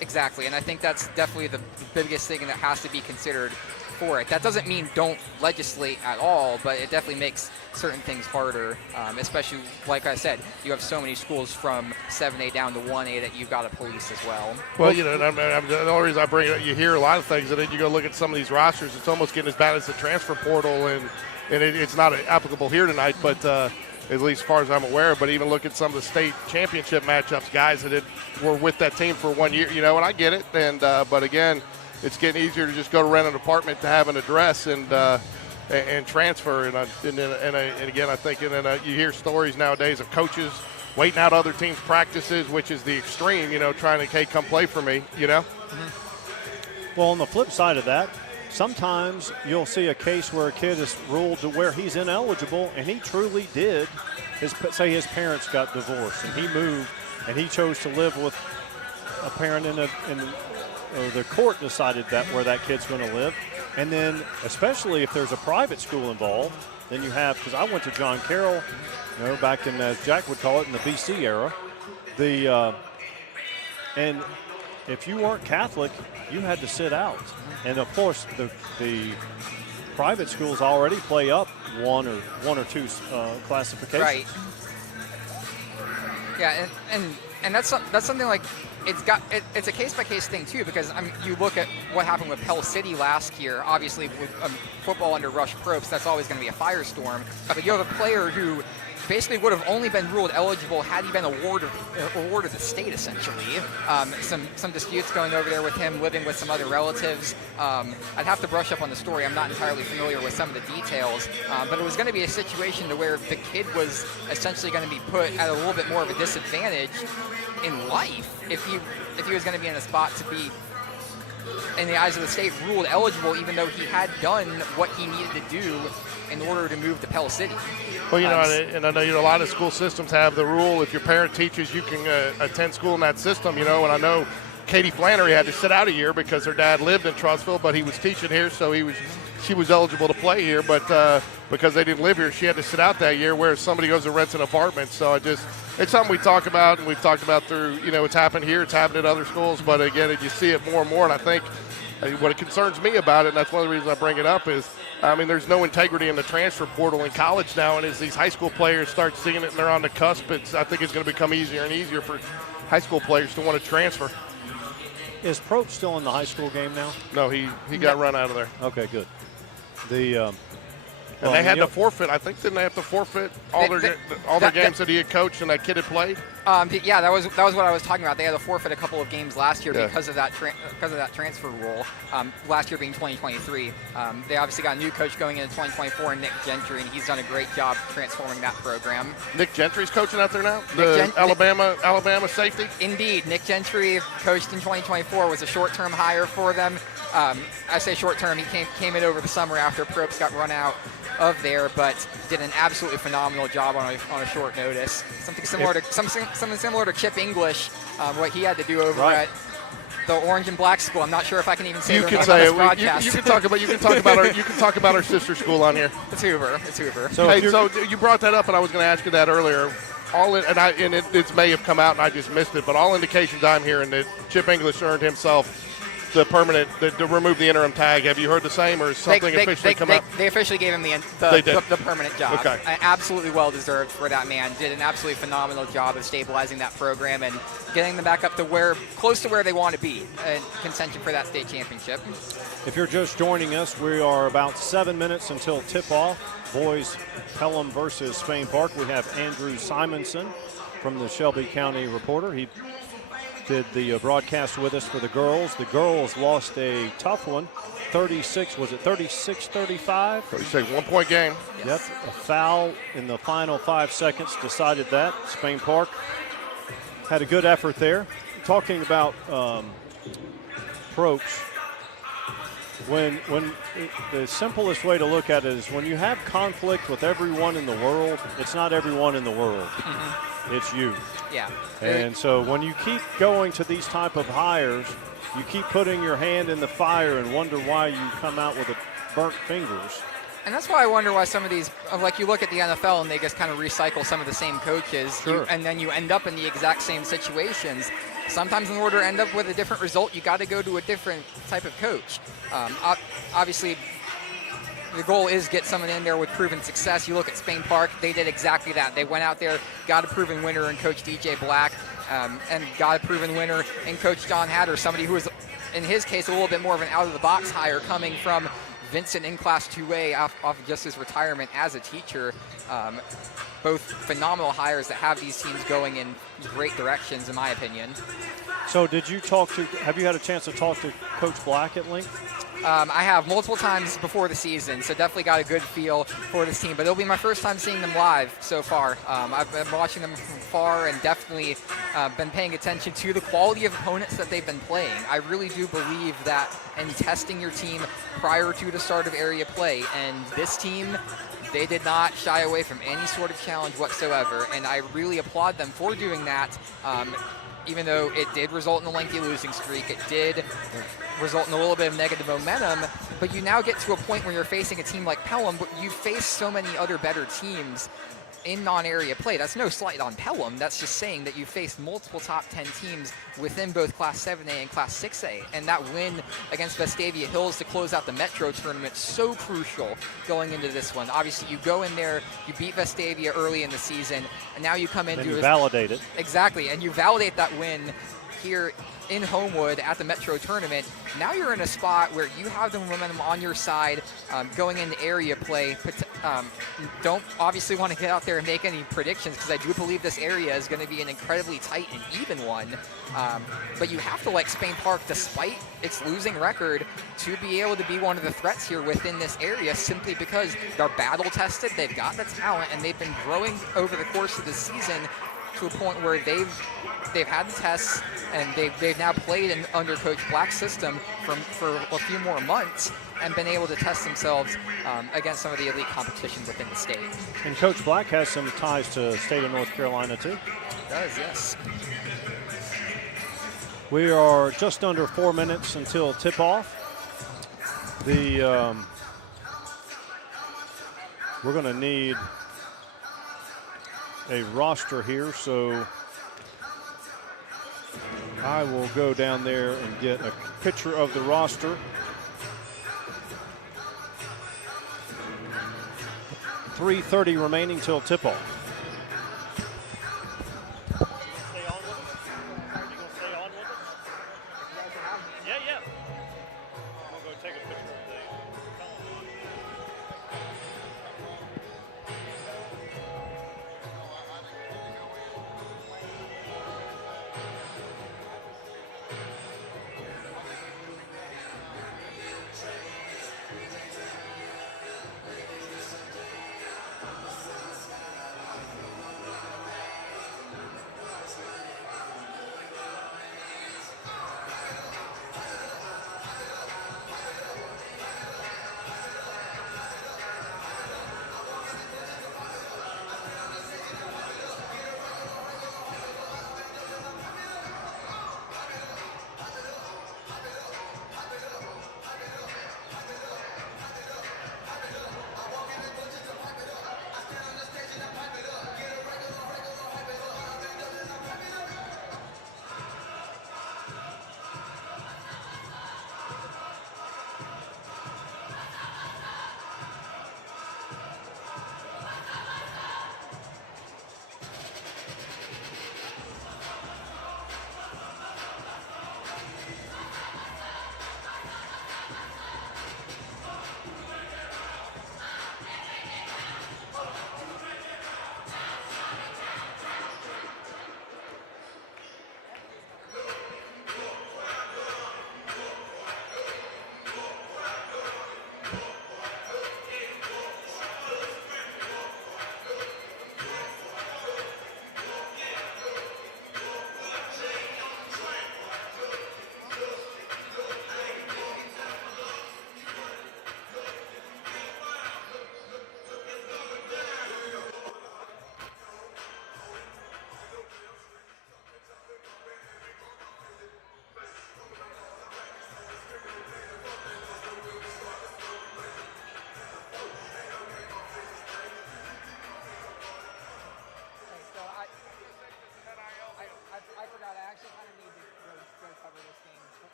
Exactly, and I think that's definitely the biggest thing that has to be considered for it. That doesn't mean don't legislate at all, but it definitely makes certain things harder, especially, like I said, you have so many schools from 7A down to 1A that you've got to police as well. Well, you know, the only reason I bring it up, you hear a lot of things, and then you go look at some of these rosters, it's almost getting as bad as the transfer portal, and it's not applicable here tonight, but at least as far as I'm aware. But even look at some of the state championship matchups, guys that were with that team for 1 year, you know, and I get it. And but again, it's getting easier to just go to rent an apartment to have an address and transfer. And again, I think, and then you hear stories nowadays of coaches waiting out other teams' practices, which is the extreme, you know, trying to, hey, come play for me, you know. Mm-hmm. Well, on the flip side of that, sometimes you'll see a case where a kid is ruled to where he's ineligible, and he truly did. Say his parents got divorced, and he moved, and he chose to live with a parent or the court decided that where that kid's going to live. And then, especially if there's a private school involved, then you have, because I went to John Carroll, you know, back in, as Jack would call it, in the BC era. And if you weren't Catholic, you had to sit out. And of course, the private schools already play up one or two classifications. Right. Yeah, and that's something like it's a case-by-case thing too, because you look at what happened with Pell City last year. Obviously, with football under Rush Probst, that's always going to be a firestorm. But you have a player who basically would have only been ruled eligible had he been awarded the state, essentially. Some disputes going over there with him living with some other relatives. I'd have to brush up on the story. I'm not entirely familiar with some of the details, but it was going to be a situation to where the kid was essentially going to be put at a little bit more of a disadvantage in life if he was going to be in a spot to be, in the eyes of the state, ruled eligible, even though he had done what he needed to do in order to move to Pell City. Well, you know, and I know, you know, a lot of school systems have the rule, if your parent teaches, you can attend school in that system, you know, and I know Katie Flannery had to sit out a year because her dad lived in Trussville, but he was teaching here, so she was eligible to play here, but because they didn't live here, she had to sit out that year, whereas somebody goes and rents an apartment. So it's something we talk about, and we've talked about through, you know, it's happened here, it's happened at other schools, but again, you see it more and more, and I think what it concerns me about it, and that's one of the reasons I bring it up, is, I mean, there's no integrity in the transfer portal in college now, and as these high school players start seeing it and they're on the cusp, I think it's going to become easier and easier for high school players to want to transfer. Is Probst still in the high school game now? No, he got run out of there. Okay, good. And they had to forfeit. I think didn't they have to forfeit all their games that he had coached and that kid had played? Yeah, that was what I was talking about. They had to forfeit a couple of games last year because of that transfer rule. Last year being 2023. They obviously got a new coach going into 2024, Nick Gentry, and he's done a great job transforming that program. Nick Gentry's coaching out there now. Alabama safety. Indeed, Nick Gentry coached in 2024. Was a short-term hire for them. I say short-term. He came in over the summer after Probst got run out. of there, but did an absolutely phenomenal job on a short notice. Something similar to Chip English, what he had to do over at the Orange and Black School. I'm not sure if I can even say you their can name say on this broadcast. you can talk about our sister school on here. It's Hoover. It's Hoover. So, you brought that up, and I was going to ask you that earlier. It may have come out, and I just missed it. But all indications I'm hearing that Chip English earned himself the permanent to remove the interim tag. Have you heard the same, or is something officially come out? They officially gave him the permanent job. Okay. Absolutely well deserved for that man. Did an absolutely phenomenal job of stabilizing that program and getting them back up to close to where they want to be in contention for that state championship. If you're just joining us, we are about 7 minutes until tip-off. Boys, Pelham versus Spain Park. We have Andrew Simonson from the Shelby County Reporter. He did the broadcast with us for the girls. The girls lost a tough one, 36-35? 36, 1 point game. Yes. Yep, a foul in the final 5 seconds decided that. Spain Park had a good effort there. Talking about approach, when the simplest way to look at it is when you have conflict with everyone in the world, it's not everyone in the world. Mm-hmm. It's you. Yeah. And so when you keep going to these type of hires, you keep putting your hand in the fire and wonder why you come out with burnt fingers. And that's why I wonder why some of these, like you look at the NFL and they just kind of recycle some of the same coaches, sure. And then you end up in the exact same situations. Sometimes in order to end up with a different result, you got to go to a different type of coach. Obviously, the goal is get someone in there with proven success. You look at Spain Park, they did exactly that. They went out there, got a proven winner in Coach DJ Black, and got a proven winner in Coach John Hatter, somebody who was, in his case, a little bit more of an out-of-the-box hire coming from Vincent in Class 2A off of just his retirement as a teacher. Both phenomenal hires that have these teams going in great directions, in my opinion. So have you had a chance to talk to Coach Black at length? I have multiple times before the season, so definitely got a good feel for this team. But it'll be my first time seeing them live so far. I've been watching them from far and definitely been paying attention to the quality of opponents that they've been playing. I really do believe that in testing your team prior to the start of area play, and this team, they did not shy away from any sort of challenge whatsoever, and I really applaud them for doing that. Even though it did result in a lengthy losing streak, it did result in a little bit of negative momentum, but you now get to a point where you're facing a team like Pelham, but you face so many other better teams in non-area play. That's no slight on Pelham. That's just saying that you faced multiple top 10 teams within both Class 7A and Class 6A, and that win against Vestavia Hills to close out the Metro tournament, so crucial going into this one. Obviously, you go in there, you beat Vestavia early in the season, and now you come in and you validate it. Exactly, and you validate that win here in Homewood at the Metro tournament. Now you're in a spot where you have the momentum on your side going into area play. Don't obviously want to get out there and make any predictions, because I do believe this area is going to be an incredibly tight and even one. But you have to like Spain Park, despite its losing record, to be able to be one of the threats here within this area, simply because they're battle tested, they've got the talent, and they've been growing over the course of the season to a point where they've had the tests, and they've now played under Coach Black's system for a few more months and been able to test themselves against some of the elite competition within the state. And Coach Black has some ties to the state of North Carolina too. He does, yes. We are just under 4 minutes until tip-off. We're going to need a roster here, so I will go down there and get a picture of the roster. 3:30 remaining till tip-off.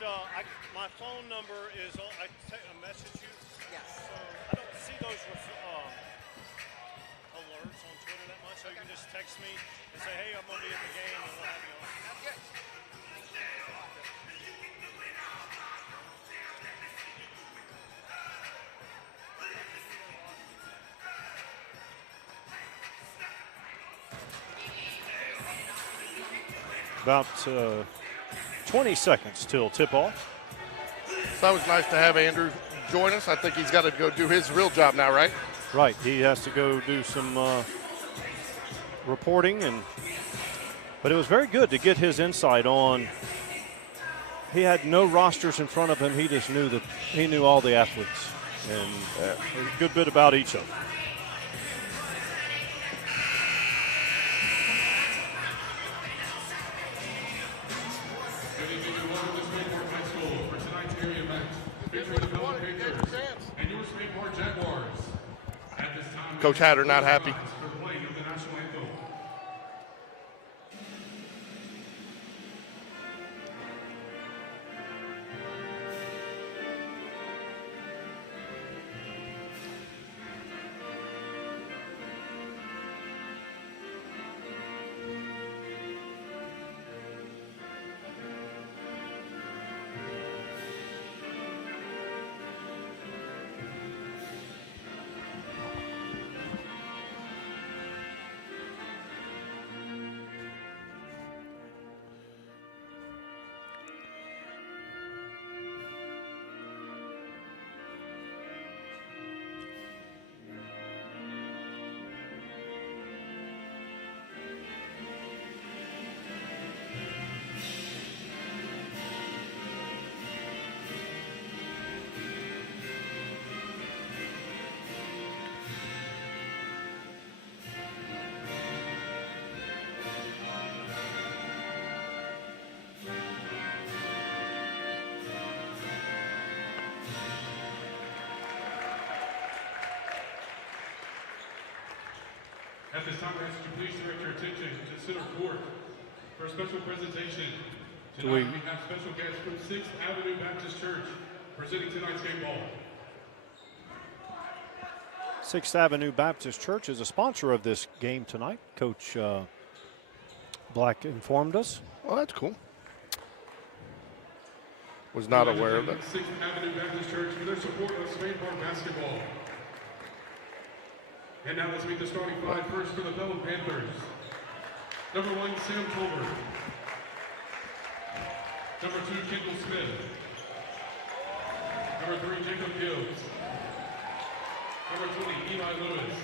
just my phone number is I message you. Yes. So I don't see those alerts on Twitter that much. So you can just text me and say, hey, I'm gonna be at the game, and we'll have you on. Sounds good. About 20 seconds till tip-off. So it was nice to have Andrew join us. I think he's got to go do his real job now, right? Right, he has to go do some reporting, but it was very good to get his insight on. He had no rosters in front of him. He just knew that he knew all the athletes, and a good bit about each of them. Good evening and welcome to Spain Park High School for tonight's area event featuring the Pelham Panthers and your Spain Park Jaguars. At this time, Coach Hatter not happy. for the playing of the national anthem. At this time, I ask you please direct your attention to center court for a special presentation. Tonight we have special guests from 6th Avenue Baptist Church presenting tonight's game ball. 6th Avenue Baptist Church is a sponsor of this game tonight. Coach Black informed us. Well, that's cool. Was not aware of that. 6th Avenue Baptist Church for their support of Spain Park basketball. And now let's meet the starting five first for the Pelham Panthers. Number 1, Sam Colbert. Number 2, Kendall Smith. Number 3, Jacob Gibbs. Number 20, Eli Lewis.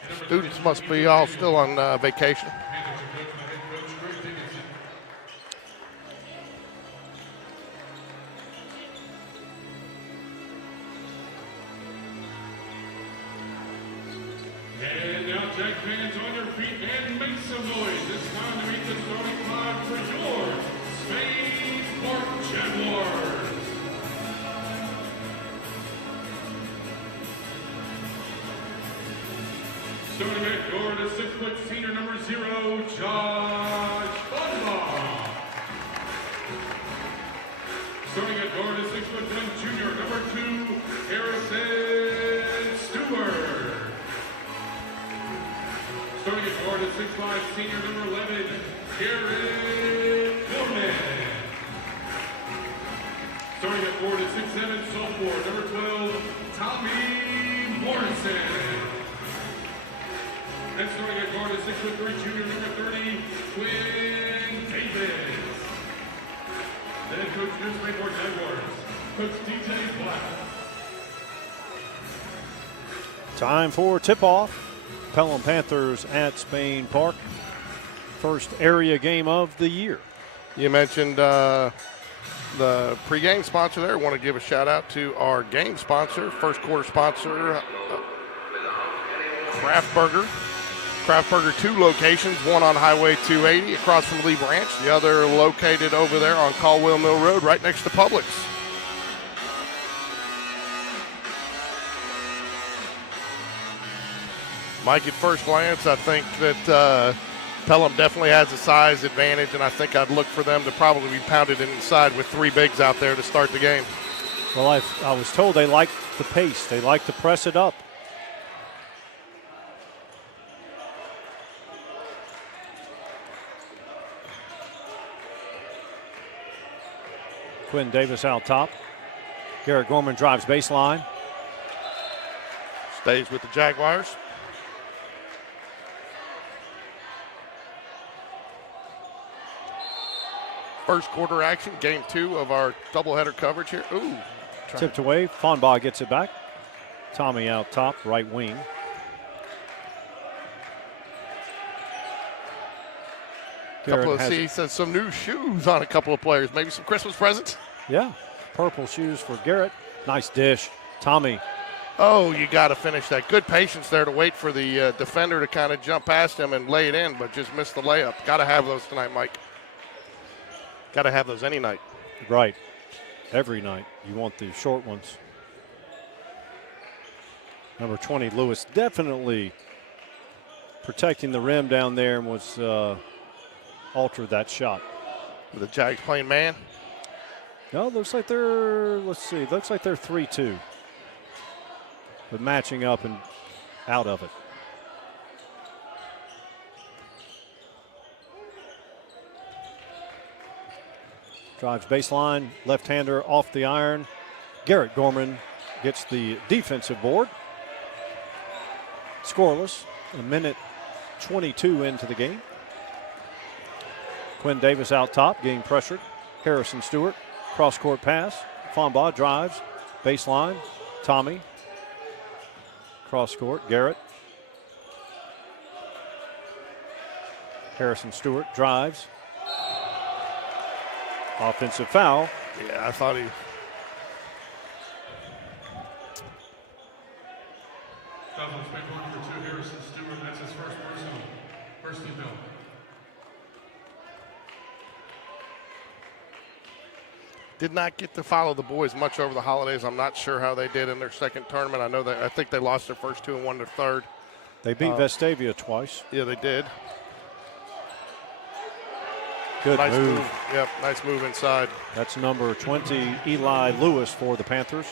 And number Students 32, must be all still on vacation. Panthers are coached by head coach Greg Dickinson. And now, Jag fans, on your feet and make some noise. It's time to meet the starting five for your Spain Park Jaguars. Starting at guard is 6-foot senior number 0, Josh Bunbaugh. Starting at guard is 6'1" junior number 2, Harrison Stewart. Starting at guard is 6'5" senior number 11, Garrett Gomez. Starting at guard is 6'7" sophomore number 12, Tommy Morrison. And starting at guard is 6'3" junior number 30, Quinn Davis. Then coach new Spain Park Jaguars, Coach DJ Black. Time for tip-off. Pelham Panthers at Spain Park. First area game of the year. You mentioned the pregame sponsor there. I want to give a shout out to our game sponsor, first quarter sponsor, Craft Burger. Craft Burger, 2 locations, one on Highway 280 across from Lee Branch, the other located over there on Caldwell Mill Road right next to Publix. Mike, at first glance, I think that Pelham definitely has a size advantage, and I think I'd look for them to probably be pounded inside with 3 bigs out there to start the game. Well, I was told they like the pace. They like to press it up. Quinn Davis out top. Garrett Gorman drives baseline. Stays with the Jaguars. First quarter action, game 2 of our doubleheader coverage here. Ooh. Tipped away. Fonbaugh gets it back. Tommy out top, right wing. Couple of some new shoes on a couple of players. Maybe some Christmas presents. Yeah, purple shoes for Garrett. Nice dish. Tommy. Oh, you got to finish that. Good patience there to wait for the defender to kind of jump past him and lay it in, but just missed the layup. Got to have those tonight, Mike. Got to have those any night. Right. Every night. You want the short ones. Number 20, Lewis, definitely protecting the rim down there and was altered that shot. The Jags playing man. No, looks like they're, looks like they're 3-2. But matching up and out of it. Drives baseline, left-hander off the iron. Garrett Gorman gets the defensive board. Scoreless, a minute 22 into the game. Quinn Davis out top, getting pressured. Harrison Stewart, cross-court pass. Fonbaugh drives, baseline. Tommy, cross-court. Garrett. Harrison Stewart drives. Offensive foul. Yeah, I thought he. Foul on spray point for 2, Harrison Stewart. That's his first personal. First team foul. Did not get to follow the boys much over the holidays. I'm not sure how they did in their second tournament. I think they lost their first 2 and won their third. They beat Vestavia twice. Yeah, they did. Good nice move. Yep, nice move inside. That's number 20, Eli Lewis for the Panthers.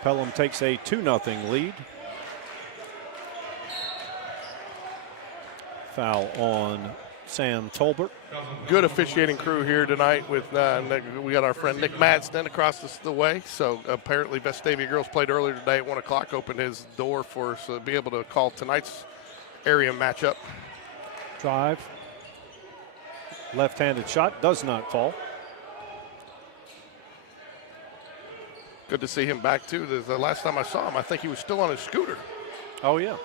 Pelham takes a 2-0 lead. Foul on Sam Tolbert. Good officiating crew here tonight with we got our friend Nick Madsen across the way. So apparently Vestavia girls played earlier today at 1 o'clock, opened his door for us to be able to call tonight's area matchup. Drive. Left-handed shot does not fall. Good to see him back too. The last time I saw him, I think he was still on his scooter. Oh yeah.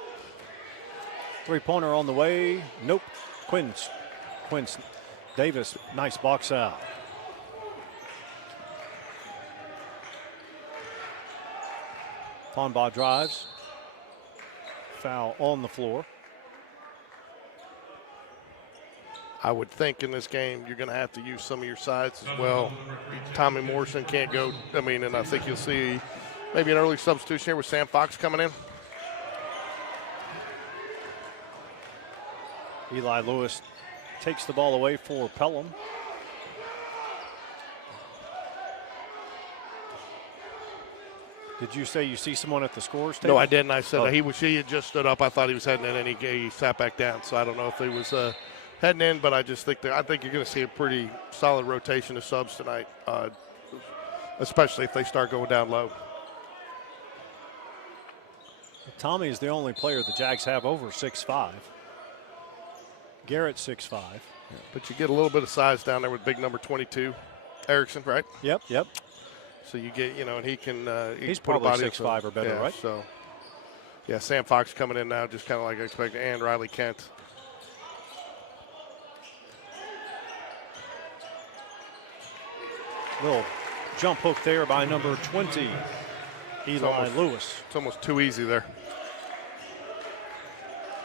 3-pointer on the way. Nope. Quinn Davis, nice box out. Fonbaugh drives. Foul on the floor. I would think in this game you're going to have to use some of your sides as well. Tommy Morrison can't go. And I think you'll see maybe an early substitution here with Sam Fox coming in. Eli Lewis takes the ball away for Pelham. Did you say you see someone at the scores table? No, I didn't. I said he had just stood up. I thought he was heading in, and he sat back down. So I don't know if he was heading in, but I think you're going to see a pretty solid rotation of subs tonight, especially if they start going down low. Tommy is the only player the Jags have over 6'5". Garrett 6'5". Yeah. But you get a little bit of size down there with big number 22, Erickson, right? Yep. So you get, and he can. He's put probably a body 6'5" or better, yeah, right? So, yeah, Sam Fox coming in now, just kind of like I expected, and Riley Kent. Little jump hook there by number 20, Eli Lewis. It's almost too easy there.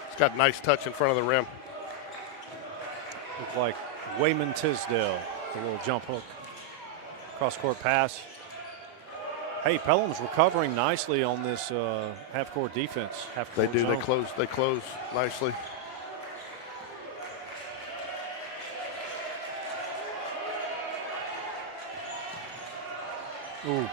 It's got nice touch in front of the rim. Looked like Wayman Tisdale, the little jump hook. Cross-court pass. Hey, Pelham's recovering nicely on this half-court defense. They do. Zone. They close nicely. Ooh.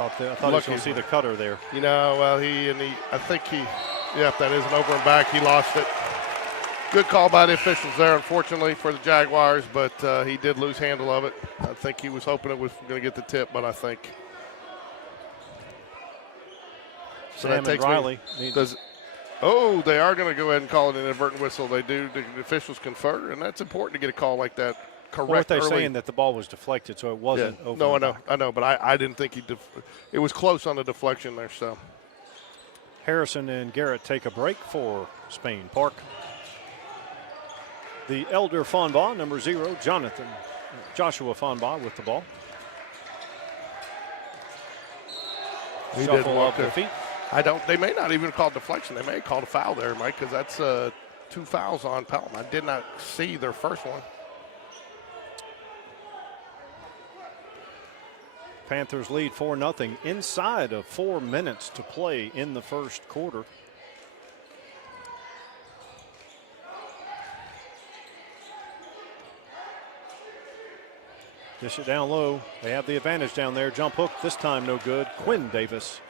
I thought he was Lucky going to see one. the cutter there. You know, well, I think that is an over and back. He lost it. Good call by the officials there, unfortunately, for the Jaguars, but he did lose handle of it. I think he was hoping it was going to get the tip, but I think. So Sam and Riley. They are going to go ahead and call it an inadvertent whistle. They do. The officials confer, and that's important to get a call like that correct. Weren't they early. saying that the ball was deflected, so it wasn't over? No, and back? I know, but I didn't think it was close on the deflection there. So Harrison and Garrett take a break for Spain Park. The elder Fonbaugh, number 0, Joshua Fonbaugh with the ball. He did Shuffle walk of the there. feet. They may not even call deflection. They may have called a foul there, Mike, because that's 2 fouls on Pelham. I did not see their first one. Panthers lead 4-0 inside of 4 minutes to play in the first quarter. Dish it down low. They have the advantage down there. Jump hook, this time no good. Quinn Davis.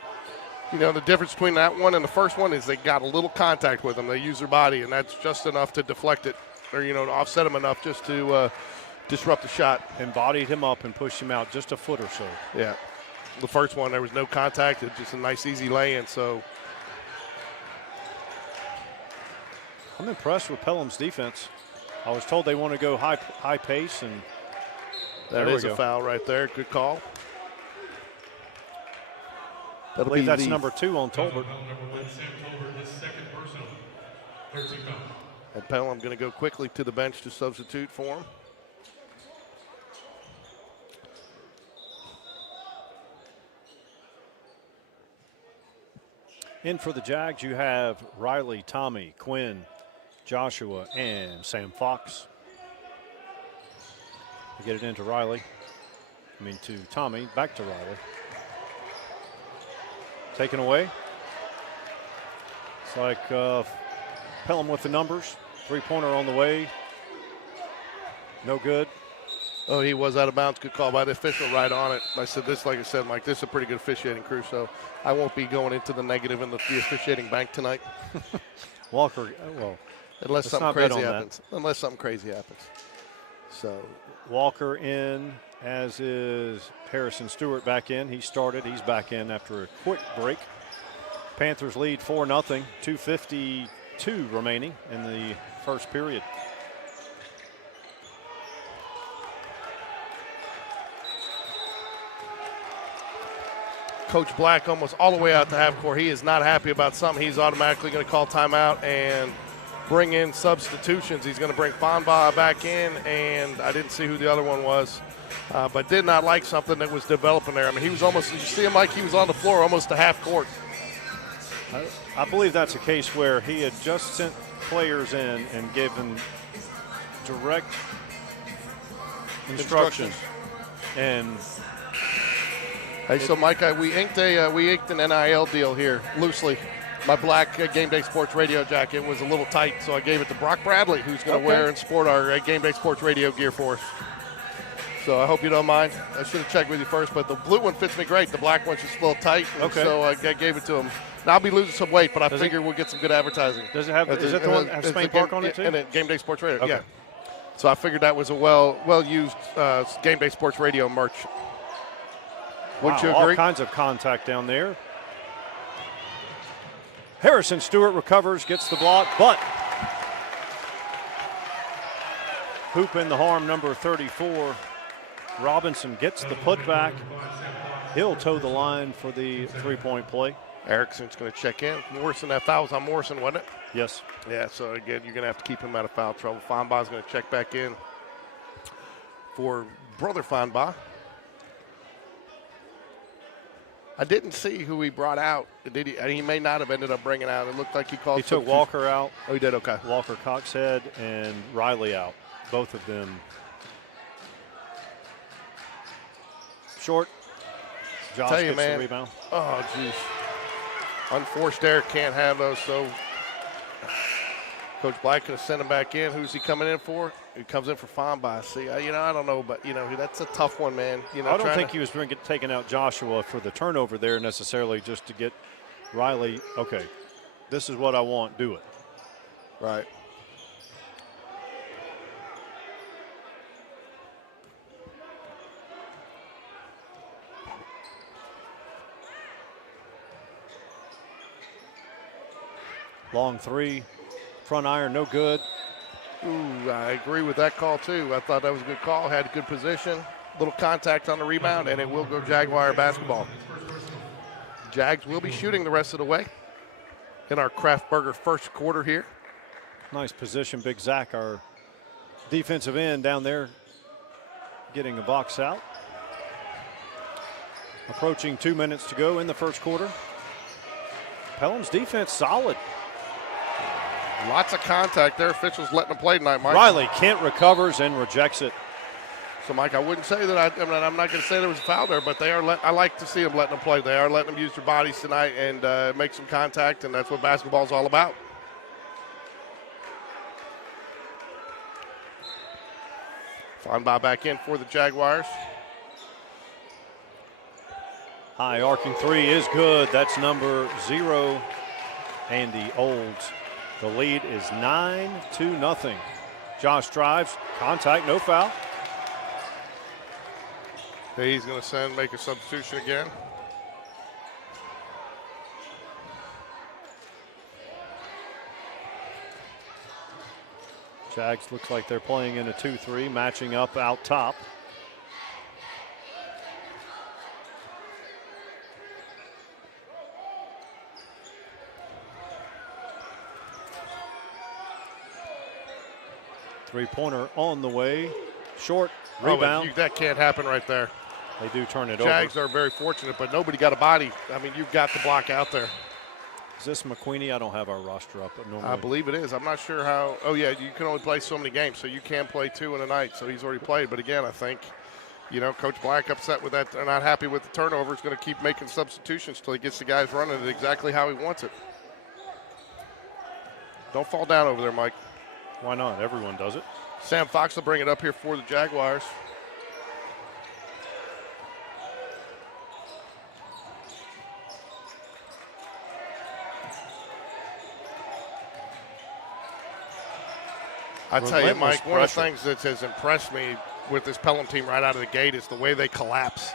You know, the difference between that one and the first one is they got a little contact with them. They use their body, and that's just enough to deflect it, or, to offset them enough just to disrupt the shot. And bodied him up and pushed him out just a foot or so. Yeah. The first one, there was no contact. It was just a nice, easy lay-in, so. I'm impressed with Pelham's defense. I was told they want to go high pace, and That is a foul right there. Good call. I believe that's number 2 on Tolbert. Number 1, Sam Tolbert, his second personal. 13 foul. And Pelham going to go quickly to the bench to substitute for him. In for the Jags, you have Riley, Tommy, Quinn, Joshua, and Sam Fox. They get it into Riley. To Tommy, back to Riley. Taken away. It's like Pelham with the numbers. 3-pointer on the way. No good. Oh, he was out of bounds. Good call by the official right on it. Like I said, Mike, this is a pretty good officiating crew, so I won't be going into the negative in the officiating bank tonight. Walker, unless something crazy happens. Unless something crazy happens. So Walker in, as is Harrison Stewart back in. He started. He's back in after a quick break. Panthers lead 4-0. 2:52 remaining in the first period. Coach Black almost all the way out to half court. He is not happy about something. He's automatically going to call timeout and bring in substitutions. He's going to bring Fonbaugh back in, and I didn't see who the other one was, but did not like something that was developing there. He was almost, you see him like he was on the floor almost to half court. I believe that's a case where he had just sent players in and given direct instructions. And hey, so Mike, we inked an NIL deal here loosely. My black Game Day Sports Radio jacket was a little tight, so I gave it to Brock Bradley, who's going to wear and sport our Game Day Sports Radio gear for us. So I hope you don't mind. I should have checked with you first, but the blue one fits me great. The black one's just a little tight, so I gave it to him. Now I'll be losing some weight, but I figure we'll get some good advertising. Does it have? Is it the one that has Spain Park on it too? And Game Day Sports Radio, okay. yeah. So I figured that was a well-used Game Day Sports Radio merch. Wouldn't you agree? All kinds of contact down there. Harrison Stewart recovers, gets the block, but hoop in the harm, number 34. Robinson gets the putback. He'll toe the line for the three-point play. Erickson's going to check in. Morrison, that foul was on Morrison, wasn't it? Yes. Yeah, so again, you're going to have to keep him out of foul trouble. Fonbaugh's going to check back in for brother Fonbaugh. I didn't see who he brought out. Did he? He may not have ended up bringing out. It looked like he called. He took Walker out. Oh, he did? Okay. Walker Coxhead and Riley out. Both of them short. Josh Tell you, gets man. the rebound. Oh, jeez. Unforced error, can't have those. So Coach Black going to send him back in. Who's he coming in for? He comes in for Fonby. See, I don't know, but, that's a tough one, man. I don't think he was taking out Joshua for the turnover there necessarily, just to get Riley, okay, this is what I want, do it. Right. Long three, front iron, no good. Ooh, I agree with that call, too. I thought that was a good call. Had a good position. Little contact on the rebound, and it will go Jaguar basketball. Jags will be shooting the rest of the way in our Kraft Burger first quarter here. Nice position, Big Zach, our defensive end down there, getting a box out. Approaching 2 minutes to go in the first quarter. Pelham's defense solid. Lots of contact there. Officials letting them play tonight, Mike. Riley Kent recovers and rejects it. So, Mike, I wouldn't say that. I'm not going to say there was a foul there, but they are. I like to see them letting them play. They are letting them use their bodies tonight and make some contact, and that's what basketball is all about. Fonby back in for the Jaguars. High arcing three is good. That's number 0, Andy Olds. The lead is 9-0. Josh drives, contact, no foul. He's going to make a substitution again. Jags looks like they're playing in a 2-3, matching up out top. Three-pointer on the way. Short rebound. That can't happen right there. They do turn it Jags over. are very fortunate, but nobody got a body. I mean, you've got the block out there. Is this McQueenie? I don't have our roster up. But normally I believe it is. I'm not sure how. Oh, yeah, you can only play so many games, so you can play 2 in a night. So he's already played. But, again, I think, Coach Black upset with that. They're not happy with the turnover. He's going to keep making substitutions until he gets the guys running it exactly how he wants it. Don't fall down over there, Mike. Why not? Everyone does it. Sam Fox will bring it up here for the Jaguars. I tell you, Mike, one of the things that has impressed me with this Pelham team right out of the gate is the way they collapse.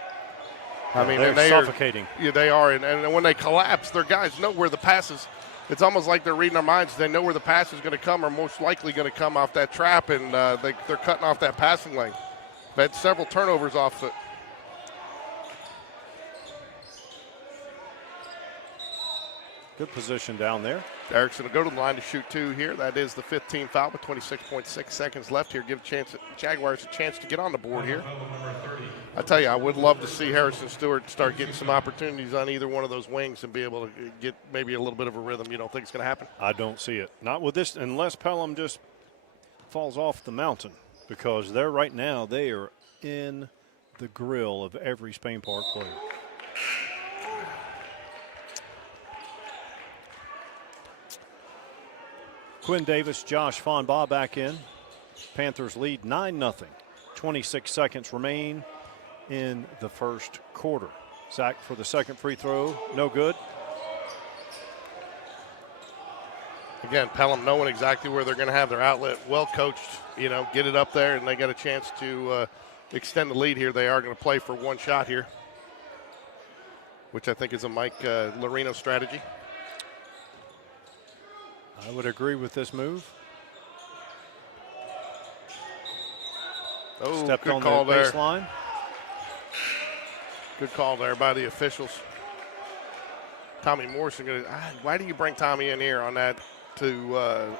I mean, they're suffocating. Yeah, they are. And when they collapse, their guys know where the passes. It's almost like they're reading our minds. They know where the pass is going to come, or most likely going to come off that trap, and they're cutting off that passing lane. They've had several turnovers off it. Good position down there. Erickson will go to the line to shoot 2 here. That is the 15th foul with 26.6 seconds left here. Give Jaguars a chance to get on the board here. I tell you, I would love to see Harrison Stewart start getting some opportunities on either one of those wings and be able to get maybe a little bit of a rhythm. You don't think it's going to happen? I don't see it. Not with this, unless Pelham just falls off the mountain, because they're right now, they are in the grill of every Spain Park player. Quinn Davis, Josh Fonbaugh back in. Panthers lead 9-0. 26 seconds remain in the first quarter. Zach for the second free throw, no good. Again, Pelham knowing exactly where they're going to have their outlet. Well coached, get it up there, and they got a chance to extend the lead here. They are going to play for one shot here, which I think is a Mike Lorino strategy. I would agree with this move. Oh, stepped good on call the there. baseline. Good call there by the officials. Tommy Morrison, why do you bring Tommy in here on that to,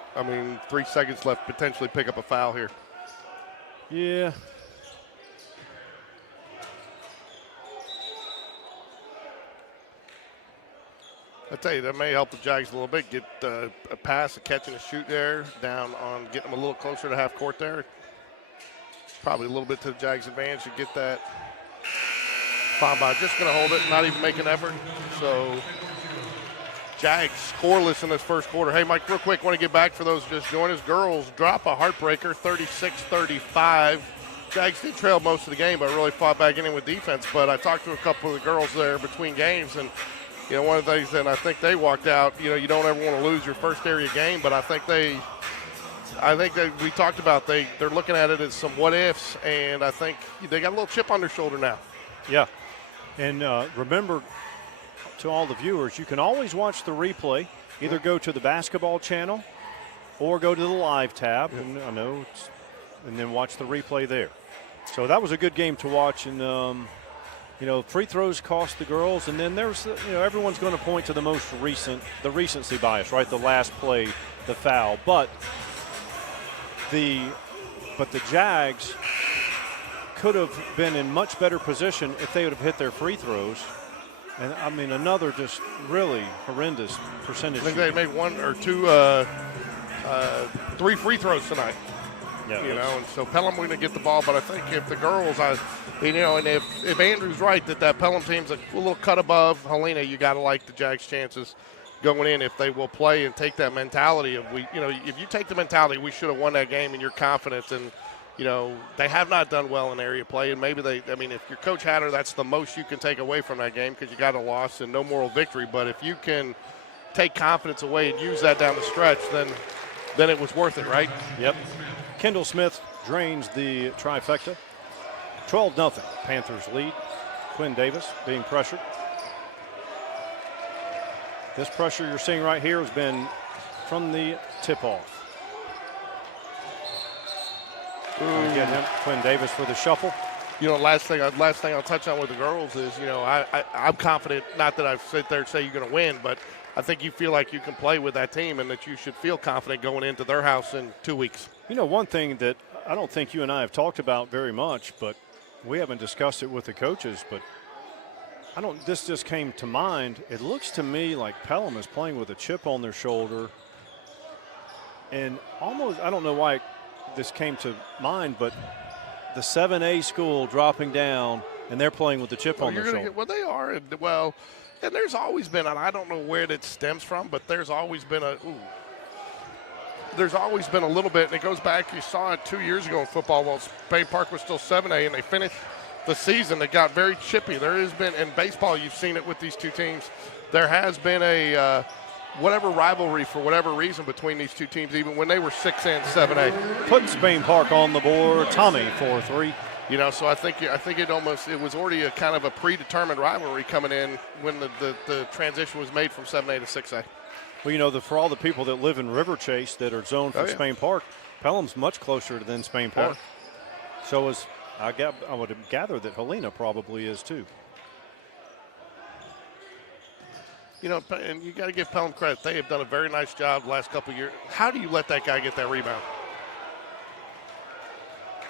3 seconds left, potentially pick up a foul here? Yeah. I tell you, that may help the Jags a little bit. Get a pass, a catch, and a shoot there, down on getting them a little closer to half court there. Probably a little bit to the Jags' advantage to get that. Fonbaugh just going to hold it, not even make an effort. So Jags scoreless in this first quarter. Hey, Mike, real quick, want to get back for those just joining us. Girls drop a heartbreaker, 36-35. Jags did trail most of the game, but really fought back in with defense. But I talked to a couple of the girls there between games, and one of the things that I think they walked out. You don't ever want to lose your first area game, but I think that we talked about they're looking at it as some what ifs, and I think they got a little chip on their shoulder now. Yeah, and remember, to all the viewers, you can always watch the replay. Either go to the basketball channel or go to the live tab, and and then watch the replay there. So that was a good game to watch, and free throws cost the girls, and then there's everyone's going to point to the recency bias, right? The last play, the foul, but the Jags could have been in much better position if they would have hit their free throws. And I mean, another just really horrendous percentage. I think they made one or two, 3 free throws tonight. Yeah, and so Pelham going to get the ball, but I think if the girls, and if Andrew's right that Pelham team's a little cut above Helena, you got to like the Jags' chances going in if they will play and take that mentality of if you take the mentality we should have won that game and you're confident, and they have not done well in area play, and maybe if you're Coach Hatter, that's the most you can take away from that game because you got a loss and no moral victory. But if you can take confidence away and use that down the stretch, then it was worth it, right? Yep. Kendall Smith drains the trifecta. 12-0. Panthers lead. Quinn Davis being pressured. This pressure you're seeing right here has been from the tip-off. Get him, Quinn Davis for the shuffle. Last thing I'll touch on with the girls is, I'm confident, not that I've sit there and say you're going to win, but I think you feel like you can play with that team and that you should feel confident going into their house in 2 weeks. One thing that I don't think you and I have talked about very much, but we haven't discussed it with the coaches, but this just came to mind. It looks to me like Pelham is playing with a chip on their shoulder, and almost, I don't know why this came to mind, but the 7A school dropping down, and they're playing with the chip on their shoulder. They are. And there's always been, and I don't know where that stems from, but there's always been a little bit, and it goes back, you saw it 2 years ago in football while Spain Park was still 7A, and they finished the season. It got very chippy. There has been, in baseball, you've seen it with these two teams, there has been a whatever rivalry for whatever reason between these two teams, even when they were 6 and 7A. Put Spain Park on the board. Tommy 4-3. So I think it was already a kind of a predetermined rivalry coming in when the transition was made from 7A to 6A. Well, for all the people that live in River Chase that are zoned for Spain Park, Pelham's much closer than Spain Park. Yeah. So I would gather that Helena probably is too. And you got to give Pelham credit. They have done a very nice job the last couple of years. How do you let that guy get that rebound?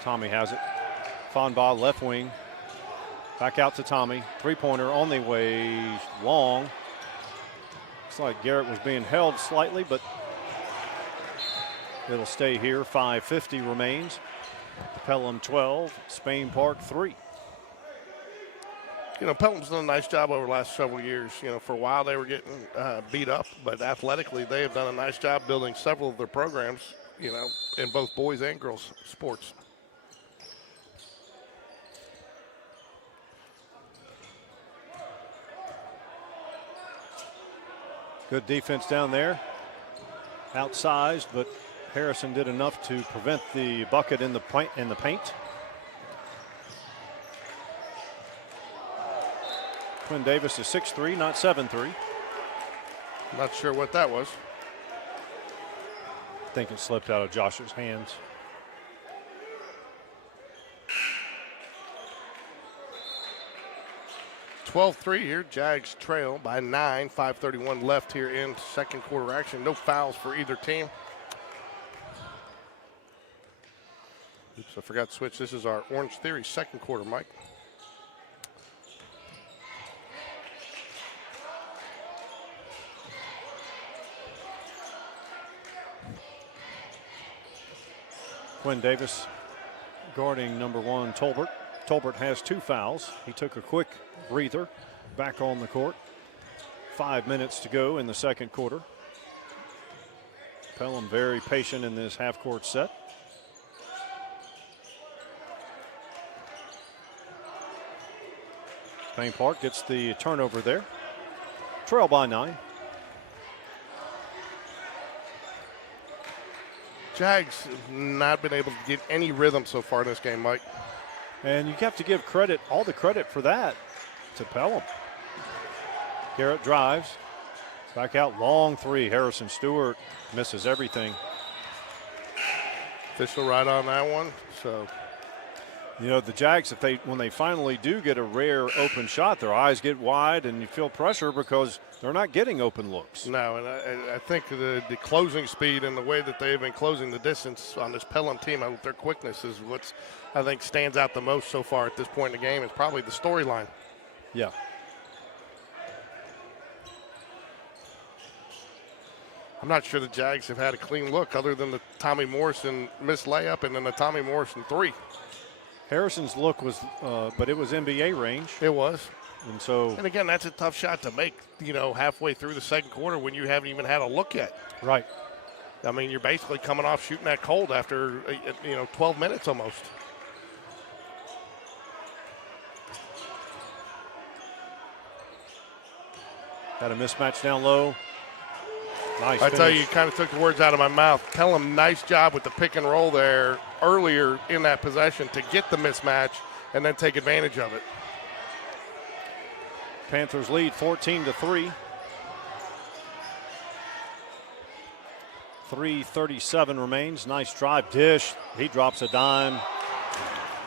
Tommy has it. Fonbaugh, left wing. Back out to Tommy. Three-pointer on the way long. Looks like Garrett was being held slightly, but it'll stay here. 5:50 remains. Pelham 12, Spain Park 3. Pelham's done a nice job over the last several years. For a while they were getting beat up, but athletically they have done a nice job building several of their programs, in both boys and girls sports. Good defense down there. Outsized, but Harrison did enough to prevent the bucket in the paint. Quinn Davis is 6'3", not 7'3". Not sure what that was. I think it slipped out of Josh's hands. (12-3) here. Jags trail by 9. 5:31 left here in second quarter action. No fouls for either team. Oops, I forgot to switch. This is our Orange Theory second quarter, Mike. Quinn Davis guarding number 1, Tolbert. Tolbert has 2 fouls. He took a quick breather back on the court. 5 minutes to go in the second quarter. Pelham very patient in this half-court set. Spain Park gets the turnover there. Trail by 9. Jags have not been able to get any rhythm so far in this game, Mike. And you have to give credit, all the credit for that, to Pelham. Garrett drives. Back out, long three. Harrison Stewart misses everything. Official right on that one. So, you know, the Jags, when they finally do get a rare open shot, their eyes get wide and you feel pressure because they're not getting open looks. No, and I think the closing speed and the way that they've been closing the distance on this Pelham team, their quickness is what's, I think, stands out the most so far at this point in the game. It's probably the storyline. Yeah. I'm not sure the Jags have had a clean look other than the Tommy Morrison missed layup and then the Tommy Morrison three. Harrison's look was, but it was NBA range. It was. And so. And again, that's a tough shot to make, halfway through the second quarter when you haven't even had a look yet. Right. I mean, you're basically coming off shooting that cold after, 12 minutes almost. Got a mismatch down low. Nice I finish. tell you kind of took the words out of my mouth. Pelham, nice job with the pick and roll there earlier in that possession to get the mismatch and then take advantage of it. Panthers lead 14-3. 3:37 remains. Nice drive dish. He drops a dime.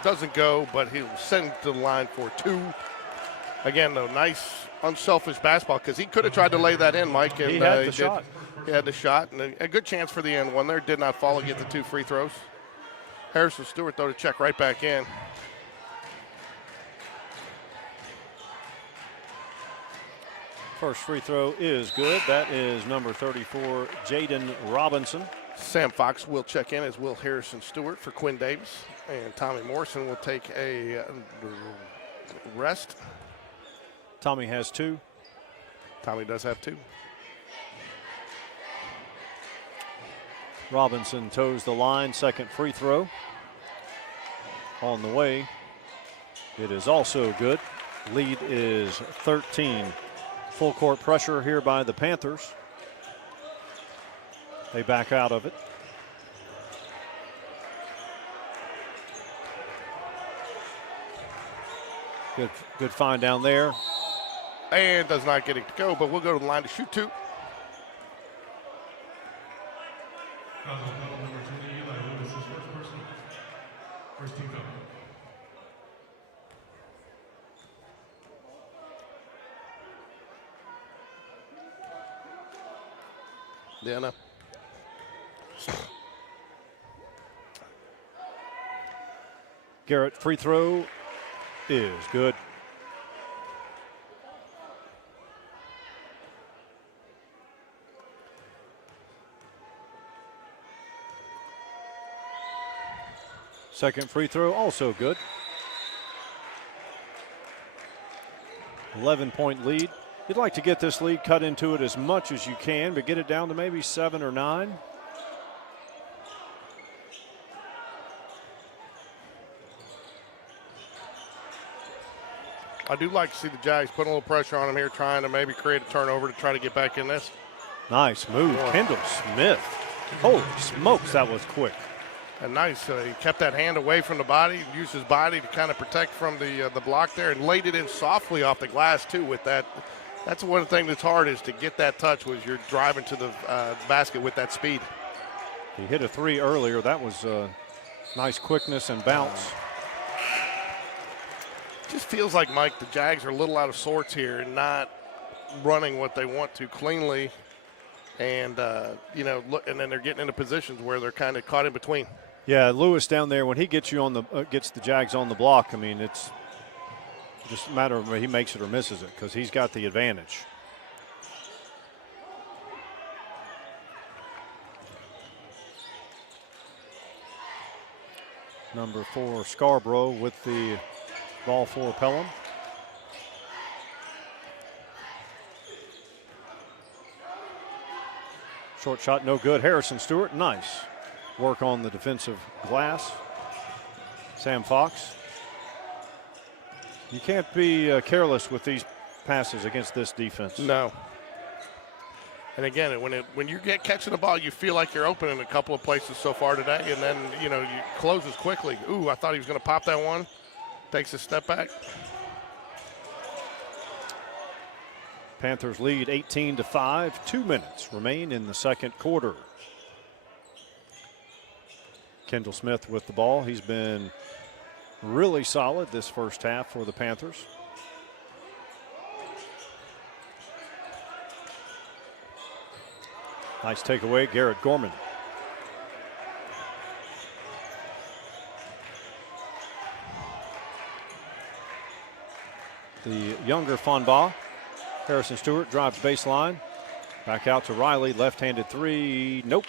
Doesn't go, but he'll send to the line for two. Again, though, nice, unselfish basketball because he could have tried to lay that in, Mike. And, he had the shot. He had the shot, and a good chance for the end one there. Did not fall and get the two free throws. Harrison Stewart, though, to check right back in. First free throw is good. That is number 34, Jaden Robinson. Sam Fox will check in as will Harrison Stewart for Quinn Davis. And Tommy Morrison will take a rest. Tommy has two. Tommy does have two. Robinson toes the line. Second free throw on the way. It is also good. Lead is 13. Full court pressure here by the Panthers. They back out of it. Good find down there. And does not get it to go, but we'll go to the line to shoot two. Foul number 20, Eli Lewis, his first personal. First team foul. Yeah, no. Garrett free throw is good. Second free throw also good. 11-point lead. You'd like to get this lead cut into it as much as you can, but get it down to maybe 7 or 9. I do like to see the Jags putting a little pressure on them here, trying to maybe create a turnover to try to get back in this. Nice move, Kendall Smith. Holy smokes, that was quick. And nice, he kept that hand away from the body, used his body to kind of protect from the block there, and laid it in softly off the glass too with that. That's one thing that's hard is to get that touch was you're driving to the basket with that speed. He hit a three earlier. That was nice quickness and bounce. Just feels like, Mike, the Jags are a little out of sorts here and not running what they want to cleanly. And, look, and then they're getting into positions where they're kind of caught in between. Yeah, Lewis down there, when he gets you on the gets the Jags on the block, I mean, it's just a matter of he makes it or misses it because he's got the advantage. Number 4, Scarborough with the ball for Pelham. Short shot, no good. Harrison Stewart, nice work on the defensive glass. Sam Fox. You can't be careless with these passes against this defense. No. And again, when you get catching the ball, you feel like you're open in a couple of places so far today, and then you closes quickly. Ooh, I thought he was going to pop that one. Takes a step back. Panthers lead 18-5. 2 minutes remain in the second quarter. Kendall Smith with the ball. He's been really solid this first half for the Panthers. Nice takeaway, Garrett Gorman. The younger Fonbaugh. Harrison Stewart drives baseline. Back out to Riley, left-handed three, nope.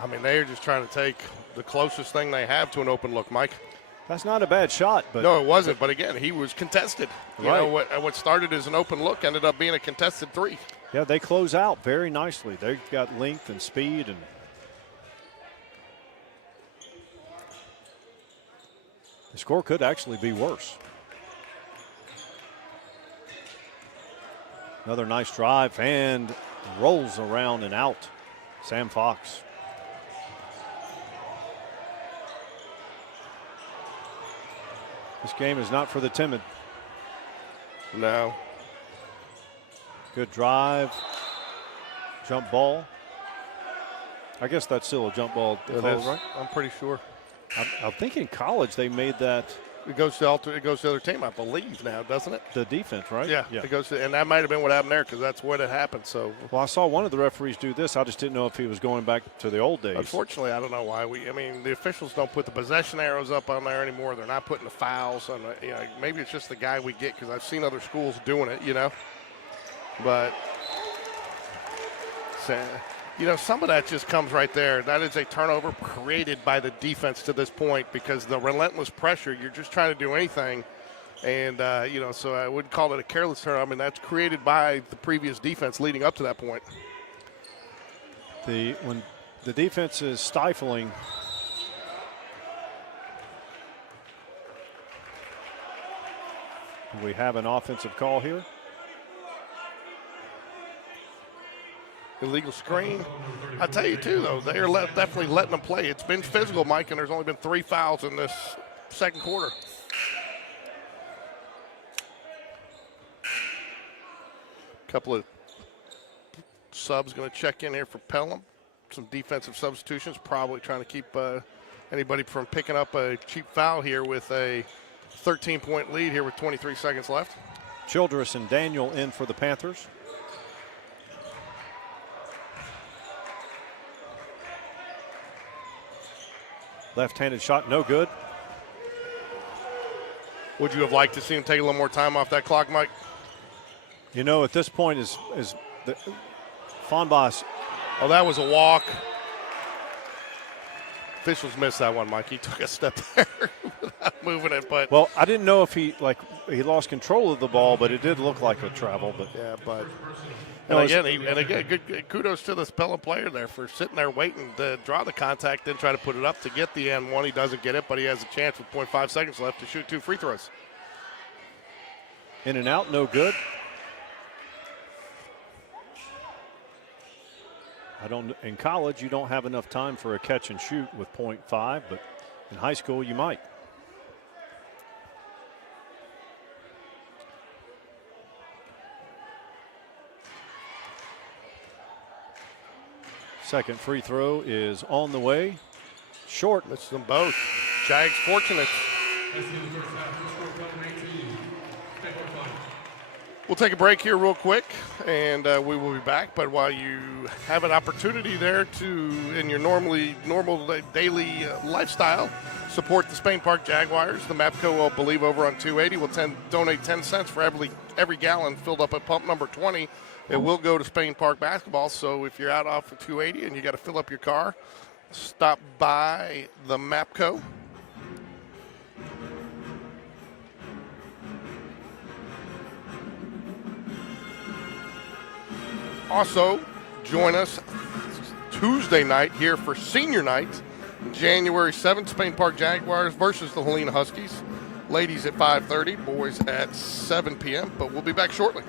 I mean, they're just trying to take the closest thing they have to an open look, Mike. That's not a bad shot, but no, it wasn't. But again, he was contested. You Right. know what started as an open look ended up being a contested three. yeah, they close out very nicely. They've got length and speed, and the score could actually be worse. Another nice drive and rolls around and out. Sam Fox. This game is not for the timid. No. Good drive. Jump ball. I guess that's still a jump ball, right? I'm pretty sure. I think in college they made that It goes to the other team, I believe now, doesn't it? the defense, right? Yeah. It goes to, and that might have been what happened there because that's what had happened. So Well, I saw one of the referees do this. I just didn't know if he was going back to the old days. unfortunately, I don't know why the officials don't put the possession arrows up on there anymore. They're not putting the fouls on. Maybe it's just the guy we get because I've seen other schools doing it. But some of that just comes right there. That is a turnover created by the defense to this point because the relentless pressure. You're just trying to do anything, and so I wouldn't call it a careless turnover. I mean, that's created by the previous defense leading up to that point. When the defense is stifling, we have an offensive call here. Illegal screen. I tell you, too, though, they're definitely letting them play. It's been physical, Mike, and there's only been 3 fouls in this second quarter. Couple of subs going to check in here for Pelham. Some defensive substitutions, probably trying to keep anybody from picking up a cheap foul here with a 13-point lead here with 23 seconds left. Childress and Daniel in for the Panthers. Left-handed shot, no good. Would you have liked to see him take a little more time off that clock, Mike? At this point is the Fonbaugh. Oh, that was a walk. Officials missed that one, Mike. He took a step there without moving it, but Well, I didn't know if he lost control of the ball, but it did look like a travel. But yeah, but No, and again, good kudos to this Pelham player there for sitting there waiting to draw the contact, then try to put it up to get the end one. He doesn't get it, but he has a chance with 0.5 seconds left to shoot 2 free throws. in and out, no good. In college, you don't have enough time for a catch and shoot with 0.5, but in high school, you might. Second free throw is on the way. Short. Misses them both. Jags fortunate. That's the end of the first half. First score, Pelham 18. Stay for 5. We'll take a break here real quick, and we will be back. But while you have an opportunity there to, in your normal daily lifestyle, support the Spain Park Jaguars, the MAPCO will believe over on 280 will donate 10 cents for every gallon filled up at pump number 20. It will go to Spain Park basketball. So if you're out off of 280 and you got to fill up your car, stop by the MAPCO. Also, join us Tuesday night here for senior night. January 7th, Spain Park Jaguars versus the Helena Huskies. Ladies at 5:30, boys at 7 p.m. But we'll be back shortly.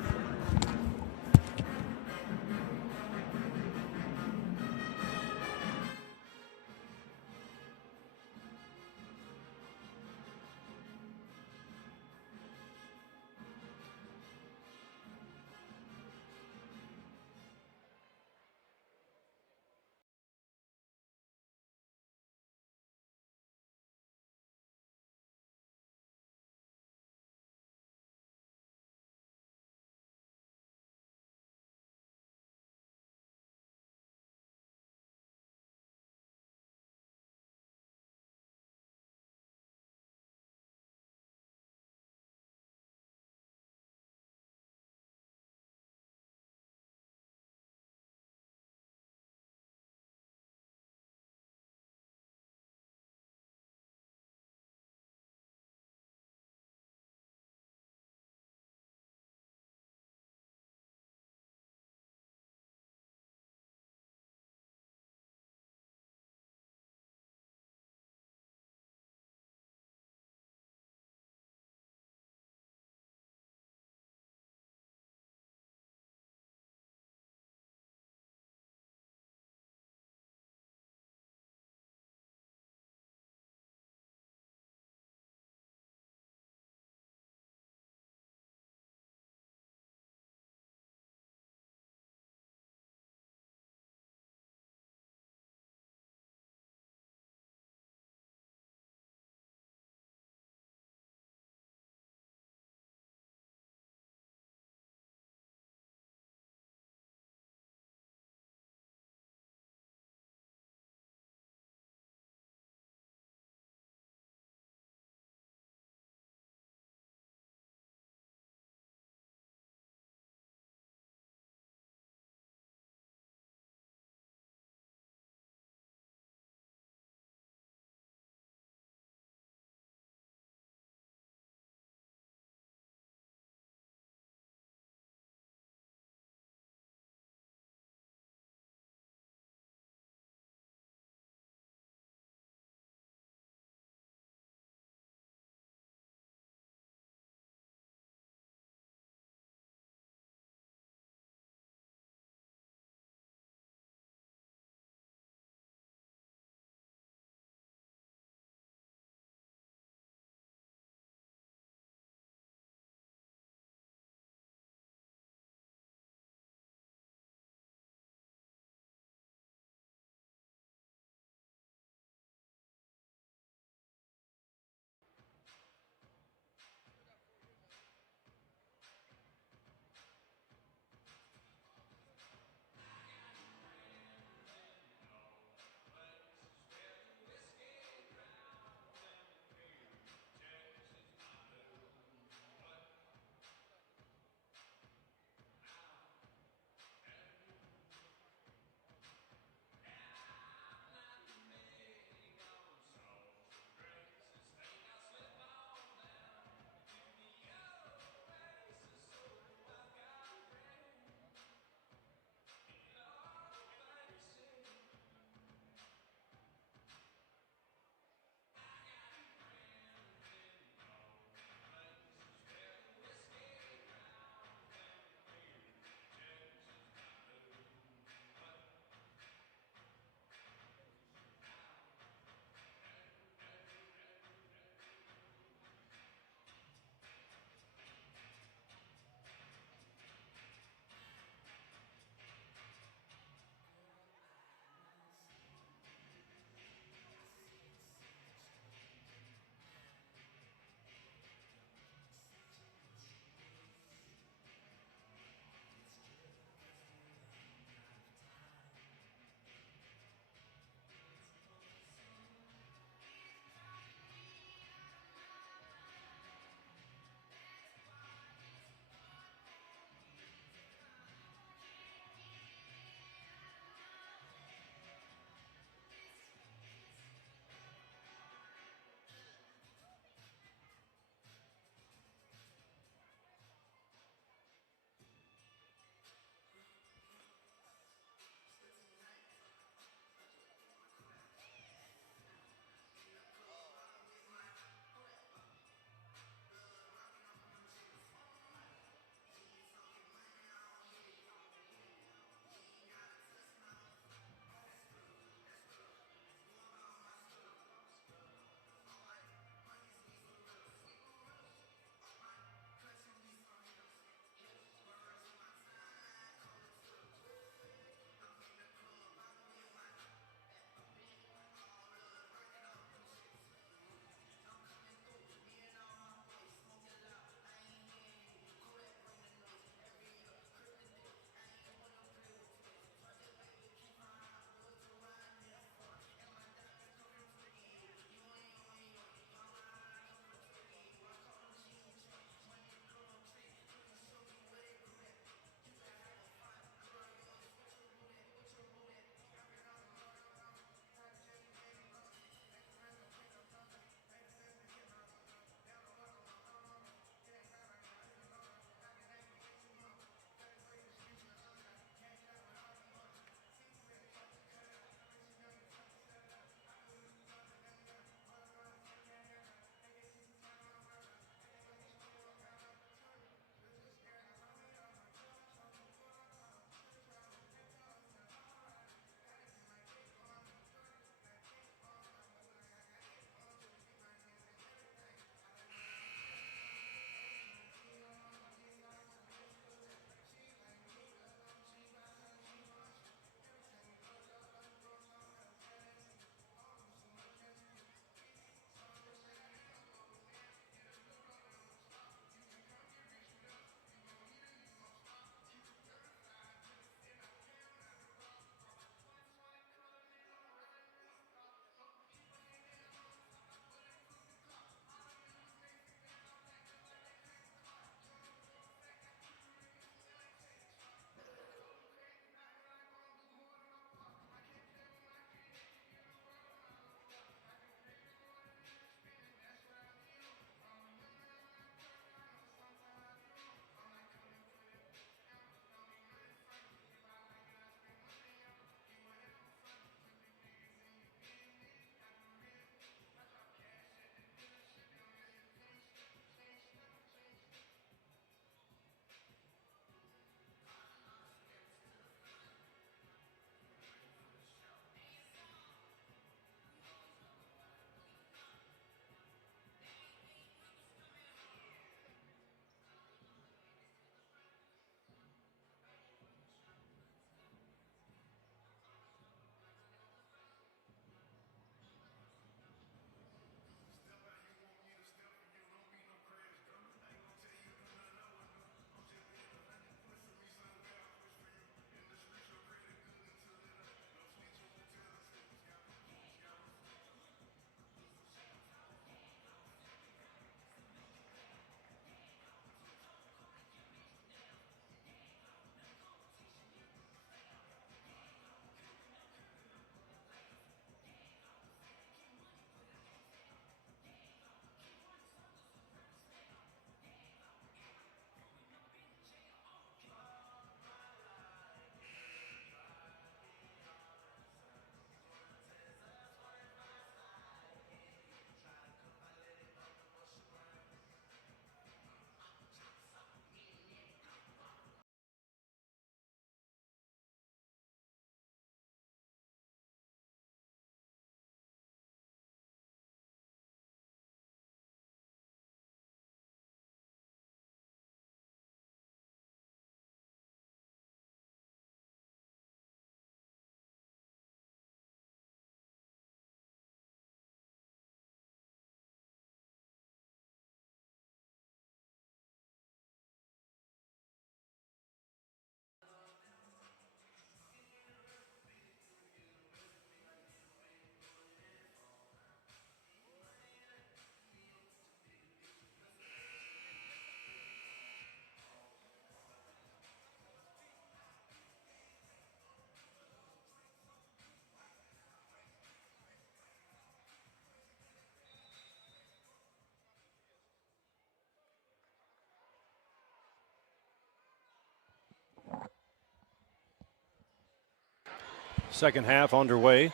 Second half underway.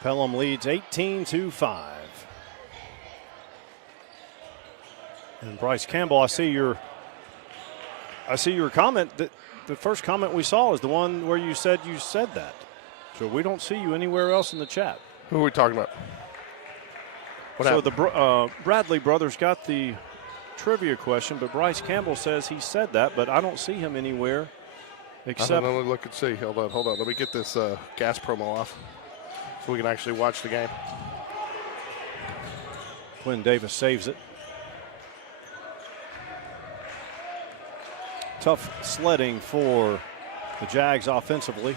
Pelham leads 18-5. And Bryce Campbell, I see your comment. That the first comment we saw is the one where you said that. So we don't see you anywhere else in the chat. Who are we talking about? So the Bradley brothers got the trivia question, but Bryce Campbell says he said that, but I don't see him anywhere except. Let me look and see. Hold on. Let me get this gas promo off so we can actually watch the game. Quinn Davis saves it. Tough sledding for the Jags offensively.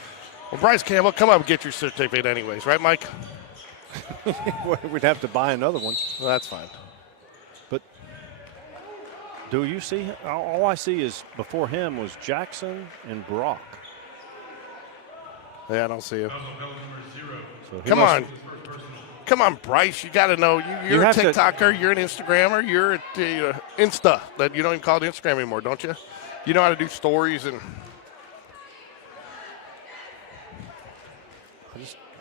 Well, Bryce Campbell, come up and get your certificate anyways, right, Mike? We'd have to buy another one. Well, that's fine. But do you see him? All I see is before him was Jackson and Brock. Yeah, I don't see him. So Come on, Bryce. You got to know. You're a TikToker. You're an Instagrammer. You're a Insta. That you don't even call it Instagram anymore, don't you? You know how to do stories and.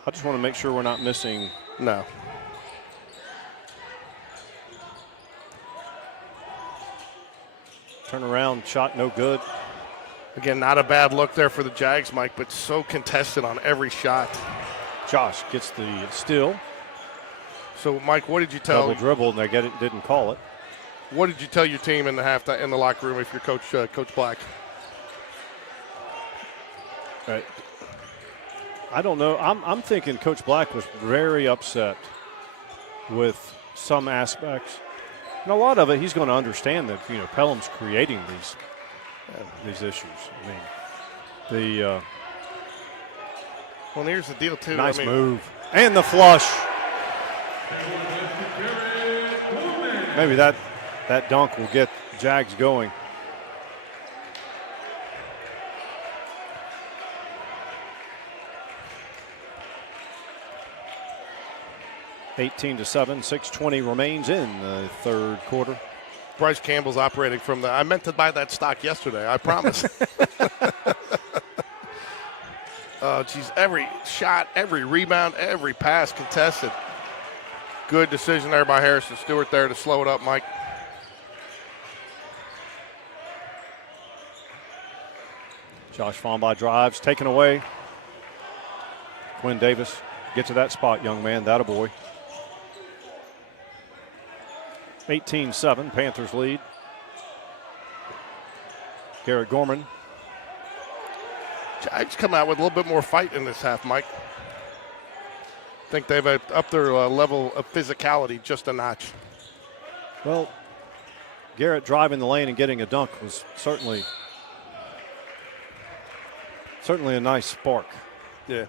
I just want to make sure we're not missing. No. Turnaround shot, no good. Again, not a bad look there for the Jags, Mike, but so contested on every shot. Josh gets the steal. So, Mike, what did you tell? Double dribble, and they didn't call it. What did you tell your team in the locker room if you're Coach Black? Right. I don't know. I'm thinking Coach Black was very upset with some aspects. And a lot of it, he's going to understand that, Pelham's creating these issues. I mean, well, here's the deal, too. Nice move. And the flush. Maybe that dunk will get Jags going. (18-7), 6:20 remains in the third quarter. Bryce Campbell's operating from I meant to buy that stock yesterday, I promise. Geez, every shot, every rebound, every pass contested. Good decision there by Harrison Stewart there to slow it up, Mike. Josh Fomba drives, taken away. Quinn Davis, get to that spot, young man, that a boy. 18-7, Panthers lead. Garrett Gorman. Jags come out with a little bit more fight in this half, Mike. I think they've upped their level of physicality just a notch. Well, Garrett driving the lane and getting a dunk was certainly a nice spark. Yeah.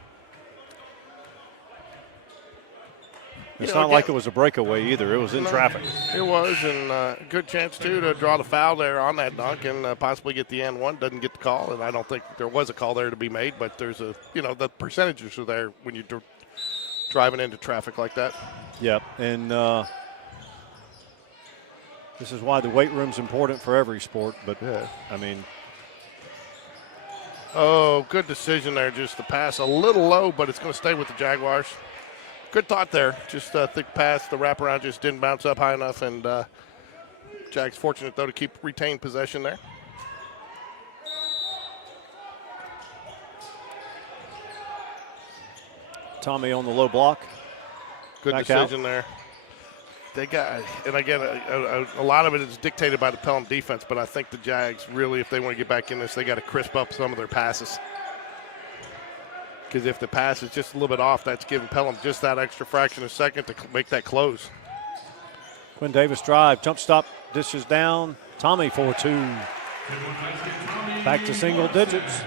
It's not like it was a breakaway either. It was in traffic. It was, and a good chance, too, to draw the foul there on that dunk and possibly get the N1. Doesn't get the call, and I don't think there was a call there to be made, but there's the percentages are there when you're driving into traffic like that. Yep, and this is why the weight room's important for every sport, but, yeah. I mean. Oh, good decision there. Just the pass a little low, but it's going to stay with the Jaguars. Good thought there. Just thick pass. The wraparound just didn't bounce up high enough, and Jags fortunate, though, to retain possession there. Tommy on the low block. Good Back decision out. there. They got, and again, a lot of it is dictated by the Pelham defense, but I think the Jags really, if they want to get back in this, they got to crisp up some of their passes. Because if the pass is just a little bit off, that's giving Pelham just that extra fraction of a second to make that close. Quinn Davis drive, jump stop, dishes down. Tommy for two. Back to single digits.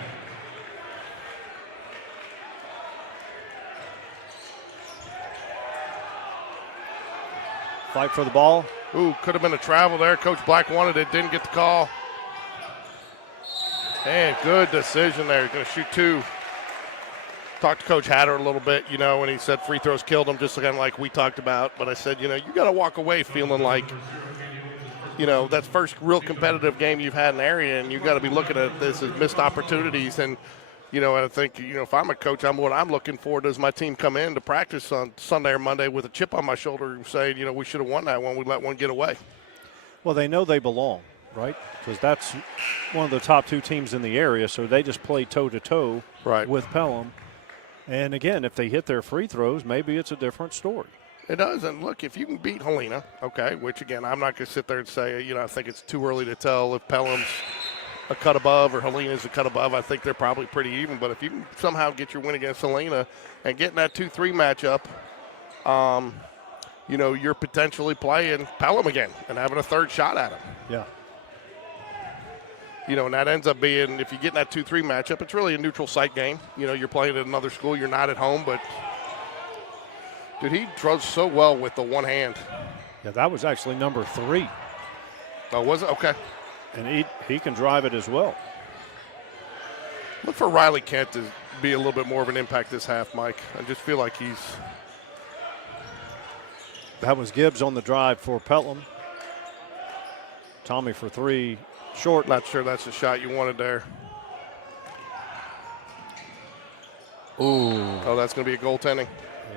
Fight for the ball. Ooh, could have been a travel there. Coach Black wanted it, didn't get the call. And good decision there. Going to shoot two. Talked to Coach Hatter a little bit, when he said free throws killed him, just again like we talked about. But I said, you got to walk away feeling like, that's first real competitive game you've had in the area, and you've got to be looking at this as missed opportunities. And And I think, if I'm a coach, what I'm looking for, does my team come in to practice on Sunday or Monday with a chip on my shoulder and say, we should have won that one. We let one get away. Well, they know they belong, right? Because that's one of the top 2 teams in the area, so they just play toe-to-toe with Pelham. And, again, if they hit their free throws, maybe it's a different story. It does. And, look, if you can beat Helena, okay, which, again, I'm not going to sit there and say, I think it's too early to tell if Pelham's a cut above or Helena's a cut above. I think they're probably pretty even. But if you can somehow get your win against Helena and get in that 2-3 matchup, you're potentially playing Pelham again and having a third shot at them. Yeah. And that ends up being, if you get in that 2-3 matchup, it's really a neutral site game. You're playing at another school. You're not at home. But, dude, he throws so well with the one hand. Yeah, that was actually number 3. Oh, was it? Okay. And he can drive it as well. Look for Riley Kent to be a little bit more of an impact this half, Mike. I just feel like he's. That was Gibbs on the drive for Pelham. Tommy for 3, short. Not sure that's the shot you wanted there. Ooh. Oh, that's going to be a goaltending.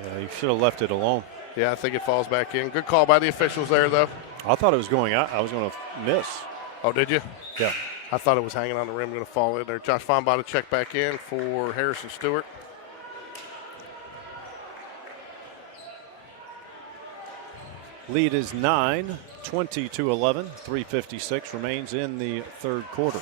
Yeah, you should have left it alone. Yeah, I think it falls back in. Good call by the officials there, though. I thought it was going out. I was going to miss. Oh, did you? Yeah. I thought it was hanging on the rim, going to fall in there. Josh Fonbot to check back in for Harrison Stewart. Lead is 9, 20-11. 3:56 remains in the third quarter.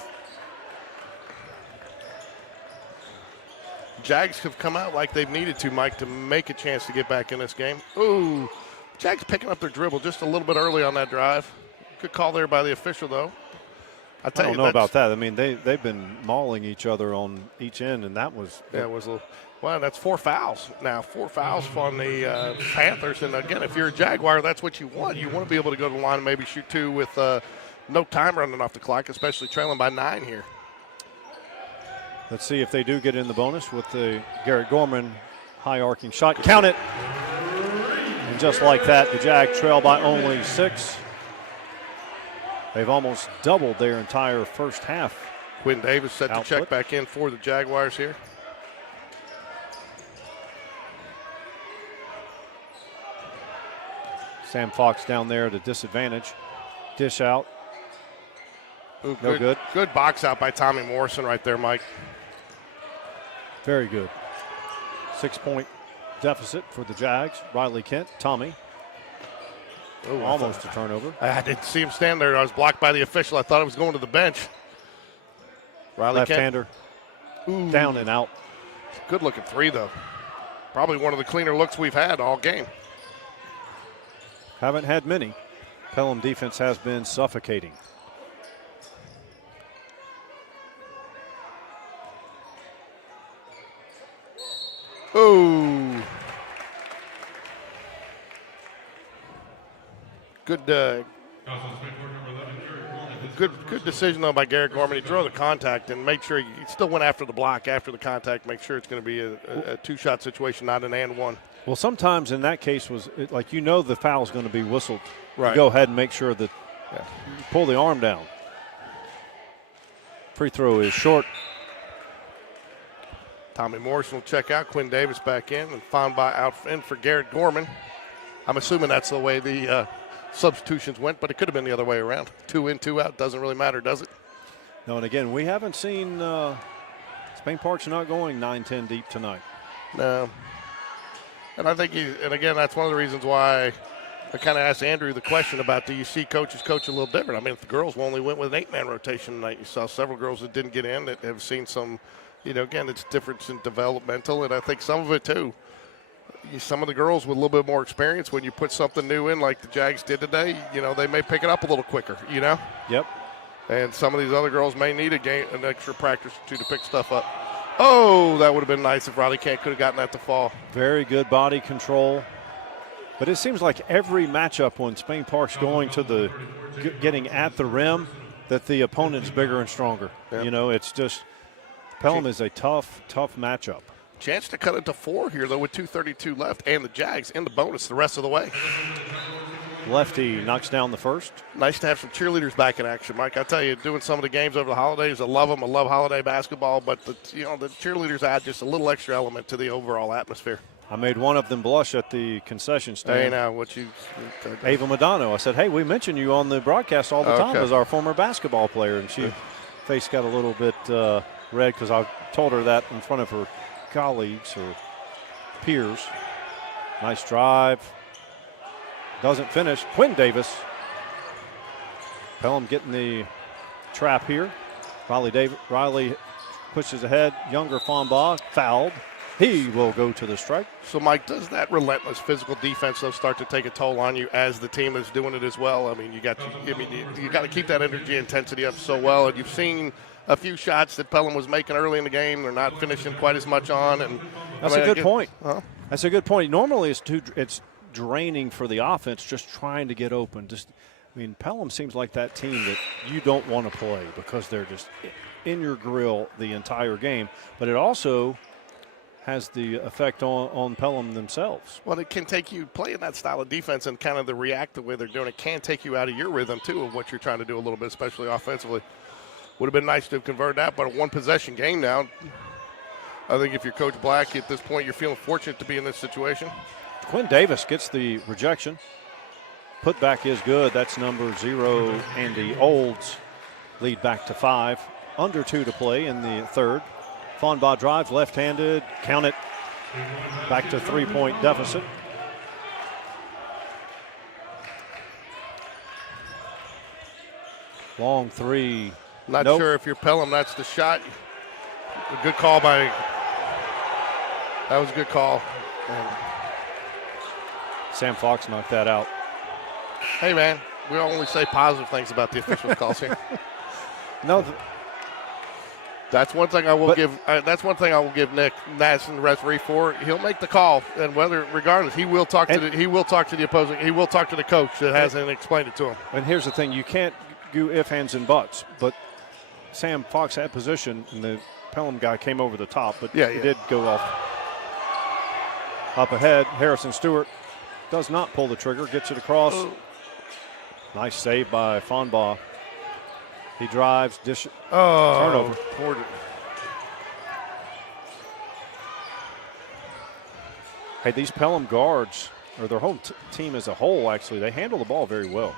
Jags have come out like they've needed to, Mike, to make a chance to get back in this game. Ooh, Jags picking up their dribble just a little bit early on that drive. Good call there by the official, though. I don't know about that. I mean, they've been mauling each other on each end, and that was. Yeah, it was a little. Well, that's 4 fouls now. 4 fouls on the Panthers. And, again, if you're a Jaguar, that's what you want. You want to be able to go to the line and maybe shoot 2 with no time running off the clock, especially trailing by 9 here. Let's see if they do get in the bonus with the Garrett Gorman high arcing shot. Count it. And just like that, the Jag trail by only 6. They've almost doubled their entire first half. Quinn Davis set to output. check back in for the Jaguars here. Sam Fox down there at a disadvantage. Dish out. Ooh, No good. Good box out by Tommy Morrison right there, Mike. Very good. 6-point deficit for the Jags. Riley Kent, Tommy. Ooh, Almost a turnover. I didn't see him stand there. I was blocked by the official. I thought it was going to the bench. Riley Left-hander. Down and out. Good looking 3, though. Probably one of the cleaner looks we've had all game. Haven't had many. Pelham defense has been suffocating. Ooh. Good good decision, though, by Garrett Gorman. He drove the contact and made sure he still went after the block after the contact, make sure it's going to be a 2-shot situation, not an and one. Well, sometimes in that case, the foul is going to be whistled. Right. You go ahead and make sure that you pull the arm down. Free throw is short. Tommy Morrison will check out. Quinn Davis back in and found by out in for Garrett Gorman. I'm assuming that's the way the substitutions went, but it could have been the other way around. 2 in, 2 out. Doesn't really matter, does it? No, and again, we haven't seen Spain Park's not going 9-10 deep tonight. No. And I think, again, that's one of the reasons why I kind of asked Andrew the question about, do you see coaches coach a little different? I mean, if the girls only went with an 8-man rotation tonight, you saw several girls that didn't get in that have seen some, again, it's difference in developmental, and I think some of it too. Some of the girls with a little bit more experience, when you put something new in like the Jags did today, they may pick it up a little quicker, Yep. And some of these other girls may need an extra practice or 2 to pick stuff up. Oh, that would have been nice if Riley Kent could have gotten that to fall. Very good body control. But it seems like every matchup when Spain Park's going to getting at the rim, that the opponent's bigger and stronger. Yep. It's just Pelham is a tough matchup. Chance to cut it to 4 here, though, with 2:32 left, and the Jags in the bonus the rest of the way. Lefty knocks down the first. Nice to have some cheerleaders back in action, Mike. I tell you, doing some of the games over the holidays, I love them. I love holiday basketball, but the cheerleaders add just a little extra element to the overall atmosphere. I made one of them blush at the concession stand. Hey, now what you? Ava Madano. I said, hey, we mention you on the broadcast all the time as our former basketball player, and she face got a little bit red because I told her that in front of her colleagues or peers. Nice drive. Doesn't finish. Quinn Davis. Pelham getting the trap here. Riley pushes ahead. Younger Fonbaugh fouled. He will go to the strike. So, Mike, does that relentless physical defense though start to take a toll on you as the team is doing it as well? I mean, you got to keep that energy intensity up so well. And you've seen a few shots that Pelham was making early in the game. They're not finishing quite as much on. And that's a good point. Huh? That's a good point. Normally, it's draining for the offense just trying to get open. Pelham seems like that team that you don't want to play because they're just in your grill the entire game. But it also has the effect on Pelham themselves. Well, it can take you playing that style of defense and kind of the reactive way they're doing it can take you out of your rhythm, too, of what you're trying to do a little bit, especially offensively. Would have been nice to have converted that, but a one-possession game now. I think if you're Coach Black, at this point, you're feeling fortunate to be in this situation. Quinn Davis gets the rejection. Putback is good. That's number 0, Andy Olds. Lead back to 5. Under 2 to play in the third. Fonbaugh drives left-handed. Count it. Back to 3-point deficit. Long three. Not sure if you're Pelham, that's the shot. A good call by. That was a good call. And Sam Fox knocked that out. Hey, man, we only say positive things about the officials' calls here. No, that's one thing I will give. That's one thing I will give Nick Nass and the referee for. He'll make the call, and regardless, he will talk to the opposing. He will talk to the coach that hasn't explained it to him. And here's the thing: you can't do ifs, ands, and buts. But Sam Fox had position, and the Pelham guy came over the top, but he did go off. Up ahead, Harrison Stewart does not pull the trigger, gets it across. Nice save by Fonbaugh. He drives, turnover. Hey, these Pelham guards, or their whole team as a whole, actually, they handle the ball very well.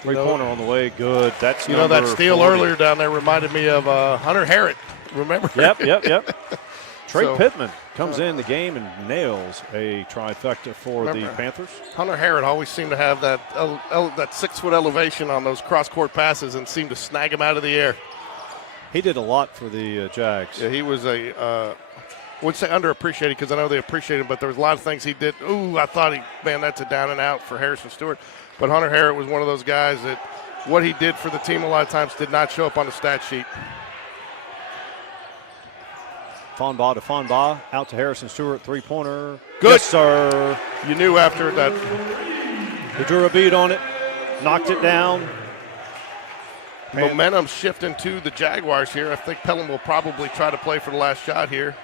Three-pointer on the way, good. That's that steal 40. earlier down there reminded me of Hunter Harrod. Remember? Yep. Trey Pittman comes in the game and nails a trifecta for the Panthers. Hunter Harrod always seemed to have that 6-foot elevation on those cross-court passes and seemed to snag him out of the air. He did a lot for the Jags. Yeah, he was I would say underappreciated because I know they appreciate him, but there was a lot of things he did. I thought that's a down and out for Harrison Stewart. But Hunter Harrod was one of those guys that what he did for the team a lot of times did not show up on the stat sheet. Fonbaugh to Fonbaugh, out to Harrison Stewart, three-pointer. Good. Yes, sir. You knew after that. He drew a bead on it, knocked it down. Momentum shifting to the Jaguars here. I think Pelham will probably try to play for the last shot here.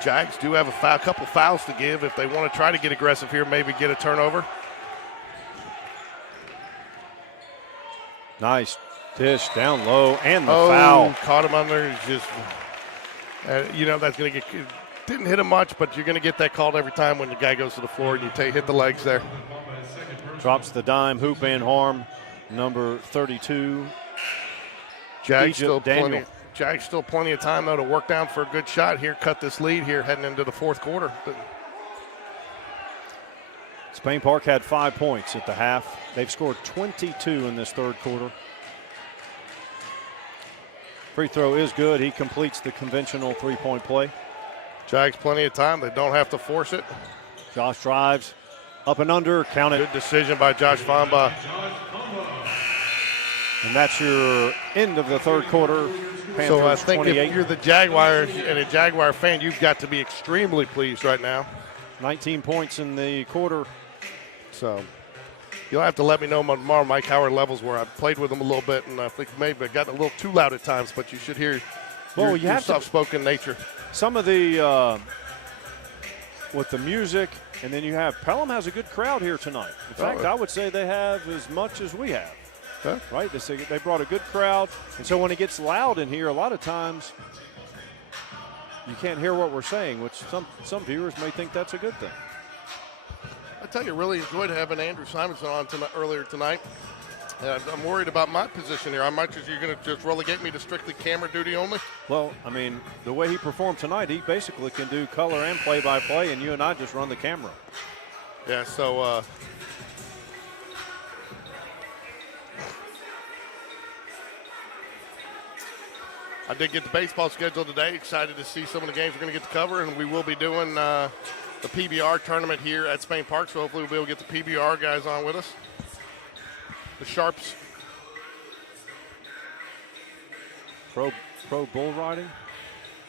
Jags do have a couple fouls to give if they want to try to get aggressive here, maybe get a turnover. Nice dish down low and the foul. Caught him under. He's just, that's going to get. Didn't hit him much, but you're going to get that called every time when the guy goes to the floor and you hit the legs there. Drops the dime, hoop and harm. Number 32. Jags still plenty of time though to work down for a good shot here. Cut this lead here heading into the fourth quarter. Spain Park had 5 points at the half. They've scored 22 in this third quarter. Free throw is good. He completes the conventional three-point play. Jags plenty of time. They don't have to force it. Josh drives. Up and under. Count it. Good decision by Josh Fonbaugh. And that's your end of the third quarter. Panthers so I think 28. if you're the Jaguars and a Jaguar fan, you've got to be extremely pleased right now. 19 points in the quarter. So you'll have to let me know tomorrow, Mike, how our levels were. I played with them a little bit, and I think maybe I got a little too loud at times, but you should hear your soft-spoken nature. Some of the with the music, and then you have Pelham has a good crowd here tonight. In fact, I would say they have as much as we have. Huh? Right? They brought a good crowd, and so when it gets loud in here, a lot of times you can't hear what we're saying, which some viewers may think that's a good thing. I tell you, really enjoyed having Andrew Simonson on earlier tonight. I'm worried about my position here. How much is you going to just relegate me to strictly camera duty only? Well, I mean, the way he performed tonight, he basically can do color and play-by-play, and you and I just run the camera. Yeah, so I did get the baseball schedule today. Excited to see some of the games we're going to get to cover, and we will be doing the PBR tournament here at Spain Park, so hopefully we'll be able to get the PBR guys on with us. The Sharps. Pro bull riding?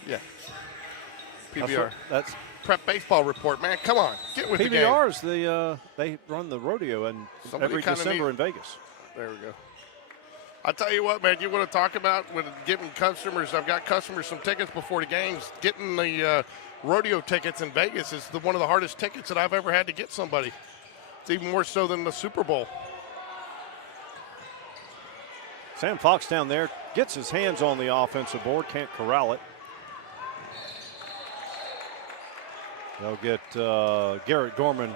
Yeah. PBR. That's Prep baseball report, man. Come on, get with the game. PBR's they run the rodeo every December in Vegas. There we go. I'll tell you what, man, you want to talk about with giving customers, I've got customers some tickets before the games. Getting the rodeo tickets in Vegas is one of the hardest tickets that I've ever had to get somebody. It's even more so than the Super Bowl. Sam Fox down there gets his hands on the offensive board, can't corral it. They'll get Garrett Gorman.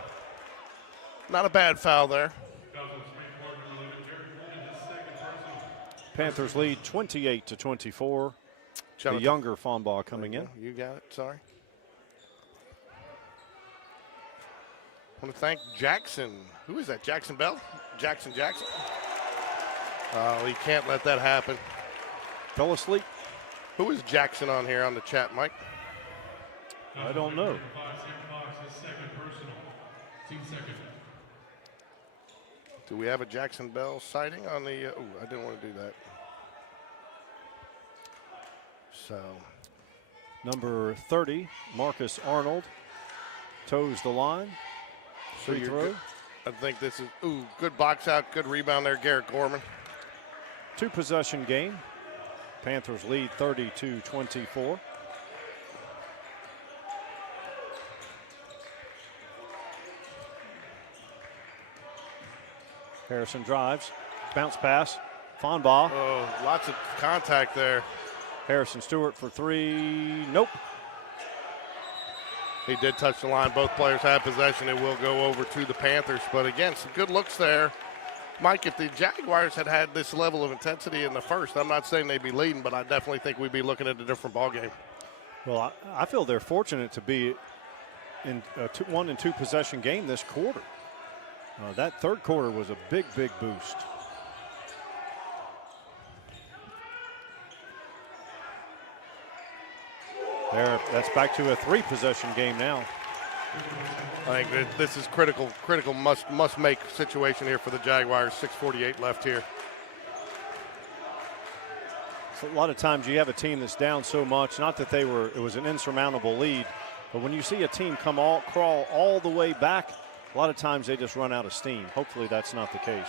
Not a bad foul there. Panthers lead 28-24. The Jonathan. younger Fonbaugh coming in. You got it, sorry. I want to thank Jackson. Who is that, Jackson Bell? Jackson. Oh, he can't let that happen. Fell asleep? Who is Jackson on here on the chat, Mike? I don't know. Do we have a Jackson Bell sighting on the? I didn't want to do that. So, Number 30, Marcus Arnold, toes the line. Free throw. Good. I think this is good box out, good rebound there, Garrett Gorman. 2-possession game. Panthers lead 30-24. Harrison drives, bounce pass, Fonbaugh. Oh, lots of contact there. Harrison Stewart for three, nope. He did touch the line. Both players have possession. It will go over to the Panthers. But again, some good looks there. Mike, if the Jaguars had this level of intensity in the first, I'm not saying they'd be leading, but I definitely think we'd be looking at a different ball game. Well, I feel they're fortunate to be in a 1 and 2 possession game this quarter. That third quarter was a big boost. There, that's back to a 3-possession game now. I think that this is critical must make situation here for the Jaguars. 6:48 left here. So a lot of times you have a team that's down so much, not that it was an insurmountable lead, but when you see a team crawl all the way back, a lot of times they just run out of steam. Hopefully that's not the case.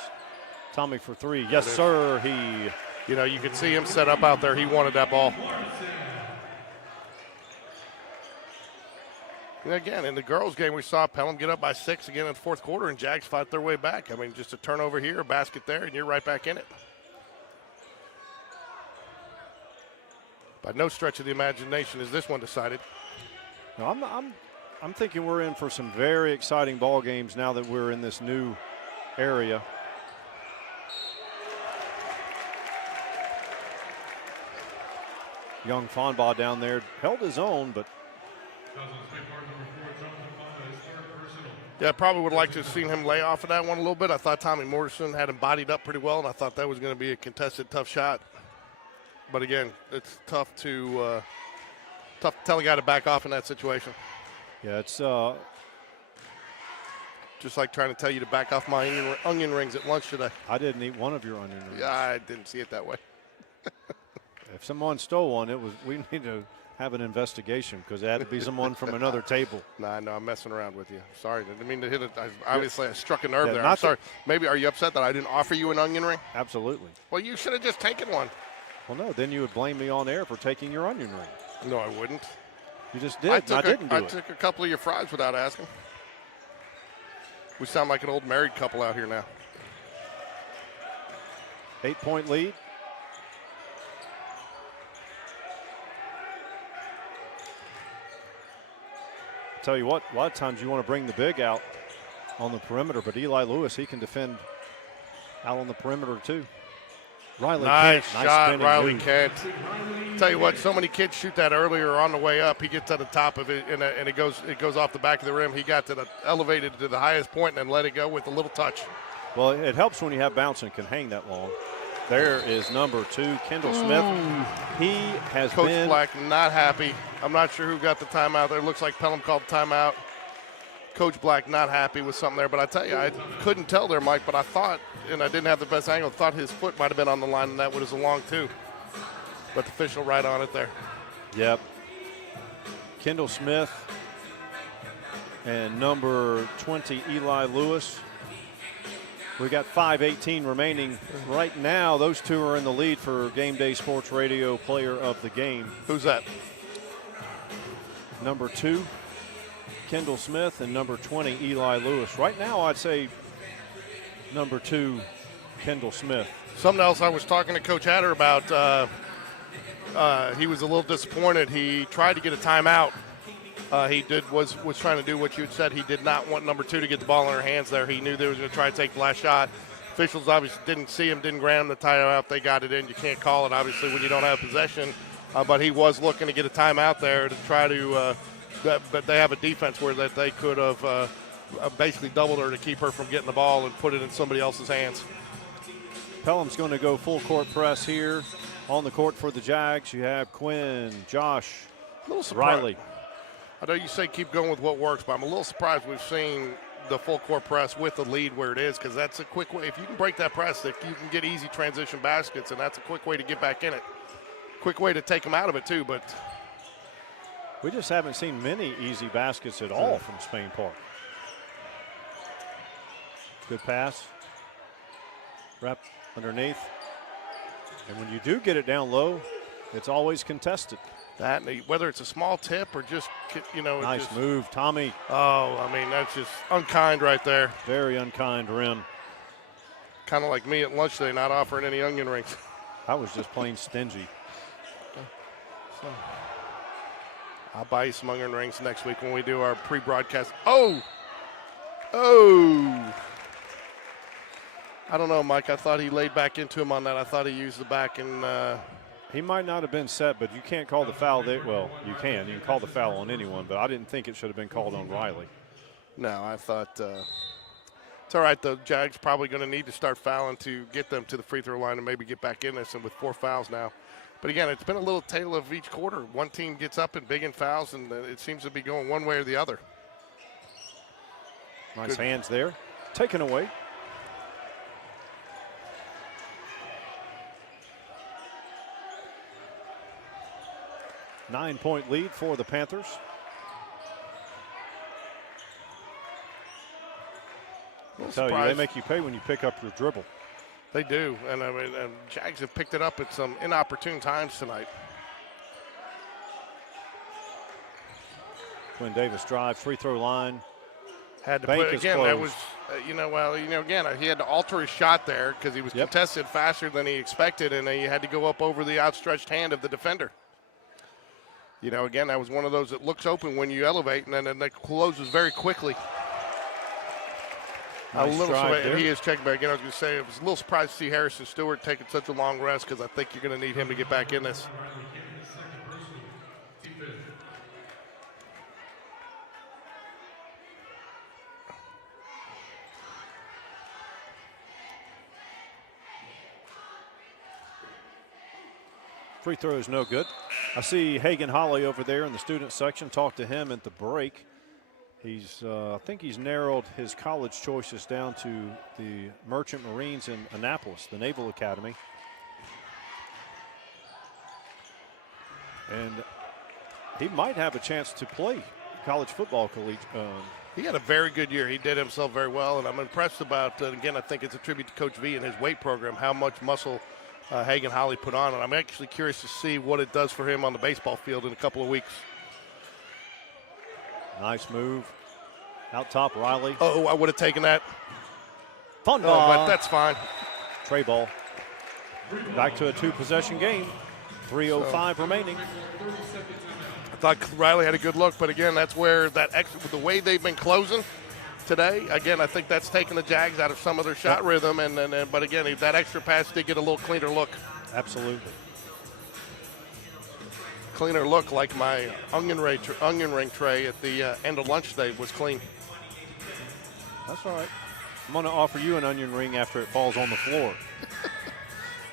Tommy for three. Yes, sir. You can see him set up out there. He wanted that ball. And again, in the girls' game, we saw Pelham get up by 6 again in the fourth quarter, and Jags fight their way back. I mean, just a turnover here, a basket there, and you're right back in it. By no stretch of the imagination is this one decided. No, I'm thinking we're in for some very exciting ball games now that we're in this new area. Young Fonbaugh down there held his own, but yeah, probably would like to have seen him lay off of that one a little bit. I thought Tommy Morrison had him bodied up pretty well, and I thought that was going to be a contested, tough shot. But again, it's tough to tell a guy to back off in that situation. yeah, it's Just like trying to tell you to back off my onion rings at lunch today. I didn't eat one of your onion rings. Yeah, I didn't see it that way. If someone stole one, we need to have an investigation because it had to be someone from another table. Nah, no, I'm messing around with you. Sorry, I didn't mean to hit it. Obviously, I struck a nerve there. I'm not sorry. Maybe are you upset that I didn't offer you an onion ring? Absolutely. Well, you should have just taken one. Well, no, then you would blame me on air for taking your ring. No, I wouldn't. You just did. I didn't do it. took a couple of your fries without asking. We sound like an old married couple out here now. 8-point lead. Tell you what, a lot of times you want to bring the big out on the perimeter, but Eli Lewis, he can defend out on the perimeter too. Riley Nice Kent, shot, spinning Riley move. Kent. Tell you what, so many kids shoot that earlier on the way up. He gets to the top of it, and it goes off the back of the rim. He got elevated to the highest point and then let it go with a little touch. Well, it helps when you have bounce and can hang that long. There is number 2, Kendall Smith. He has Coach been. Black not happy. I'm not sure who got the timeout there. Looks like Pelham called timeout. Coach Black not happy with something there. But I tell you, I couldn't tell there, Mike, but I thought, and I didn't have the best angle, thought his foot might have been on the line, and that would have been long too. But the official right on it there. Yep. Kendall Smith and number 20, Eli Lewis. We got 5:18 remaining. Right now, those two are in the lead for Game Day Sports Radio Player of the Game. Who's that? Number 2, Kendall Smith, and number 20, Eli Lewis. Right now, I'd say number 2, Kendall Smith. Something else I was talking to Coach Hatter about, he was a little disappointed. He tried to get a timeout. He was trying to do what you had said. He did not want number 2 to get the ball in her hands there. He knew they was going to try to take the last shot. Officials obviously didn't see him, didn't grant him the timeout. They got it in. You can't call it, obviously, when you don't have possession. But he was looking to get a timeout there to try to but they have a defense where that they could have basically doubled her to keep her from getting the ball and put it in somebody else's hands. Pelham's going to go full court press here. On the court for the Jags, you have Quinn, Josh, A little surprised. Riley. I know you say keep going with what works, but I'm a little surprised we've seen the full court press with the lead where it is, because that's a quick way. If you can break that press, you can get easy transition baskets, and that's a quick way to get back in it. Quick way to take them out of it, too. But we just haven't seen many easy baskets at all from Spain Park. Good pass. Wrap underneath. And when you do get it down low, it's always contested. that, whether it's a small tip or just, Nice just, move, Tommy. Oh, I mean, that's just unkind right there. Very unkind rim. Kind of like me at lunch today, not offering any onion rings. I was just plain stingy. So, I'll buy you some onion rings next week when we do our pre-broadcast. Oh! I don't know, Mike. I thought he laid back into him on that. I thought he used the back and He might not have been set, but you can't call the foul there. Well, you can. You can call the foul on anyone, but I didn't think it should have been called on Riley. no, I thought it's all right, though. Jags probably going to need to start fouling to get them to the free throw line and maybe get back in this, and with 4 fouls now. But, again, it's been a little tale of each quarter. One team gets up and big in fouls, and it seems to be going one way or the other. Nice hands there. Taken away. Nine-point lead for the Panthers. I'll tell you, they make you pay when you pick up your dribble. They do, and I mean, Jags have picked it up at some inopportune times tonight. Quinn Davis drives, free throw line. Had to Bank put is again. That closed. was, again, he had to alter his shot there because he was contested faster than he expected, and he had to go up over the outstretched hand of the defender. Again, that was one of those that looks open when you elevate, and then that closes very quickly. Nice drive there. He is checking back in. I was going to say, I was a little surprised to see Harrison Stewart taking such a long rest because I think you're going to need him to get back in this. Free throw is no good. I see Hagan Holly over there in the student section. Talked to him at the break. He's, I think he's narrowed his college choices down to the Merchant Marines in Annapolis, the Naval Academy. And he might have a chance to play college football collegiate. He had a very good year. He did himself very well, and I'm impressed about, again, I think it's a tribute to Coach V and his weight program, how much muscle Hagan Holly put on. And I'm actually curious to see what it does for him on the baseball field in a couple of weeks. Nice move. Out top, Riley. Oh, I would have taken that. Fun Oh, ball. but that's fine. Tray ball. Back to a 2-possession game. 3:05 remaining. I thought Riley had a good look, but again, that's where that extra, the way they've been closing today, again, I think that's taken the Jags out of some of their shot rhythm. But again, that extra pass did get a little cleaner look. Absolutely. Cleaner look, like my onion ring tray at the end of lunch today was clean. That's all right. I'm going to offer you an onion ring after it falls on the floor.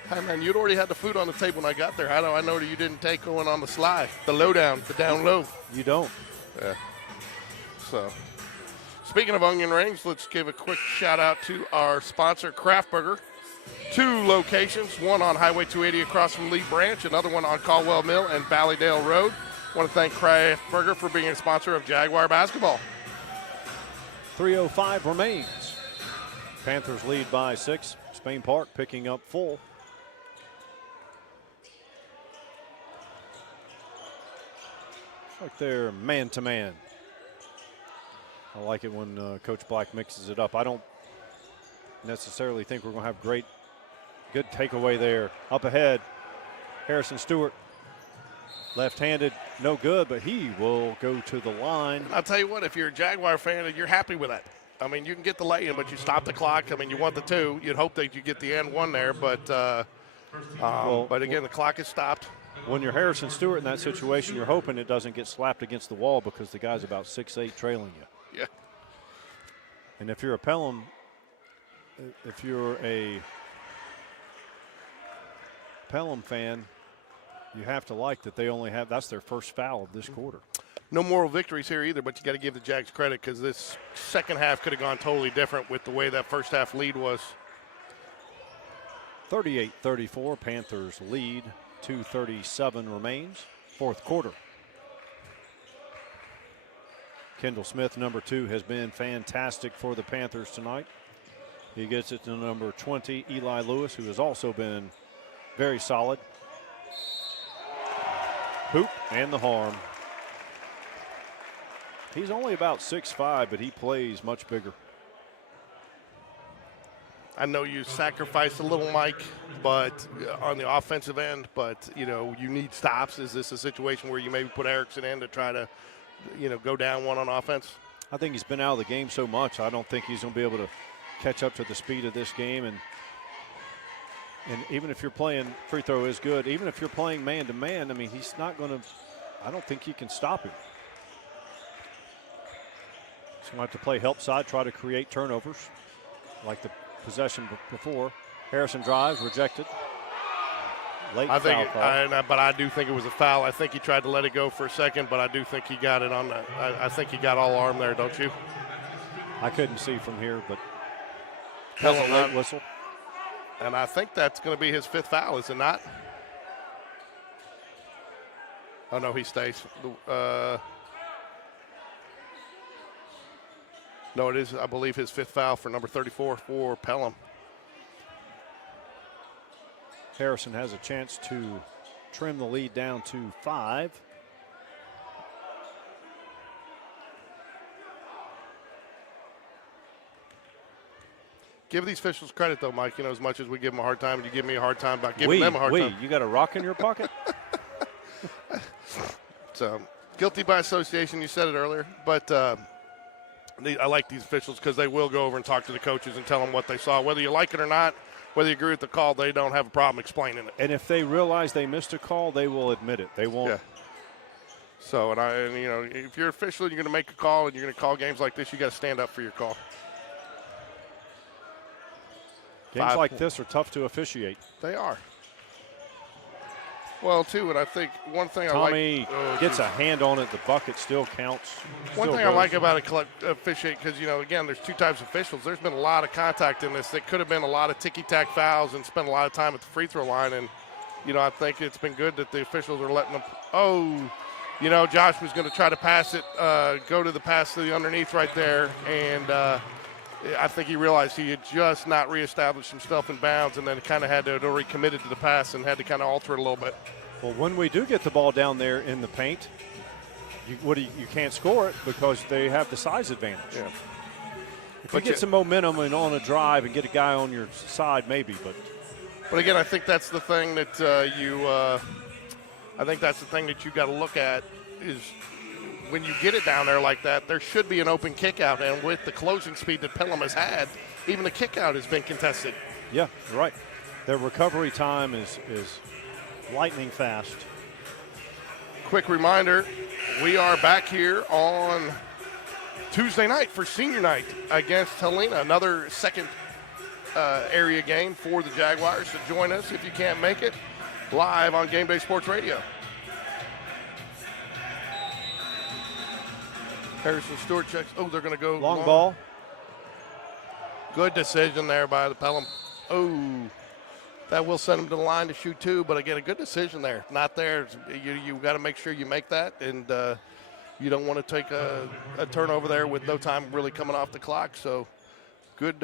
Hey, man, you'd already had the food on the table when I got there. How do I know that you didn't take one on the slide? The lowdown, the down low. You don't. Yeah. So, speaking of onion rings, let's give a quick shout out to our sponsor, Craft Burger. 2 locations, one on Highway 280 across from Lee Branch, another one on Caldwell Mill and Valleydale Road. I want to thank Craft Burger for being a sponsor of Jaguar basketball. 3:05 remains. Panthers lead by 6. Spain Park picking up full. Like they're man-to-man. I like it when Coach Black mixes it up. I don't necessarily think we're going to have good takeaway there. Up ahead, Harrison Stewart, left-handed, no good, but he will go to the line. I'll tell you what, if you're a Jaguar fan, you're happy with that. I mean, you can get the lay-in, but you stop the clock. I mean, you want the 2. You'd hope that you get the end 1 there, but again, the clock is stopped. When you're Harrison Stewart in that situation, you're hoping it doesn't get slapped against the wall because the guy's about 6'8" trailing you. Yeah. And if you're a Pelham, if you're a Pelham fan, you have to like that they only have, that's their first foul of this quarter. No moral victories here either, but you got to give the Jags credit because this second half could have gone totally different with the way that first half lead was. 38-34, Panthers lead. 2:37 remains. Fourth quarter. Kendall Smith, number 2, has been fantastic for the Panthers tonight. He gets it to number 20, Eli Lewis, who has also been very solid. Hoop and the harm. He's only about 6'5", but he plays much bigger. I know you sacrificed a little, Mike, but on the offensive end, but, you need stops. Is this a situation where you maybe put Erickson in to try to, go down 1 on offense? I think he's been out of the game so much, I don't think he's going to be able to catch up to the speed of this game. And even if you're playing, free throw is good, even if you're playing man-to-man, I mean, he's not going to, I don't think you can stop him. He's going to have to play help side, try to create turnovers like the possession before. Harrison drives, rejected. Late I think, foul call. but I do think it was a foul. I think he tried to let it go for a second, but I do think he got it on the. I think he got all arm there, don't you? I couldn't see from here, but Hell, a late whistle. And I think that's going to be his 5th foul, is it not? Oh no, he stays. No, it is, I believe, his 5th foul for number 34 for Pelham. Harrison has a chance to trim the lead down to 5. Give these officials credit, though, Mike. As much as we give them a hard time, you give me a hard time about giving them a hard time. You got a rock in your pocket? So, guilty by association, you said it earlier. But I like these officials because they will go over and talk to the coaches and tell them what they saw. Whether you like it or not, whether you agree with the call, they don't have a problem explaining it. And if they realize they missed a call, they will admit it. They won't. Yeah. So, if you're an official and you're going to make a call and you're going to call games like this, you got to stand up for your call. Games like this are tough to officiate. They are. Well, too, and I think one thing Tommy gets a hand on it. The bucket still counts. One thing I like about officiate, because, again, there's 2 types of officials. There's been a lot of contact in this. There could have been a lot of ticky-tack fouls and spent a lot of time at the free throw line. And, I think it's been good that the officials are letting them. Josh was going to try to pass it, go to the pass to the underneath right there. And I think he realized he had just not reestablished himself in bounds and then kind of had to already committed to the pass and had to kind of alter it a little bit. Well, when we do get the ball down there in the paint, you can't score it because they have the size advantage. Yeah. If you get some momentum and on a drive and get a guy on your side, maybe. But again, I think that's the thing that I think that's the thing that you got to look at is when you get it down there like that, there should be an open kick out. And with the closing speed that Pelham has had, even the kick out has been contested. Yeah, you're right. Their recovery time is lightning fast. Quick reminder, we are back here on Tuesday night for senior night against Helena, another second area game for the Jaguars. So join us if you can't make it live on GameDay Sports Radio. Harrison Stewart checks. Oh, they're going to go long ball. Good decision there by the Pelham. Oh, that will send him to the line to shoot two, but again, a good decision there. Not there. You got to make sure you make that, and you don't want to take a turnover there with no time really coming off the clock. So good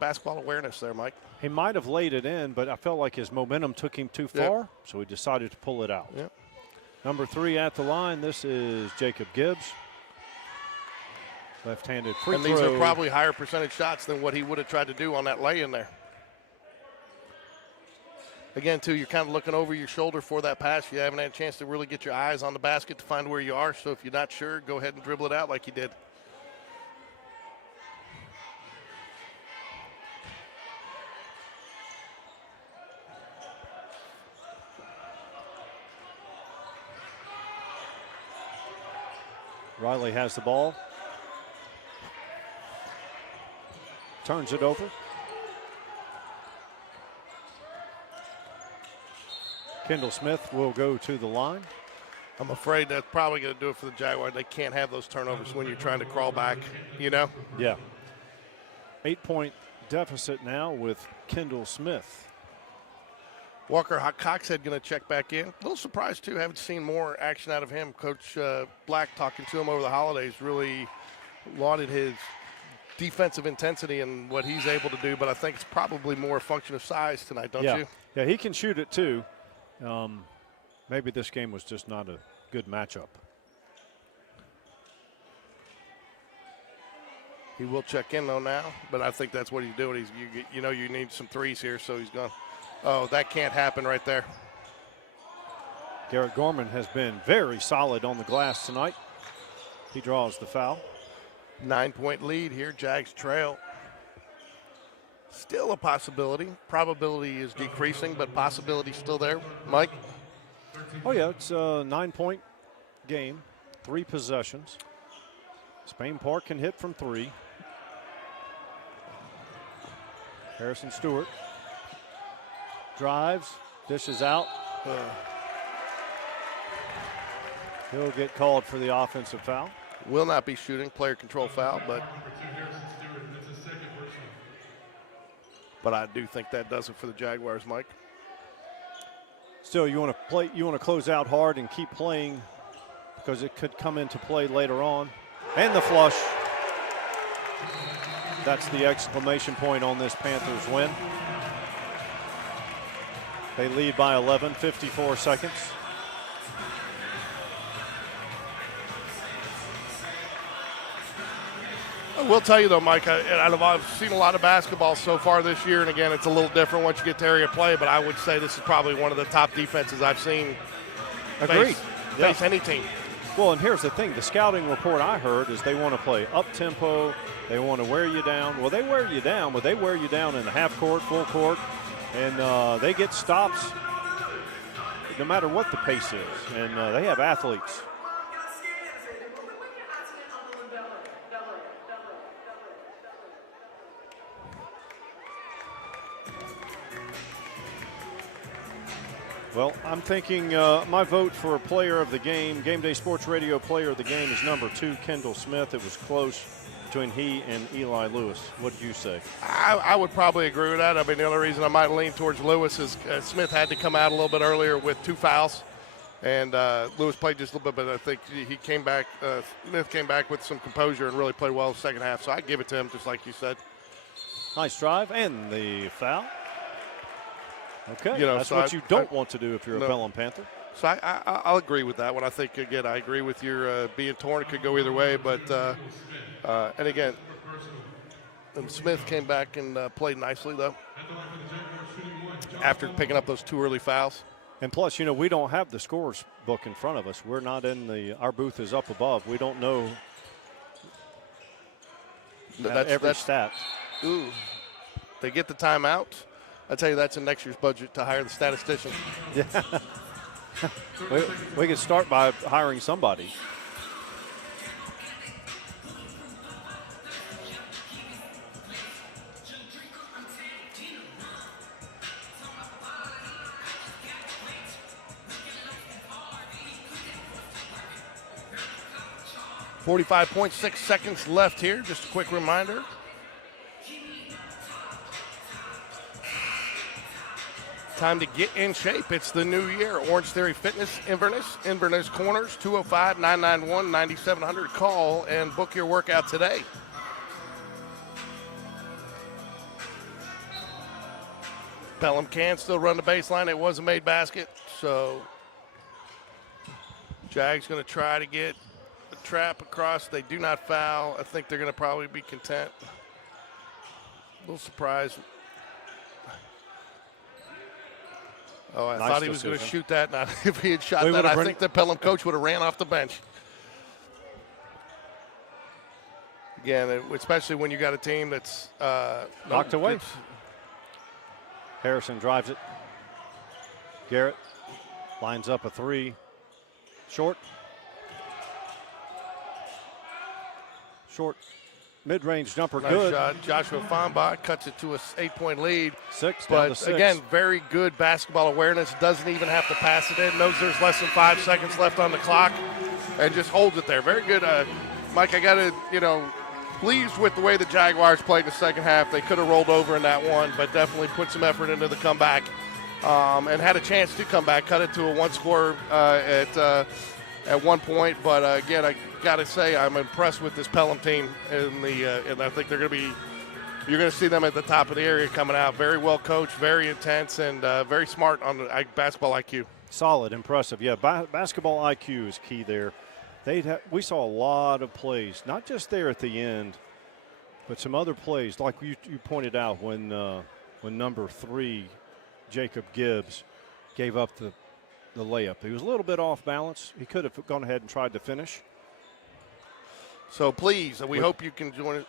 basketball awareness there, Mike. He might have laid it in, but I felt like his momentum took him too far, so he decided to pull it out. Yep. Number 3 at the line, this is Jacob Gibbs. Left-handed free throw. And these are probably higher percentage shots than what he would have tried to do on that lay-in there. Again, too, you're kind of looking over your shoulder for that pass. You haven't had a chance to really get your eyes on the basket to find where you are. So if you're not sure, go ahead and dribble it out like you did. Riley has the ball. Turns it over. Kendall Smith will go to the line. I'm afraid that's probably going to do it for the Jaguars. They can't have those turnovers when you're trying to crawl back, you know? Yeah. 8-point deficit now with Kendall Smith. Walker Coxhead going to check back in. A little surprised, too. Haven't seen more action out of him. Coach Black, talking to him over the holidays, really lauded his defensive intensity and what he's able to do, but I think it's probably more a function of size tonight, don't you? Yeah, he can shoot it, too. Maybe this game was just not a good matchup. He will check in, though, now, but I think that's what he's doing. You need some threes here, so he's gone. Oh, that can't happen right there. Garrett Gorman has been very solid on the glass tonight. He draws the foul. 9-point lead here. Jags trail. Still a possibility. Probability is decreasing, but possibility still there. Mike? Oh, yeah, it's a 9-point game, 3 possessions. Spain Park can hit from 3. Harrison Stewart drives, dishes out. He'll get called for the offensive foul. Will not be shooting, player control foul, but I do think that does it for the Jaguars, Mike. Still, you want to close out hard and keep playing because it could come into play later on. And the flush. That's the exclamation point on this Panthers win. They lead by 11, 54 seconds. I will tell you, though, Mike, I've seen a lot of basketball so far this year, and again, it's a little different once you get to area play, but I would say this is probably one of the top defenses I've seen face any team. Well, and here's the thing. The scouting report I heard is they want to play up-tempo. They want to wear you down. Well, they wear you down, but they wear you down in the half court, full court, and they get stops no matter what the pace is, and they have athletes. Well, I'm thinking my vote for a player of the game, GameDay Sports Radio player of the game, is number 2, Kendall Smith. It was close between he and Eli Lewis. What do you say? I would probably agree with that. I mean, the only reason I might lean towards Lewis is Smith had to come out a little bit earlier with 2 fouls, and Lewis played just a little bit, but I think he came back. Smith came back with some composure and really played well in the second half, so I'd give it to him, just like you said. Nice drive and the foul. Okay, that's so what you don't want to do if you're a Pelham Panther. So I'll agree with that one. I think, again, I agree with your being torn. It could go either way. But, and again, Smith came back and played nicely, though, after picking up those 2 early fouls. And plus, we don't have the scores book in front of us. We're not our booth is up above. We don't know every stat. Ooh, they get the timeout. I tell you, that's in next year's budget to hire the statistician. Yeah. we could start by hiring somebody. .6 seconds left here. Just a quick reminder. Time to get in shape. It's the new year. Orange Theory Fitness, Inverness Corners, 205-991-9700. Call and book your workout today. Pelham can still run the baseline. It was a made basket, so Jags going to try to get the trap across. They do not foul. I think they're going to probably be content. A little surprised. Oh, I thought he was going to shoot that. Now, if he had shot that, I think the Pelham coach would have ran off the bench. Again, especially when you got a team that's knocked away. Harrison drives it. Garrett lines up a 3. Short. Mid-range jumper, nice good. Shot. Joshua Fambach cuts it to a 8-point lead. 6, but down to 6. Again, very good basketball awareness. Doesn't even have to pass it in. Knows there's less than 5 seconds left on the clock, and just holds it there. Very good, Mike. I got to, pleased with the way the Jaguars played in the second half. They could have rolled over in that one, but definitely put some effort into the comeback, and had a chance to come back. Cut it to a 1-score at one point, but again, I got to say I'm impressed with this Pelham team, and I think you're going to see them at the top of the area coming out. Very well coached, very intense, and very smart on the basketball IQ. Solid, impressive. Yeah, basketball IQ is key there. We saw a lot of plays, not just there at the end, but some other plays, like you pointed out when number 3, Jacob Gibbs, gave up the layup. He was a little bit off balance. He could have gone ahead and tried to finish. So please, we hope you can join us.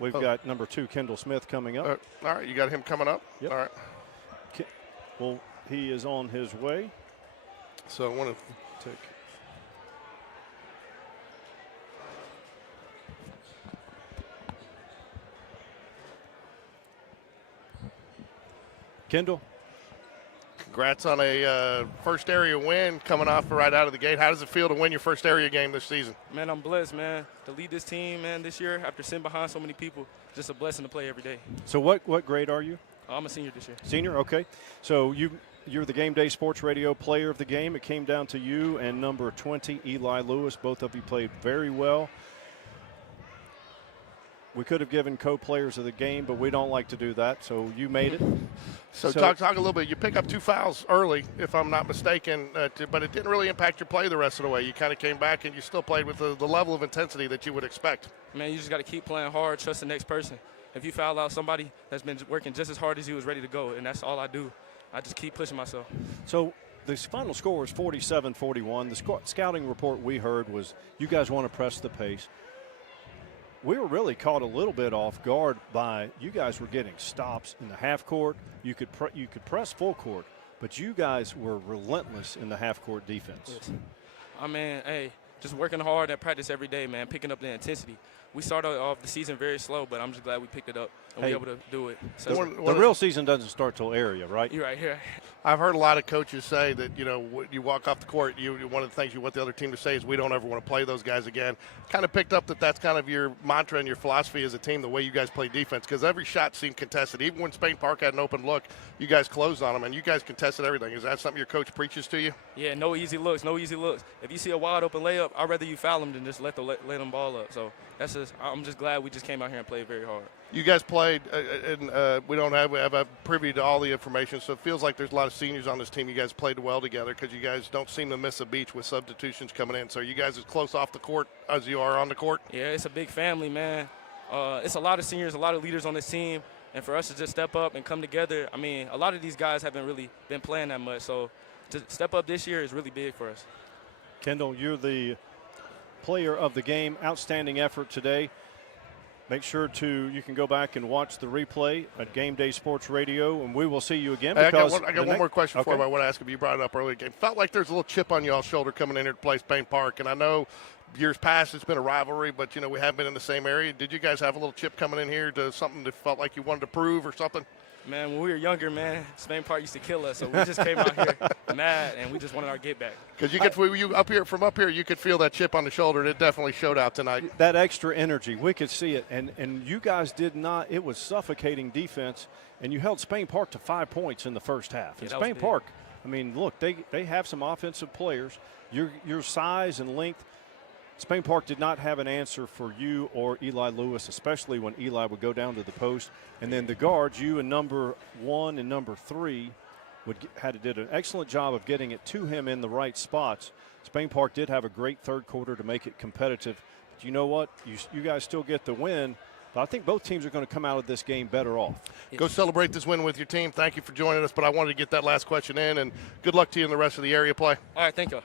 We've got number 2, Kendall Smith, coming up. All right, you got him coming up? Yep. All right. Well, he is on his way. So I want to take. Kendall. Congrats on a first area win coming off right out of the gate. How does it feel to win your first area game this season? Man, I'm blessed, man. To lead this team, man, this year after sitting behind so many people, just a blessing to play every day. So what grade are you? I'm a senior this year. Senior, okay. So you're the Game Day Sports Radio Player of the Game. It came down to you and number 20, Eli Lewis. Both of you played very well. We could have given co-players of the game, but we don't like to do that, so you made it. So talk a little bit. You pick up 2 fouls early, if I'm not mistaken, but it didn't really impact your play the rest of the way. You kind of came back, and you still played with the level of intensity that you would expect. Man, you just got to keep playing hard, trust the next person. If you foul out somebody that's been working just as hard as you was ready to go, and that's all I do. I just keep pushing myself. So the final score was 47-41. The scouting report we heard was you guys want to press the pace. We were really caught a little bit off guard by you guys were getting stops in the half court. You could press full court, but you guys were relentless in the half court defense. Yes. I mean, hey, just working hard at practice every day, man, picking up the intensity. We started off the season very slow, but I'm just glad we picked it up and we were able to do it. So the real season doesn't start till area, right? You're right here. I've heard a lot of coaches say that, you walk off the court, one of the things you want the other team to say is we don't ever want to play those guys again. Kind of picked up that's kind of your mantra and your philosophy as a team, the way you guys play defense, because every shot seemed contested. Even when Spain Park had an open look, you guys closed on them, and you guys contested everything. Is that something your coach preaches to you? Yeah, no easy looks. If you see a wide open layup, I'd rather you foul them than just let them ball up. So that's I'm just glad we just came out here and played very hard. You guys played, and we don't have a privy to all the information, so it feels like there's a lot of seniors on this team. You guys played well together because you guys don't seem to miss a beat with substitutions coming in. So are you guys as close off the court as you are on the court? Yeah, it's a big family, man. It's a lot of seniors, a lot of leaders on this team, and for us to just step up and come together, I mean, a lot of these guys haven't really been playing that much, so to step up this year is really big for us. Kendall, you're the player of the game. Outstanding effort today. Make sure you can go back and watch the replay at Game Day Sports Radio, and we will see you again. Hey, I because got one more question for you. Okay. I want to ask if you brought it up earlier. Game felt like there's a little chip on y'all's shoulder coming in here to play Spain Park, and I know years past it's been a rivalry, but you know we have been in the same area. Did you guys have a little chip coming in here to something that felt like you wanted to prove or something? Man, when we were younger, man, Spain Park used to kill us, so we just came out here mad, and we just wanted our get back. Because from up here, you could feel that chip on the shoulder, and it definitely showed out tonight. That extra energy, we could see it, and you guys did not. It was suffocating defense, and you held Spain Park to 5 points in the first half. Yeah, And that was Spain big. Park, I mean, look, they have some offensive players. Your size and length. Spain Park did not have an answer for you or Eli Lewis, especially when Eli would go down to the post. And then the guards, you and number 1 and number 3, did an excellent job of getting it to him in the right spots. Spain Park did have a great third quarter to make it competitive. But you know what? You guys still get the win. But I think both teams are going to come out of this game better off. Go celebrate this win with your team. Thank you for joining us, but I wanted to get that last question in, and good luck to you in the rest of the area play. All right, thank you.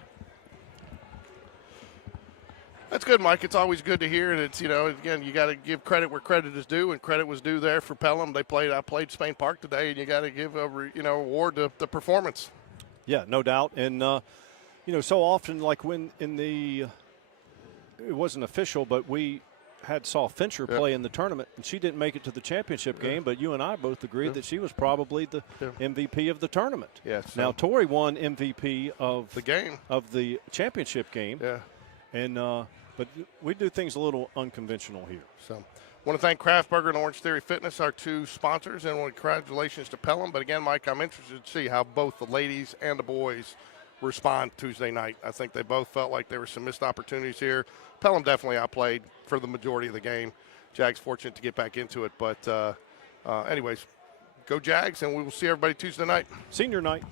That's good, Mike. It's always good to hear, and it's, you know, again, you got to give credit where credit is due, and credit was due there for Pelham. I played Spain Park today, and you got to give award to the performance. Yeah, no doubt. And so often, like when it wasn't official, but we saw Fincher play in the tournament, and she didn't make it to the championship game, but you and I both agreed that she was probably the MVP of the tournament. Yeah. Now Tori won MVP of the game, of the championship game. Yeah. And but we do things a little unconventional here. So, want to thank Craft Burger and Orange Theory Fitness, our two sponsors, and congratulations to Pelham. But again, Mike, I'm interested to see how both the ladies and the boys respond Tuesday night. I think they both felt like there were some missed opportunities here. Pelham definitely outplayed for the majority of the game. Jags fortunate to get back into it. But anyways, go Jags, and we will see everybody Tuesday night. Senior night.